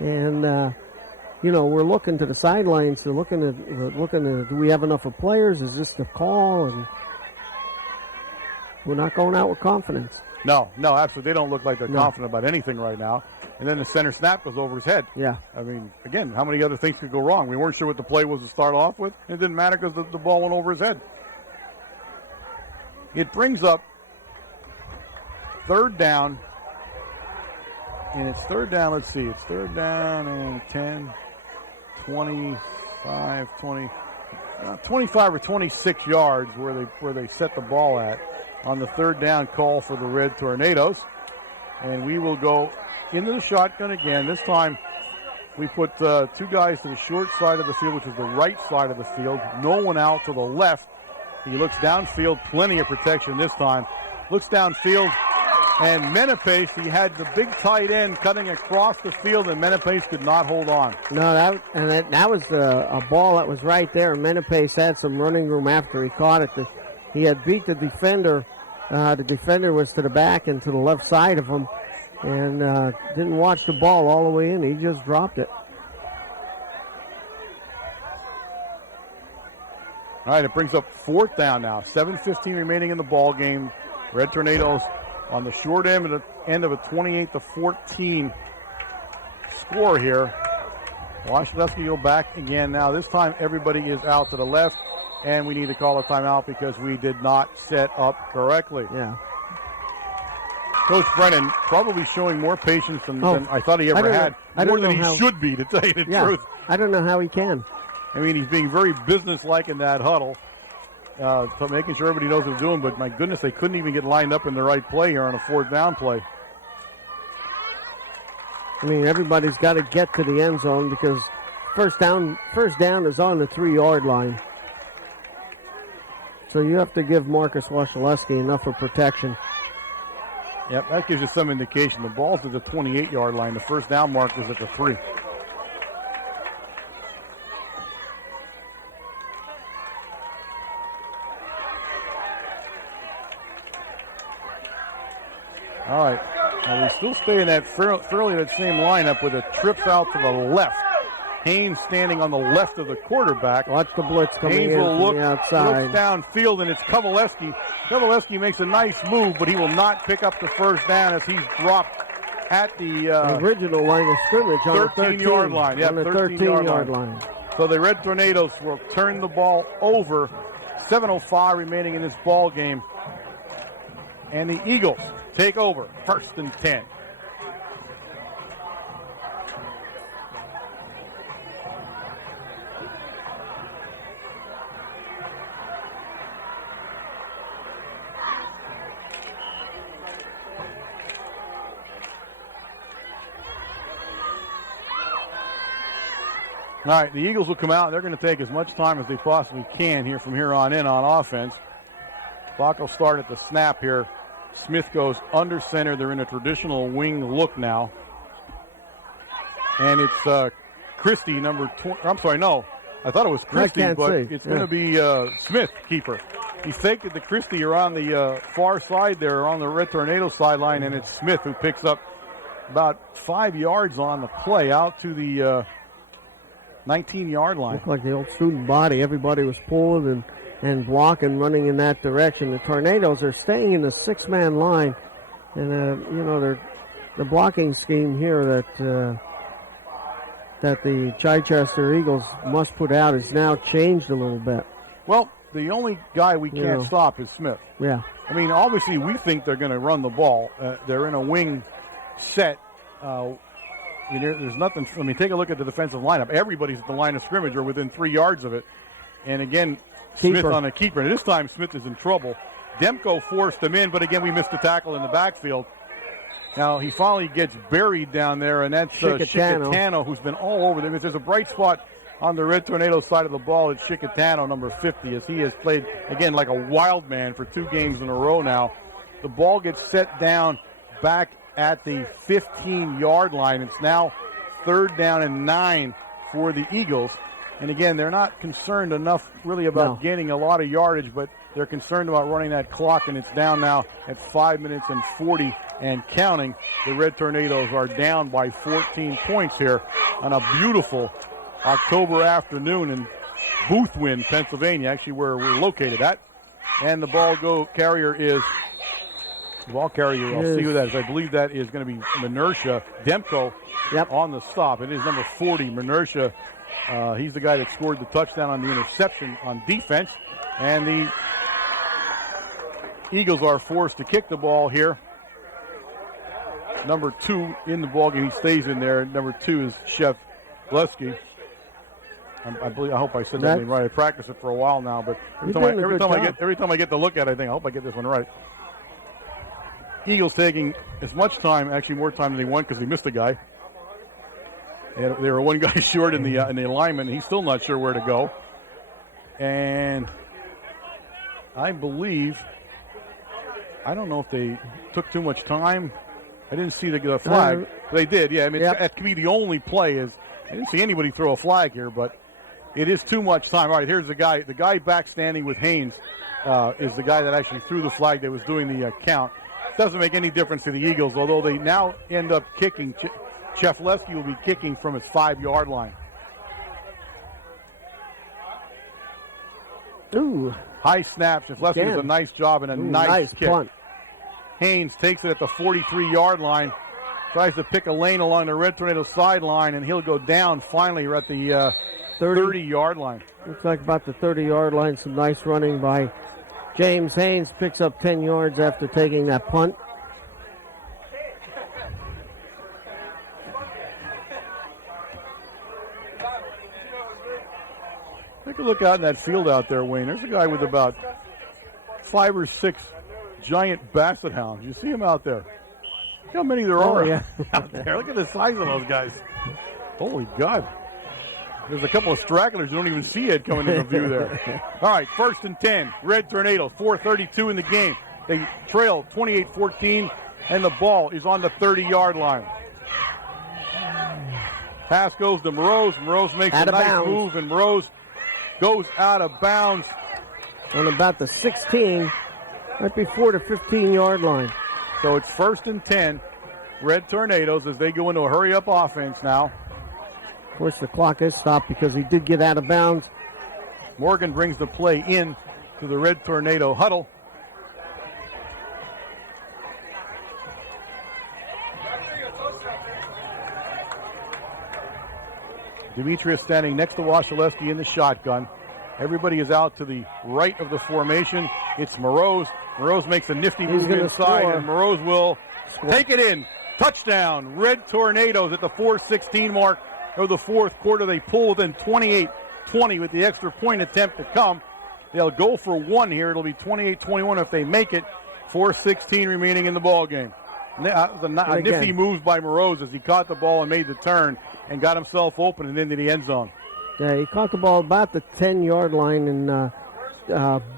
and we're looking to the sidelines. They're looking at do we have enough of players? Is this the call? And we're not going out with confidence. No, absolutely. They don't look like they're confident about anything right now. And then the center snap goes over his head. Yeah. I mean, again, how many other things could go wrong? We weren't sure what the play was to start off with. It didn't matter because the ball went over his head. It brings up third down. And it's third down, let's see. It's third down and 10, 25, 20, 25 or 26 yards where they set the ball at on the third down call for the Red Tornadoes. And we will go into the shotgun again. This time we put two guys to the short side of the field, which is the right side of the field. No one out to the left. He looks downfield, plenty of protection this time. Looks downfield, and Menapace, he had the big tight end cutting across the field, and Menapace could not hold on. No, that was a ball that was right there, and Menapace had some running room after he caught it. He had beat the defender. The defender was to the back and to the left side of him, and didn't watch the ball all the way in. He just dropped it. All right, it brings up fourth down now. 7:15 remaining in the ball game. Red Tornadoes on the short end of a 28-14 score here. Wasilewski go back again now. This time everybody is out to the left, and we need to call a timeout because we did not set up correctly. Yeah. Coach Brennan probably showing more patience than I thought he ever had. More than he should be, to tell you the truth. I don't know how he can. I mean, he's being very businesslike in that huddle, so making sure everybody knows what they're doing. But my goodness, they couldn't even get lined up in the right play here on a fourth down play. I mean, everybody's got to get to the end zone because first down is on the 3-yard line. So you have to give Marcus Wasilewski enough of protection. Yep, that gives you some indication. The ball's at the 28-yard line. The first down mark is at the 3. All right, now we still stay in that fairly that same lineup with a trips out to the left. Haynes standing on the left of the quarterback. Watch the blitz coming Haynes in will from the outside. Looks downfield, and it's Kovaleski. Kovaleski makes a nice move, but he will not pick up the first down as he's dropped at the original line of scrimmage on the 13-yard line. Yep, on the 13-yard line. So the Red Tornadoes will turn the ball over. 7:05 remaining in this ball game. And the Eagles take over, 1st and 10. All right, the Eagles will come out. They're going to take as much time as they possibly can here from here on in on offense. Clock will start at the snap here. Smith goes under center. They're in a traditional wing look now. And it's Christie, number 20. I'm sorry, no. I thought it was Christie, but it's going to be Smith, keeper. He faked it to Christie around the far side there, on the Red Tornado sideline, and it's Smith who picks up about 5 yards on the play out to the 19-yard line. Looked like the old student body. Everybody was pulling and blocking, running in that direction. The Tornadoes are staying in the 6-man line, and the blocking scheme here that the Chichester Eagles must put out has now changed a little bit. Well, the only guy we can't stop is Smith. Yeah. I mean, obviously we think they're going to run the ball. They're in a wing set. There's nothing. I mean, take a look at the defensive lineup. Everybody's at the line of scrimmage or within 3 yards of it. And again, Smith on a keeper. And this time Smith is in trouble. Demko forced him in, but again, we missed the tackle in the backfield. Now, he finally gets buried down there, and that's Chichester, who's been all over them. If there's a bright spot on the Red Tornado side of the ball, it's Chichester, number 50, as he has played, again, like a wild man for 2 games in a row now. The ball gets set down back at the 15-yard line. It's now 3rd down and 9 for the Eagles. And again, they're not concerned enough really about gaining a lot of yardage, but they're concerned about running that clock, and it's down now at 5 minutes and 40 and counting. The Red Tornadoes are down by 14 points here on a beautiful October afternoon in Boothwyn, Pennsylvania, actually where we're located at. And the ball carrier, I'll see who that is. I believe that is going to be Menersha Demko on the stop. It is number 40, Menersha. He's the guy that scored the touchdown on the interception on defense. And the Eagles are forced to kick the ball here. Number 2 in the ball game. He stays in there. Number 2 is Chef Lesky. I hope I said that name right. I practiced it for a while now, but every time I get to look at it, I think I hope I get this one right. Eagles taking as much time, actually more time than they want, because they missed a guy. They were one guy short in the alignment. He's still not sure where to go. And I believe, I don't know if they took too much time. I didn't see the flag. They did, yeah. I mean, that could be the only play. I didn't see anybody throw a flag here, but it is too much time. All right, here's the guy. The guy back standing with Haynes is the guy that actually threw the flag that was doing the count. Doesn't make any difference to the Eagles, although they now end up kicking. Chefleski will be kicking from his 5-yard line. Ooh. High snap. Chefleski does a nice job and a nice kick. Punt. Haynes takes it at the 43-yard line. Tries to pick a lane along the Red Tornado sideline, and he'll go down finally at the 30-yard line. Looks like about the 30-yard line. Some nice running by James Haynes. Picks up 10 yards after taking that punt. Take a look out in that field out there, Wayne. There's a guy with about 5 or 6 giant basset hounds. You see him out there? Look how many there are out there. Look at the size of those guys. Holy God. There's a couple of stragglers you don't even see it coming into view there. All right, 1st and 10. Red Tornadoes, 4:32 in the game. They trail 28-14, and the ball is on the 30-yard line. Pass goes to Moroz. Moroz makes a nice move, and Moroz goes out of bounds. On about the 16, right before the 15-yard line. So it's 1st and 10. Red Tornadoes as they go into a hurry-up offense now. Of course, the clock is stopped because he did get out of bounds. Morgan brings the play in to the Red Tornado huddle. Demetrius standing next to Wasilewski in the shotgun. Everybody is out to the right of the formation. It's Moroz. Moroz makes a nifty move inside, and Moroz will take it in. Touchdown, Red Tornadoes at the 4:16 mark of the 4th quarter. They pull within 28-20 with the extra point attempt to come. They'll go for 1 here. It'll be 28-21 if they make it. 4:16 remaining in the ball game. A nifty move by Moroz as he caught the ball and made the turn and got himself open and into the end zone. Yeah, he caught the ball about the 10-yard line and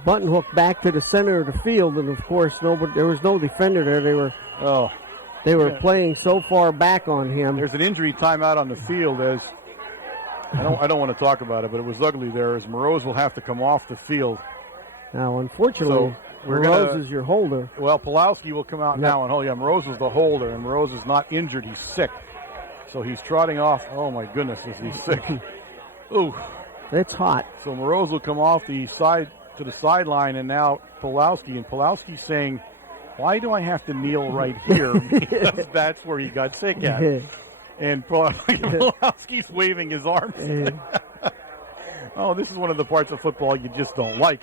button hook back to the center of the field. And of course, there was no defender there. They were playing so far back on him. There's an injury timeout on the field as I don't want to talk about it, but it was ugly there as Moroz will have to come off the field. Now, unfortunately, Moroz is your holder. Well, Pulowski will come out now and hold. Yeah, Moroz is the holder, and Moroz is not injured. He's sick. So he's trotting off. Oh, my goodness, is he sick. Ooh. It's hot. So Moroz will come off the side to the sideline, and now Pulowski. And Pulowski's saying, why do I have to kneel right here? Because that's where he got sick at. And Pulowski's waving his arms. Oh, this is one of the parts of football you just don't like.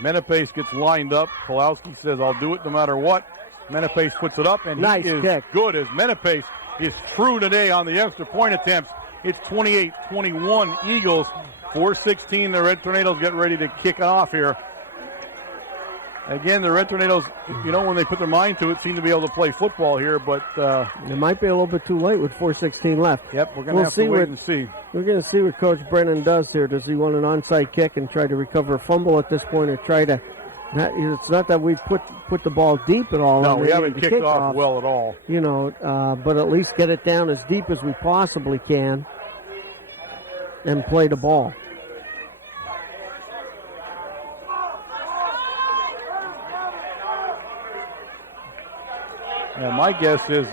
Menapace gets lined up. Pulowski says, I'll do it no matter what. Menapace puts it up, and he is good as Menapace is through today on the extra point attempts. It's 28-21 Eagles. 4:16, the Red Tornadoes get ready to kick it off here. Again, the Red Tornadoes, when they put their mind to it, seem to be able to play football here, but it might be a little bit too late with 4:16 left. Yep, we're going to have to wait and see. We're going to see what Coach Brennan does here. Does he want an onside kick and try to recover a fumble at this point, or try to? It's not that we've put the ball deep at all. No, we haven't kicked off well at all. But at least get it down as deep as we possibly can and play the ball. Yeah, my guess is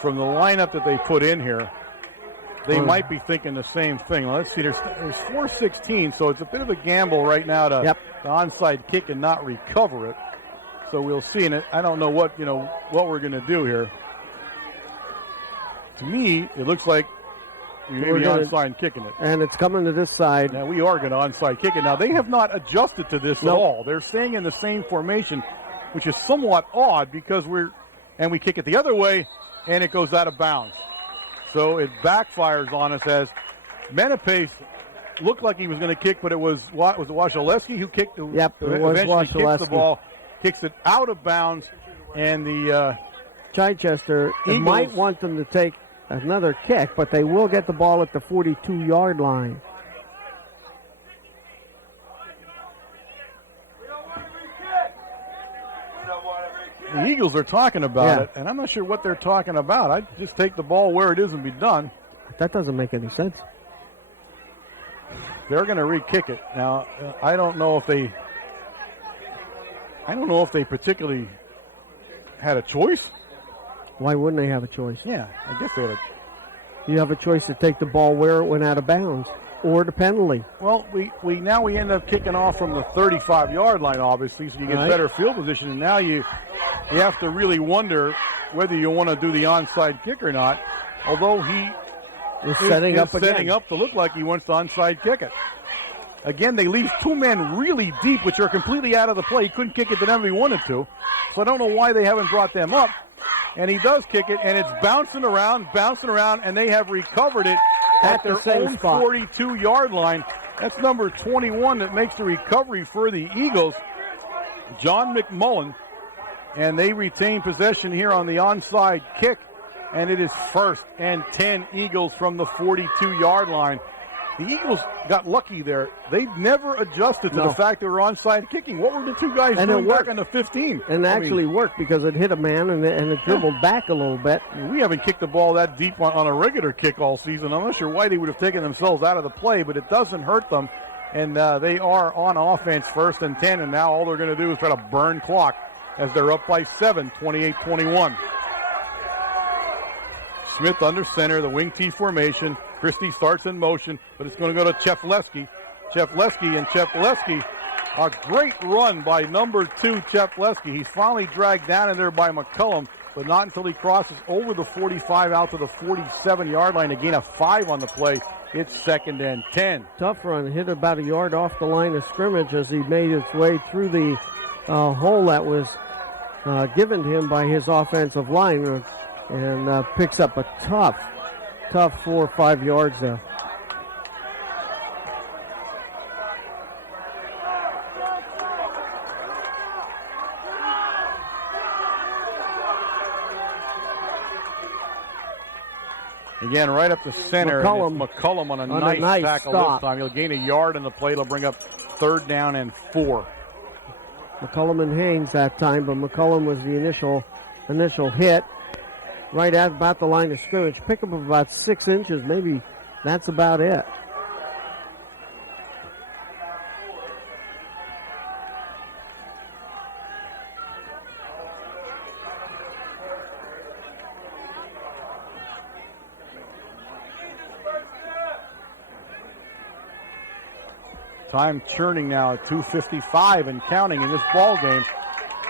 from the lineup that they put in here, they might be thinking the same thing. Let's see, there's 4:16, so it's a bit of a gamble right now to the onside kick and not recover it. So we'll see. And I don't know what we're going to do here. To me, it looks like we're going to be onside kicking it. And it's coming to this side. Now we are going to onside kick it. Now they have not adjusted to this at all. They're staying in the same formation, which is somewhat odd because we kick it the other way, and it goes out of bounds. So it backfires on us as Menepace looked like he was going to kick, but it was Wasilewski who kicked. Yep, it was eventually kicks the ball, kicks it out of bounds, and the Chichester might want them to take another kick, but they will get the ball at the 42-yard line. The Eagles are talking about it, and I'm not sure what they're talking about. I'd just take the ball where it is and be done. That doesn't make any sense. They're going to re-kick it. Now, I don't know if they particularly had a choice. Why wouldn't they have a choice? Yeah, I guess they had You have a choice to take the ball where it went out of bounds or the penalty. Well, we end up kicking off from the 35-yard line, obviously, so you get better field position, and now you have to really wonder whether you want to do the onside kick or not, although he is setting up to look like he wants to onside kick it. Again, they leave two men really deep, which are completely out of the play. He couldn't kick it to them if he wanted to, so I don't know why they haven't brought them up. And he does kick it, and it's bouncing around, and they have recovered it at their own 42-yard line. That's number 21 that makes the recovery for the Eagles, John McMullen. And they retain possession here on the onside kick, and it is 1st and 10 Eagles from the 42-yard line. The Eagles got lucky there. They never adjusted to the fact they were onside kicking. What were the two guys doing back on the 15? And actually worked because it hit a man and it dribbled back a little bit. We haven't kicked the ball that deep on a regular kick all season. I'm not sure why they would have taken themselves out of the play, but it doesn't hurt them. And they are on offense 1st and 10, and now all they're going to do is try to burn clock as they're up by 7, 28-21. Smith under center, the wing T formation. Christie starts in motion, but it's going to go to Chefleski. Chefleski, a great run by number 2, Chefleski. He's finally dragged down in there by McCullum, but not until he crosses over the 45 out to the 47-yard line. A gain of 5 on the play. It's 2nd and 10. Tough run, hit about a yard off the line of scrimmage as he made his way through the hole that was given to him by his offensive line, and picks up a tough 4 or 5 yards there. Again, right up the center. McCullum on a nice tackle stop. This time. He'll gain a yard on the play. It'll bring up 3rd down and 4. McCullum and Haynes that time, but McCullum was the initial hit right at about the line of scrimmage. Pick up about 6 inches, maybe that's about it. Time churning now at 2:55 and counting in this ball game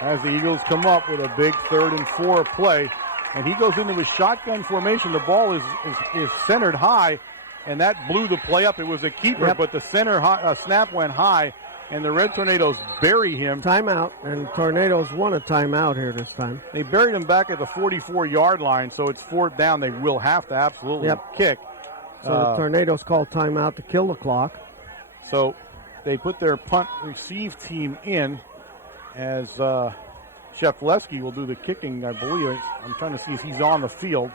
as the Eagles come up with a big 3rd and 4 play. And he goes into his shotgun formation. The ball is centered high, and that blew the play up. It was a keeper, but the center snap went high, and the Red Tornadoes bury him. Timeout, and Tornadoes won a timeout here this time. They buried him back at the 44-yard line, so it's 4th down. They will have to absolutely kick. So the Tornadoes called timeout to kill the clock. So they put their punt receive team in. as Shefleski will do the kicking, I believe. I'm trying to see if he's on the field,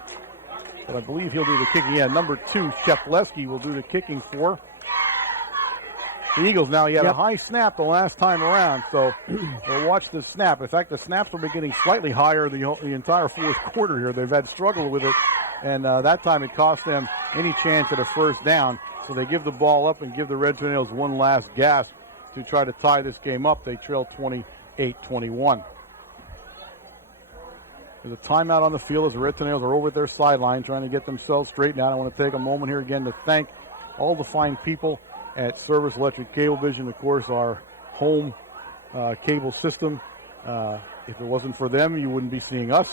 but I believe he'll do the kicking. Yeah, number 2, Shefleski will do the kicking for the Eagles. Now, he had a high snap the last time around, so we'll watch the snap. In fact, the snaps will be getting slightly higher the entire fourth quarter here. They've had struggle with it, and that time it cost them any chance at a first down. So they give the ball up and give the Red Tornadoes one last gasp to try to tie this game up. They trail 28-21. There's a timeout on the field as the Red Tornadoes are over at their sideline trying to get themselves straightened out. I want to take a moment here again to thank all the fine people at Service Electric Cablevision, of course, our home cable system. If it wasn't for them, you wouldn't be seeing us.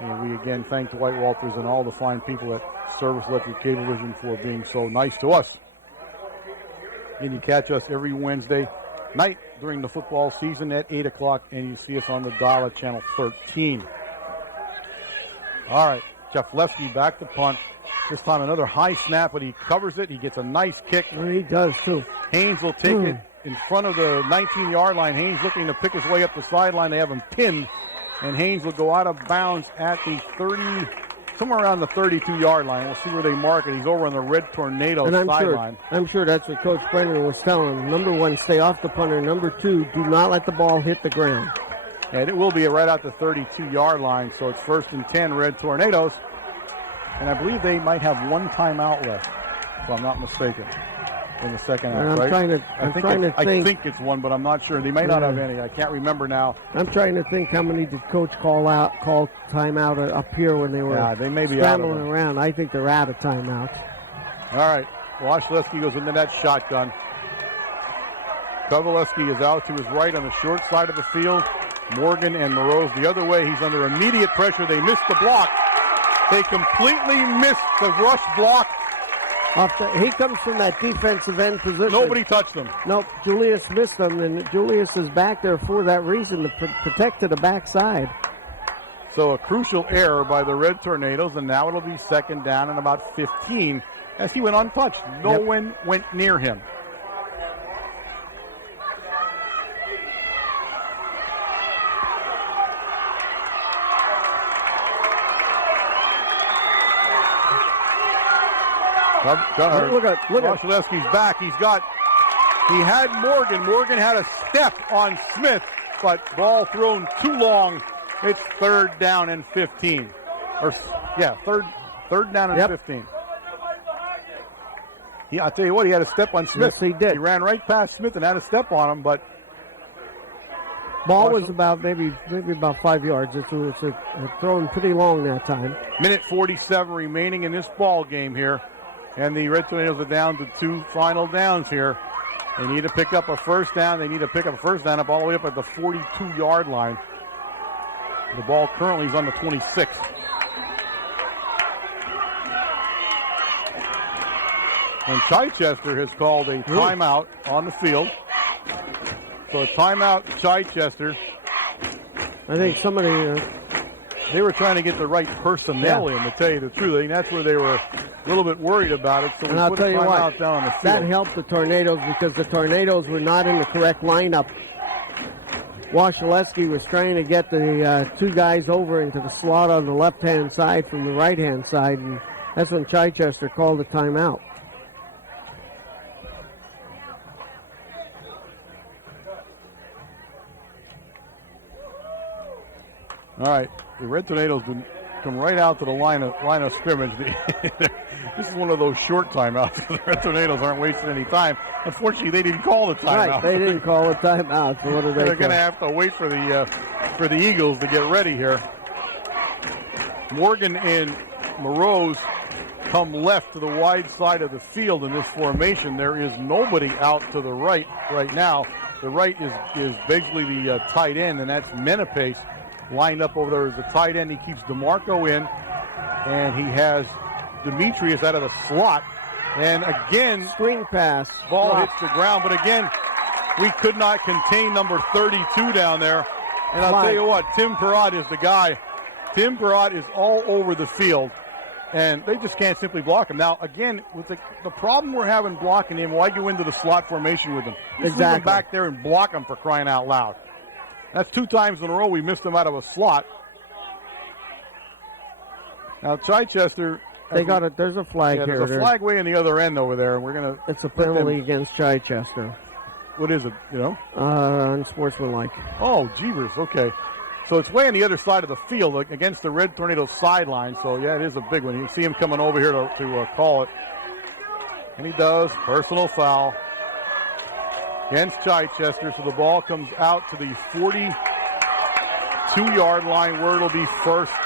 And we again thank Dwight Walters and all the fine people at Service Electric Cablevision for being so nice to us. And you catch us every Wednesday night during the football season at 8 o'clock, and you see us on the dial at channel 13. All right, Shefleski back to punt. This time another high snap, but he covers it. He gets a nice kick. And he does, too. Haynes will take it in front of the 19-yard line. Haynes looking to pick his way up the sideline. They have him pinned, and Haynes will go out of bounds at the 30, somewhere around the 32-yard line. We'll see where they mark it. He's over on the Red Tornado sideline. I'm sure that's what Coach Brennan was telling him. Number 1, stay off the punter. Number 2, do not let the ball hit the ground. And it will be right out the 32-yard line, so it's 1st and 10 Red Tornadoes. And I believe they might have one timeout left, if I'm not mistaken, in the second half, right? I think it's one, but I'm not sure. They may not have any. I can't remember now. I'm trying to think how many did Coach call timeout up here when they were they may be scrambling around. I think they're out of timeouts. All right. Washleski goes into that shotgun. Kovaleski is out to his right on the short side of the field. Morgan and Moreau's the other way. He's under immediate pressure. They missed the block. They completely missed the rush block. He comes from that defensive end position. Nobody touched him. Nope, Julius missed him, and Julius is back there for that reason, to protect to the backside. So a crucial error by the Red Tornadoes, and now it'll be 2nd down and about 15 as he went untouched. No one went near him. Look at Washleski's back. He had Morgan. Morgan had a step on Smith, but ball thrown too long. It's 3rd down and 15. Third down and 15. I'll tell you what, he had a step on Smith. Yes, he did. He ran right past Smith and had a step on him, but ball was about maybe about 5 yards. It was thrown pretty long that time. Minute 47 remaining in this ball game here. And the Red Tornadoes are down to 2 final downs here. They need to pick up a first down. They need to pick up a first down all the way up at the 42-yard line. The ball currently is on the 26th. And Chichester has called a timeout on the field. So a timeout, Chichester. I think somebody... they were trying to get the right personnel in, to tell you the truth. I think that's where they were a little bit worried about it. So we put a timeout down on the field. That helped the Tornadoes because the Tornadoes were not in the correct lineup. Washleski was trying to get the 2 guys over into the slot on the left-hand side from the right-hand side, and that's when Chichester called a timeout. All right, the Red Tornadoes come right out to the line of scrimmage. This is one of those short timeouts. The Red Tornadoes aren't wasting any time. Unfortunately, they didn't call the timeout. Right, they didn't call a timeout. So what did they They're going to have to wait for the Eagles to get ready here. Morgan and Moreau's come left to the wide side of the field in this formation. There is nobody out to the right now. The right is basically the tight end, and that's Menepace. Lined up over there as the tight end. He keeps DeMarco in, and he has Demetrius out of the slot. And again, screen pass. Ball hits the ground, but again, we could not contain number 32 down there. And I'll tell you what, Tim Perrott is the guy. Tim Perrott is all over the field, and they just can't simply block him. Now, again, with the problem we're having blocking him, why go into the slot formation with him? Just leave him back there and block him, for crying out loud. That's 2 times in a row we missed them out of a slot. Now Chichester, there's a flag here. There's a flag way in the other end over there, and we're gonna. It's a penalty against Chichester. What is it? You know? Unsportsmanlike. Oh, jeebers. Okay. So it's way on the other side of the field against the Red Tornadoes sideline. So, yeah, it is a big one. You see him coming over here to call it. And he does. Personal foul against Chichester. So the ball comes out to the 42-yard line where it'll be 1st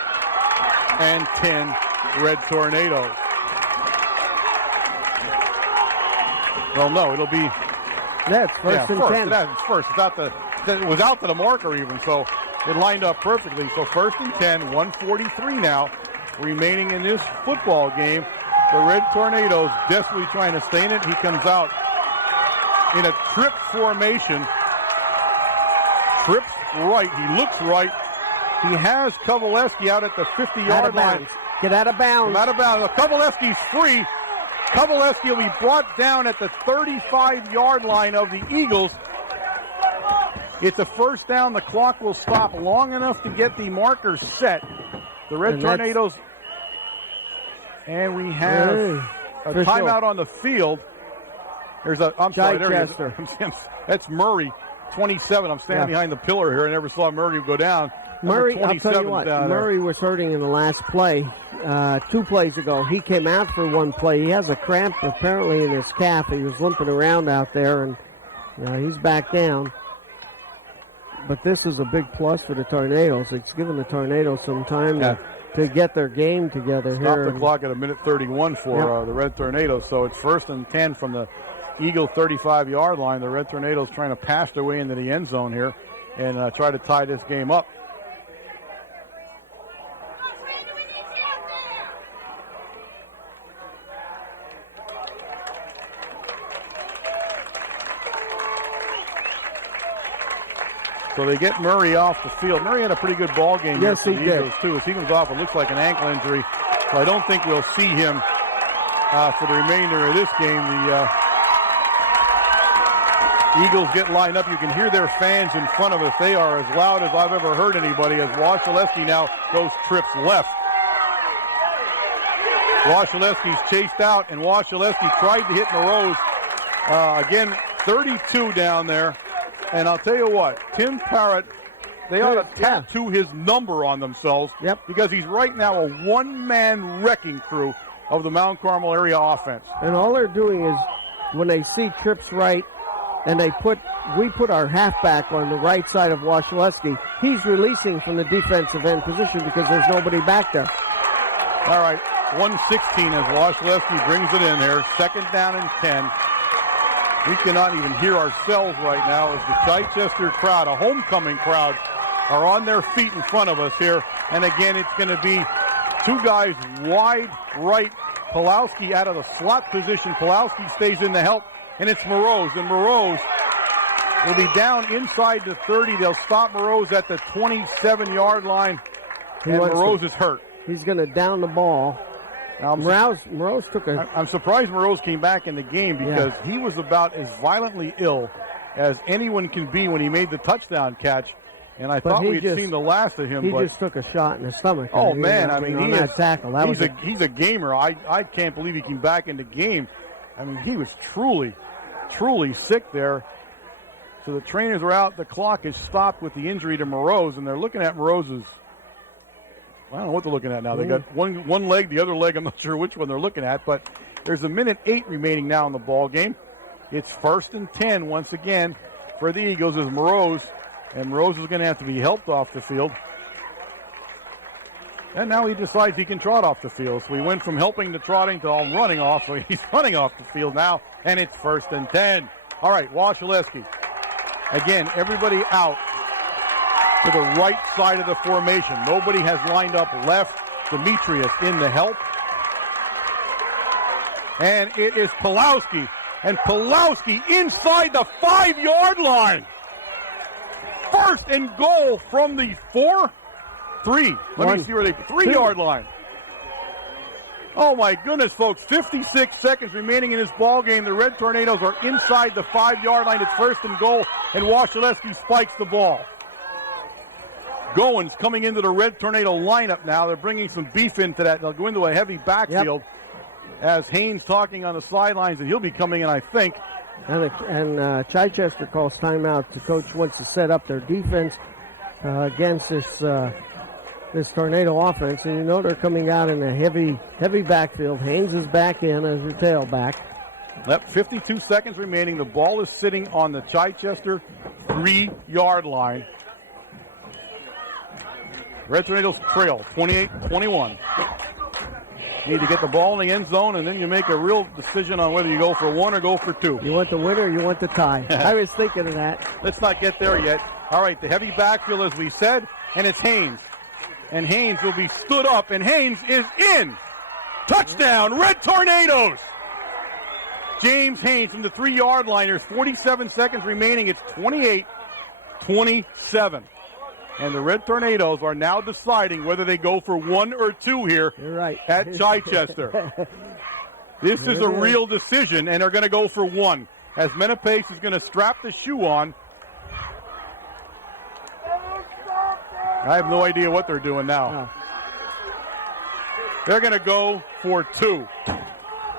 and 10 Red Tornadoes. Well, no, it'll be... That's 1st and 10. That's first. It was out to the marker even, so it lined up perfectly. So 1st and 10, 1:43 now remaining in this football game. The Red Tornadoes desperately trying to stay in it. He comes out in a trip formation. Trips right. He looks right. He has Kovaleski out at the 50-yard line. Get out of bounds. Out of bounds. Kovaleski's free. Kovaleski will be brought down at the 35-yard line of the Eagles. It's a 1st down. The clock will stop long enough to get the markers set. The Red Tornadoes. And we have a timeout on the field. I'm sorry, there he is. That's Murray, 27. I'm standing behind the pillar here. I never saw Murray go down. Murray, I'll tell you what, Murray was hurting in the last play, 2 plays ago. He came out for 1 play. He has a cramp apparently in his calf. He was limping around out there, and he's back down. But this is a big plus for the Tornadoes. It's given the Tornadoes some time to get their game together here. Stop the clock at 1:31 for the Red Tornadoes. So it's 1st and 10 from the Eagles 35-yard line. The Red Tornadoes trying to pass their way into the end zone here and try to tie this game up. So they get Murray off the field. Murray had a pretty good ball game. Yes, he did. Too. If he comes off, it looks like an ankle injury. So I don't think we'll see him for the remainder of this game. The Eagles get lined up. You can hear their fans in front of us. They are as loud as I've ever heard anybody as Wasilewski now goes trips left. Wasilewski's chased out, and Wasilewski tried to hit Moroz. Again, 32 down there. And I'll tell you what, Tim Parrott, they ought to tattoo his number on themselves because he's right now a one-man wrecking crew of the Mount Carmel area offense. And all they're doing is when they see trips right and we put our halfback on the right side of Wasilewski, he's releasing from the defensive end position because there's nobody back there. All right, 1:16 as Wasilewski brings it in there. 2nd down and 10. We cannot even hear ourselves right now as the Chichester crowd, a homecoming crowd, are on their feet in front of us here. And again, it's going to be 2 guys wide right. Pulowski out of the slot position. Pulowski stays in the help, and it's Moroz. And Moroz will be down inside the 30. They'll stop Moroz at the 27-yard line, and Moroz is hurt. He's going to down the ball. Now, Moroz took I'm surprised Moroz came back in the game because he was about as violently ill as anyone can be when he made the touchdown catch. And I thought we'd seen the last of him. He just took a shot in the stomach. Oh, man. I mean, that tackle. He's a gamer. I can't believe he came back in the game. I mean, he was truly, truly sick there. So the trainers are out. The clock is stopped with the injury to Moroz, and they're looking at Moroz's. I don't know what they're looking at now. They got one leg, the other leg, I'm not sure which one they're looking at, but there's 1:08 remaining now in the ball game. It's 1st and 10 once again for the Eagles as Moroz, and Moroz is going to have to be helped off the field. And now he decides he can trot off the field. So we went from helping to trotting to all running off, so he's running off the field now, and it's 1st and 10. All right, Wasilewski. Again, everybody out to the right side of the formation. Nobody has lined up left. Demetrius in the help. And it is Pulowski. And Pulowski inside the 5-yard line. 1st and goal from the 3-yard line. Oh my goodness, folks. 56 seconds remaining in this ball game. The Red Tornadoes are inside the 5-yard line. It's 1st and goal, and Wasilewski spikes the ball. Goins coming into the Red Tornado lineup now. They're bringing some beef into that. They'll go into a heavy backfield as Haynes talking on the sidelines, and he'll be coming in, I think. And Chichester calls timeout. The coach wants to set up their defense against this Tornado offense. And you know they're coming out in a heavy backfield. Haynes is back in as the tailback. Yep, 52 seconds remaining. The ball is sitting on the Chichester 3-yard line. Red Tornadoes trail 28-21. Need to get the ball in the end zone, and then you make a real decision on whether you go for one or go for two. You want the winner or you want the tie? I was thinking of that. Let's not get there yet. All right, the heavy backfield, as we said, and it's Haynes. And Haynes will be stood up, and Haynes is in. Touchdown, Red Tornadoes! James Haynes from the 3-yard line. There's 47 seconds remaining. It's 28-27. And the Red Tornadoes are now deciding whether they go for one or two here. You're right. At Chichester. This is a real decision, and they're going to go for one. As Menapace is going to strap the shoe on. I have no idea what they're doing now. They're going to go for two.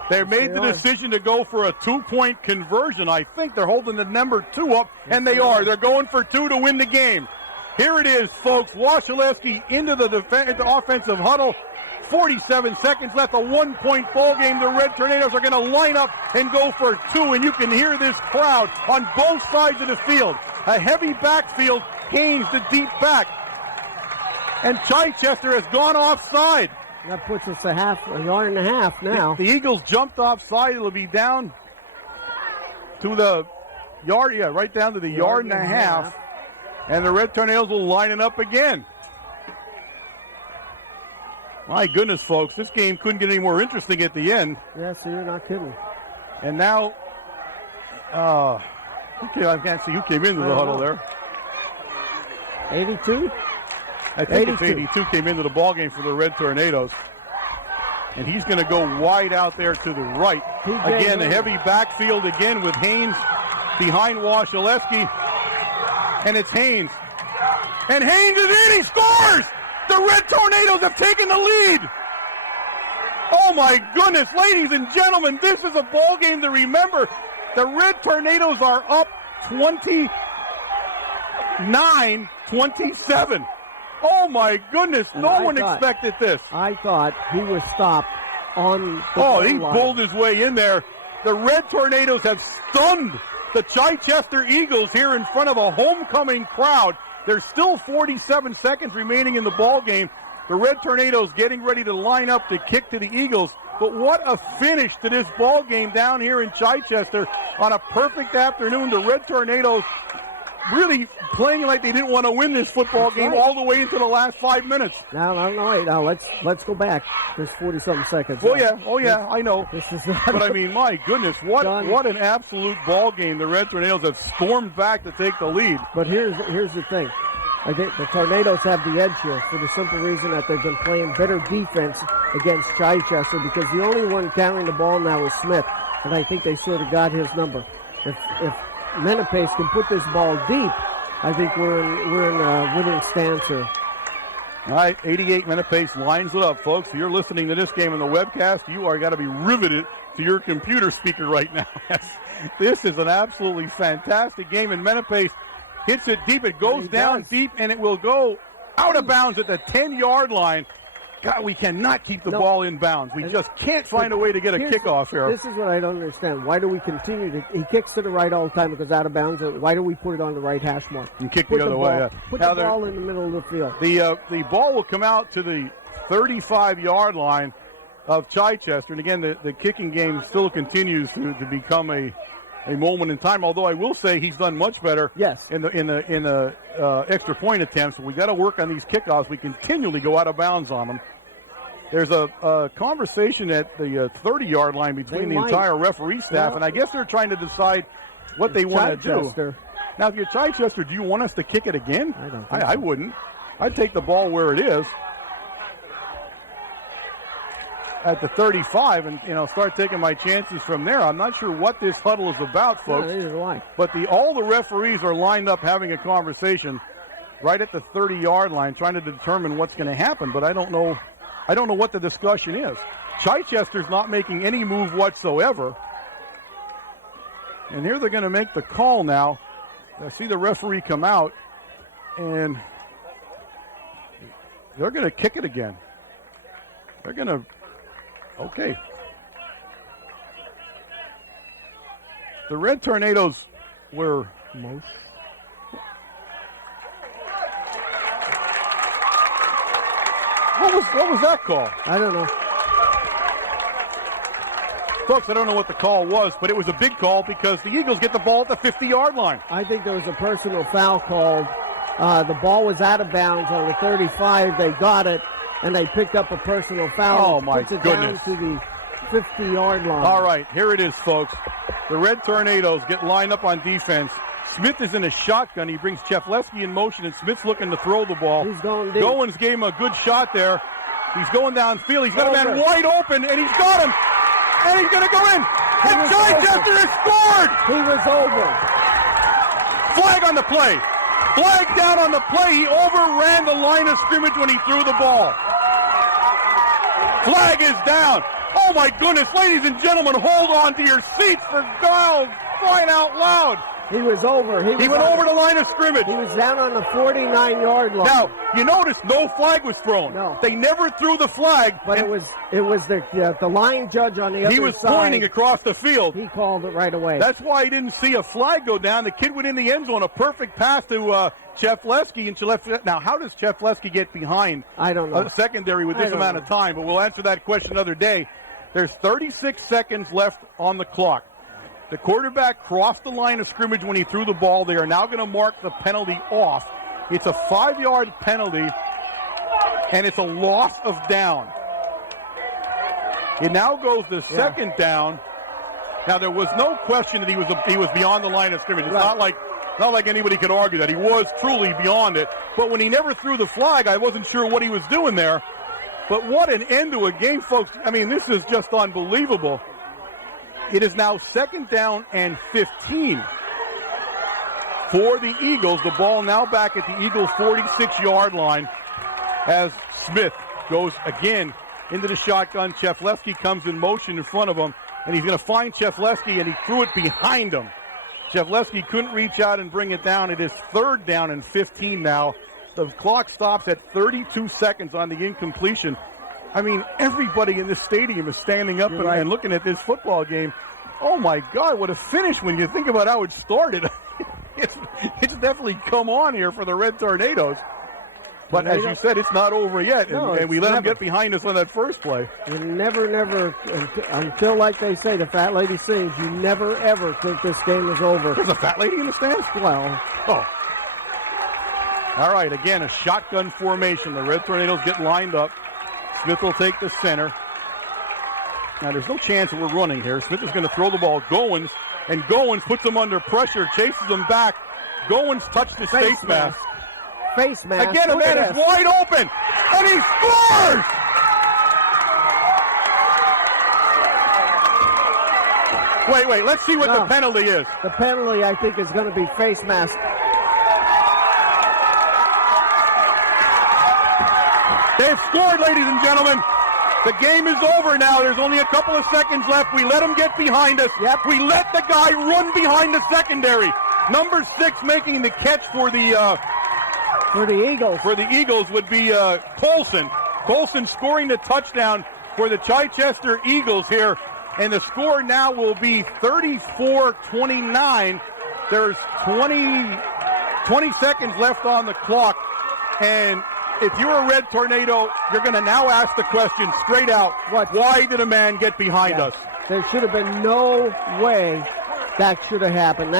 They made the decision to go for a 2-point conversion. I think they're holding the number 2 up, and they are. They're going for 2 to win the game. Here it is, folks. Wasilewski into the offensive huddle. 47 seconds left, a 1-point ball game. The Red Tornadoes are going to line up and go for 2, and you can hear this crowd on both sides of the field. A heavy backfield, Haynes the deep back. And Chichester has gone offside. That puts us a yard and a half now. The Eagles jumped offside. It'll be down to the yard, right down to the yard and a half. And the Red Tornadoes will line it up again. My goodness, folks, this game couldn't get any more interesting at the end. Yes, you're not kidding. And now, I can't see who came into the huddle there. 82? I think it's 82 came into the ball game for the Red Tornadoes. And he's going to go wide out there to the right. Again, a heavy backfield again with Haynes behind Wasilewski. And it's Haynes. And Haynes is in. He scores! The Red Tornadoes have taken the lead. Oh, my goodness. Ladies and gentlemen, this is a ball game to remember. The Red Tornadoes are up 29-27. Oh, my goodness. No one expected this. I thought he was stopped on the he line. pulled his way in there. The Red Tornadoes have stunned the Chichester Eagles here in front of a homecoming crowd. There's still 47 seconds remaining in the ball game. The Red Tornadoes getting ready to line up to kick to the Eagles. But what a finish to this ball game down here in Chichester on a perfect afternoon. The Red Tornadoes really playing like they didn't want to win this football game all the way into the last 5 minutes. Now, let's go back. There's 40-something seconds. Oh yeah, I know. This is but I mean, my goodness, what an absolute ball game. The Red Tornadoes have stormed back to take the lead. But here's the thing. I think the Tornadoes have the edge here for the simple reason that they've been playing better defense against Chichester because the only one carrying the ball now is Smith, and I think they sort of got his number. If Menapace can put this ball deep, I think we're in a winning stance here. All right, 88 Menapace lines it up, folks. If you're listening to this game on the webcast, you are got to be riveted to your computer speaker right now. This is an absolutely fantastic game, and Menapace hits it deep. It goes down deep, and it will go out of bounds at the 10-yard line. God, we cannot keep the ball in bounds. We just can't find a way to get a kickoff here. This is what I don't understand. Why do we continue to... He kicks to the right all the time. It goes out of bounds. Why do we put it on the right hash mark? And kick the other way. Put the ball in the middle of the field. The ball will come out to the 35-yard line of Chichester. And again, the kicking game still continues to become a moment in time. Although I will say he's done much better. Yes. In the extra point attempts. We got to work on these kickoffs. We continually go out of bounds on them. There's a conversation at the 30-yard line between the entire referee staff, and I guess they're trying to decide what they want to do. Now, if you're Chichester, do you want us to kick it again? I don't think I wouldn't. I'd take the ball where it is at the 35 and start taking my chances from there. I'm not sure what this huddle is about, folks. No, neither do I. But all the referees are lined up having a conversation. right at the 30-yard line, trying to determine what's going to happen. But I don't know what the discussion is. Chichester's not making any move whatsoever. And here they're going to make the call now. I see the referee come out, and they're going to kick it again. They're going to, okay. The Red Tornadoes were most. What was that call? I don't know. Folks, I don't know what the call was, but it was a big call because the Eagles get the ball at the 50-yard line. I think there was a personal foul called. The ball was out of bounds on the 35. They got it, and they picked up a personal foul. Oh, my puts it goodness. down to the 50-yard line. All right, here it is, folks. The Red Tornadoes get lined up on defense. Smith is in a shotgun. He brings Chefleski in motion, and Smith's looking to throw the ball. He's going deep. Goins gave him a good shot there. He's going downfield. He's got a man wide open, and he's got him. And he's going to go in. And Chichester has scored. He was over. Flag on the play. Flag down on the play. He overran the line of scrimmage when he threw the ball. Flag is down. Oh, my goodness. Ladies and gentlemen, hold on to your seats for God crying out loud. He was over. He went over the line of scrimmage. He was down on the 49-yard line. Now, you notice no flag was thrown. No. They never threw the flag. But it was the line judge on the other side. He was pointing across the field. He called it right away. That's why he didn't see a flag go down. The kid went in the end zone, a perfect pass to Chefleski. And now, how does Chefleski get behind I don't know. a secondary with this amount of time? But we'll answer that question another day. There's 36 seconds left on the clock. The quarterback crossed the line of scrimmage when he threw the ball. They are now going to mark the penalty off. It's a 5-yard penalty, and it's a loss of down. It now goes to second down. Now, there was no question that he was beyond the line of scrimmage. It's not like anybody could argue that. He was truly beyond it. But when he never threw the flag, I wasn't sure what he was doing there. But what an end to a game, folks. I mean, this is just unbelievable. It is now second down and 15 for the Eagles. The ball now back at the Eagles' 46-yard line as Smith goes again into the shotgun. Chefleski comes in motion in front of him, and he's going to find Chefleski, and he threw it behind him. Chefleski couldn't reach out and bring it down. It is third down and 15 now. The clock stops at 32 seconds on the incompletion. I mean, everybody in this stadium is standing up and looking at this football game. Oh, my God, what a finish when you think about how it started. It's definitely come on here for the Red Tornadoes. But as you said, it's not over yet, and we let them get behind us on that first play. You never, until, like they say, the fat lady sings, you never, ever think this game is over. There's a fat lady in the stands? Well. Oh. All right, again, a shotgun formation. The Red Tornadoes get lined up. Smith will take the center. Now, there's no chance that we're running here. Smith is going to throw the ball. Goins puts him under pressure, chases him back. Goins touched his face mask. Face mask. Again, a man is wide open, and he scores! Wait, let's see what the penalty is. The penalty, I think, is going to be face mask. They've scored, ladies and gentlemen. The game is over now. There's only a couple of seconds left. We let him get behind us. Yep. We let the guy run behind the secondary. Number 6 making the catch for the Eagles. For the Eagles would be Colson. Colson scoring the touchdown for the Chichester Eagles here. And the score now will be 34-29. There's 20 seconds left on the clock. And if you're a Red Tornado, you're going to now ask the question straight out, why did a man get behind us? There should have been no way that should have happened.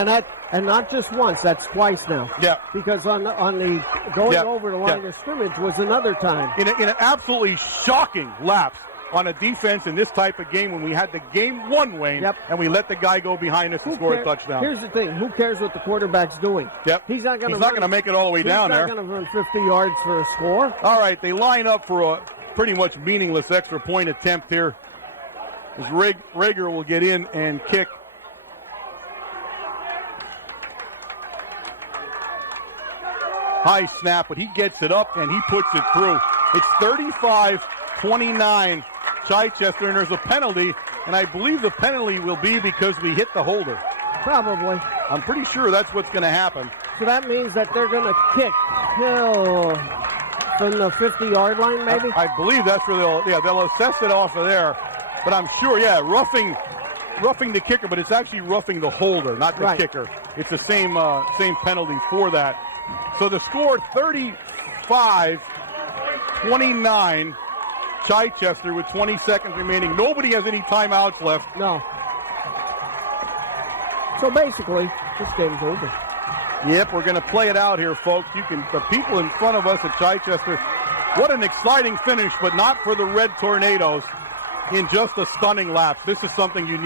And not just once, that's twice now. Yeah. Because on the going over the line of scrimmage was another time. In an absolutely shocking lapse on a defense in this type of game when we had the game won, Wayne, and we let the guy go behind us and score a touchdown. Here's the thing. Who cares what the quarterback's doing? Yep. He's not going to make it all the way down there. He's not going to run 50 yards for a score. All right, they line up for a pretty much meaningless extra point attempt here. As Rager will get in and kick. high snap, but he gets it up and he puts it through. It's 35-29 Chichester, and there's a penalty, and I believe the penalty will be because we hit the holder. Probably. I'm pretty sure that's what's going to happen. So that means that they're going to kick from the 50-yard line, maybe? I believe that's where they'll assess it off of there. But I'm sure, roughing the kicker, but it's actually roughing the holder, not the kicker. It's the same penalty for that. So the score 35-29 Chichester with 20 seconds remaining. Nobody has any timeouts left. No. So basically, this game's over. Yep, we're going to play it out here, folks. The people in front of us at Chichester, what an exciting finish, but not for the Red Tornadoes in just a stunning lapse. This is something you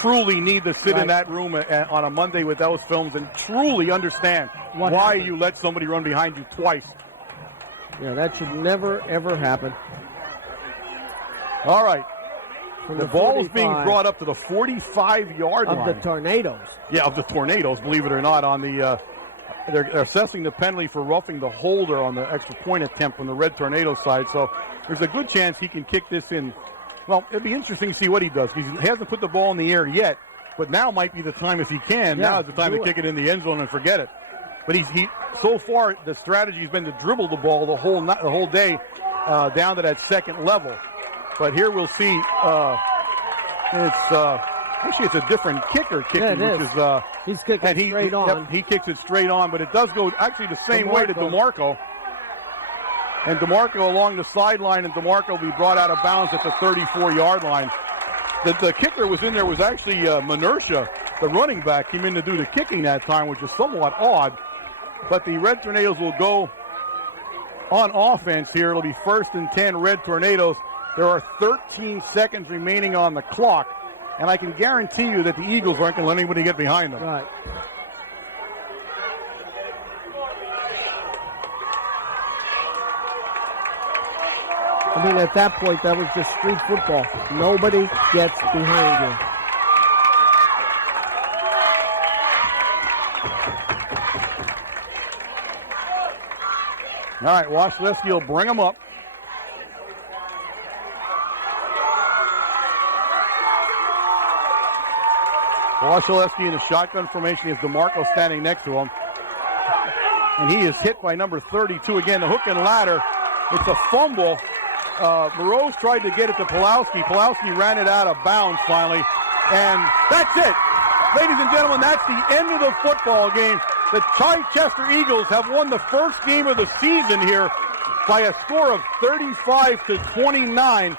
truly need to sit in that room on a Monday with those films and truly understand why you let somebody run behind you twice. Yeah, that should never, ever happen. All right. The ball is being brought up to the 45-yard line. Of the Tornadoes. Yeah, of the Tornadoes, believe it or not. They're assessing the penalty for roughing the holder on the extra point attempt from the Red Tornado side. So there's a good chance he can kick this in. Well, it'd be interesting to see what he does. He hasn't put the ball in the air yet, but now might be the time if he can. Now is the time to kick it in the end zone and forget it. But he so far the strategy has been to dribble the ball the whole day down to that second level. But here we'll see. It's a different kicker kicking, which is he's kicking straight on. Yep, he kicks it straight on, but it does go actually the same way to DeMarco. And DeMarco along the sideline, and DeMarco will be brought out of bounds at the 34-yard line. The kicker was in there was actually Manersha, the running back, came in to do the kicking that time, which is somewhat odd. But the Red Tornadoes will go on offense here. It'll be 1st and 10 Red Tornadoes. There are 13 seconds remaining on the clock, and I can guarantee you that the Eagles aren't going to let anybody get behind them. Right. I mean, at that point, that was just street football. Nobody gets behind you. All right, Wasilewski will bring them up. Wasilewski in a shotgun formation as DeMarco standing next to him. And he is hit by number 32 again, the hook and ladder. It's a fumble. Moreau tried to get it to Pulowski. Pulowski ran it out of bounds finally. And that's it. Ladies and gentlemen, that's the end of the football game. The Chichester Eagles have won the first game of the season here by a score of 35-29.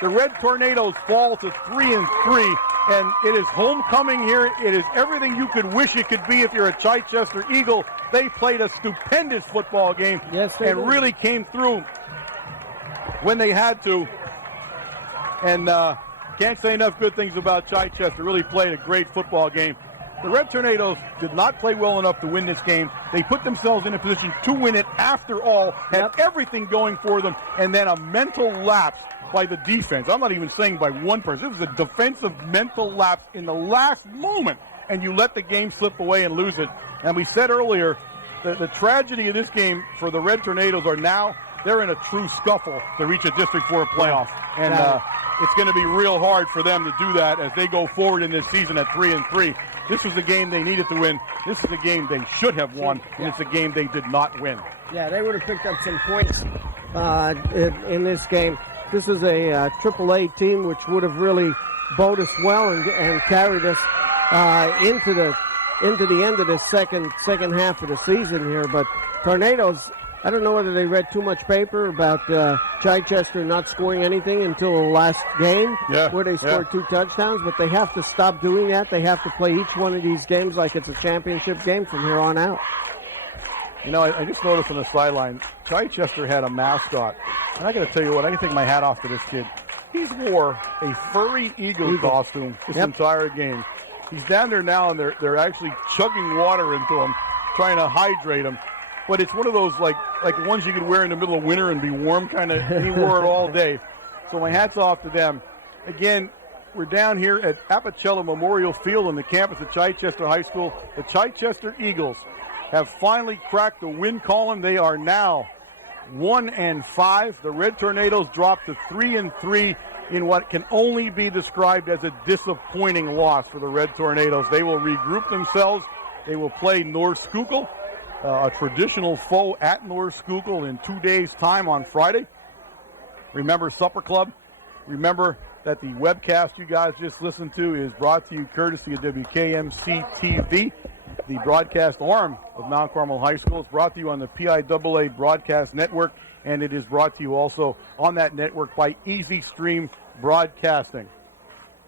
The Red Tornadoes fall to 3-3. And it is homecoming here. It is everything you could wish it could be if you're a Chichester Eagle. They played a stupendous football game and really came through when they had to. And can't say enough good things about Chichester. Really played a great football game. The Red Tornadoes did not play well enough to win this game. They put themselves in a position to win it after all, had everything going for them, and then a mental lapse by the defense. I'm not even saying by one person. This was a defensive mental lapse in the last moment, and you let the game slip away and lose it. And we said earlier, the tragedy of this game for the Red Tornadoes are now they're in a true scuffle to reach a District 4 playoff. And it's going to be real hard for them to do that as they go forward in this season at 3-3. This was a game they needed to win. This is a game they should have won, and it's a game they did not win. Yeah, they would have picked up some points in this game. This is a AAA team which would have really bowed us well and carried us into the end of the second half of the season here. But Tornadoes, I don't know whether they read too much paper about Chichester not scoring anything until the last game where they scored 2 touchdowns, but they have to stop doing that. They have to play each one of these games like it's a championship game from here on out. You know, I just noticed on the sideline, Chichester had a mascot. And I got to tell you what, I can take my hat off to this kid. He's wore a furry eagle costume this entire game. He's down there now, and they're actually chugging water into him, trying to hydrate him. But it's one of those like ones you could wear in the middle of winter and be warm kind of. He wore it all day. So my hat's off to them. Again, we're down here at Apicella Memorial Field on the campus of Chichester High School. The Chichester Eagles have finally cracked the win column. They are now 1-5. The Red Tornadoes dropped to 3-3 in what can only be described as a disappointing loss for the Red Tornadoes. They will regroup themselves. They will play North Schuylkill, a traditional foe at North Schuylkill in 2 days' time on Friday. Remember Supper Club. Remember that the webcast you guys just listened to is brought to you courtesy of WKMC-TV, the broadcast arm of Mount Carmel High School. It's brought to you on the PIAA Broadcast Network, and it is brought to you also on that network by Easy Stream Broadcasting.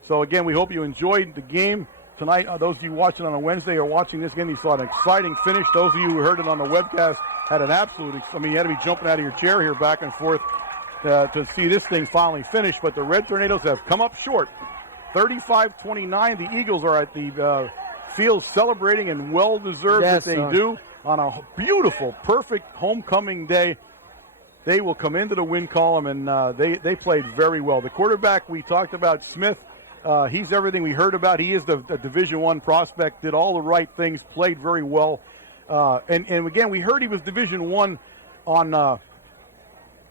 So again, we hope you enjoyed the game tonight. Those of you watching on a Wednesday or watching this game, you saw an exciting finish. Those of you who heard it on the webcast had an absolute, you had to be jumping out of your chair here back and forth to see this thing finally finish. But the Red Tornadoes have come up short. 35-29. The Eagles are at the field celebrating, and well-deserved that they do on a beautiful, perfect homecoming day. They will come into the win column, and they played very well. The quarterback we talked about, Smith, he's everything we heard about. He is the Division I prospect, did all the right things, played very well. And again, we heard he was Division I on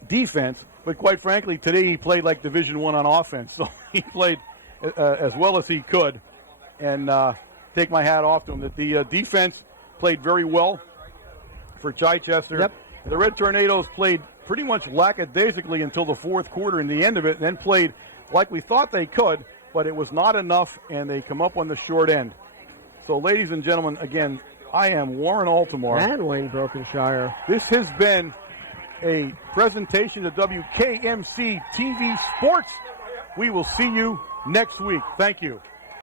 defense, but quite frankly, today he played like Division I on offense. So he played as well as he could, and take my hat off to him. That the defense played very well for Chichester. Yep. The Red Tornadoes played pretty much lackadaisically until the fourth quarter and the end of it, and then played like we thought they could, but it was not enough, and they come up on the short end. So, ladies and gentlemen, again, I am Warren Altamar. And Wayne Brokenshire. This has been a presentation of WKMC TV Sports. We will see you next week. Thank you.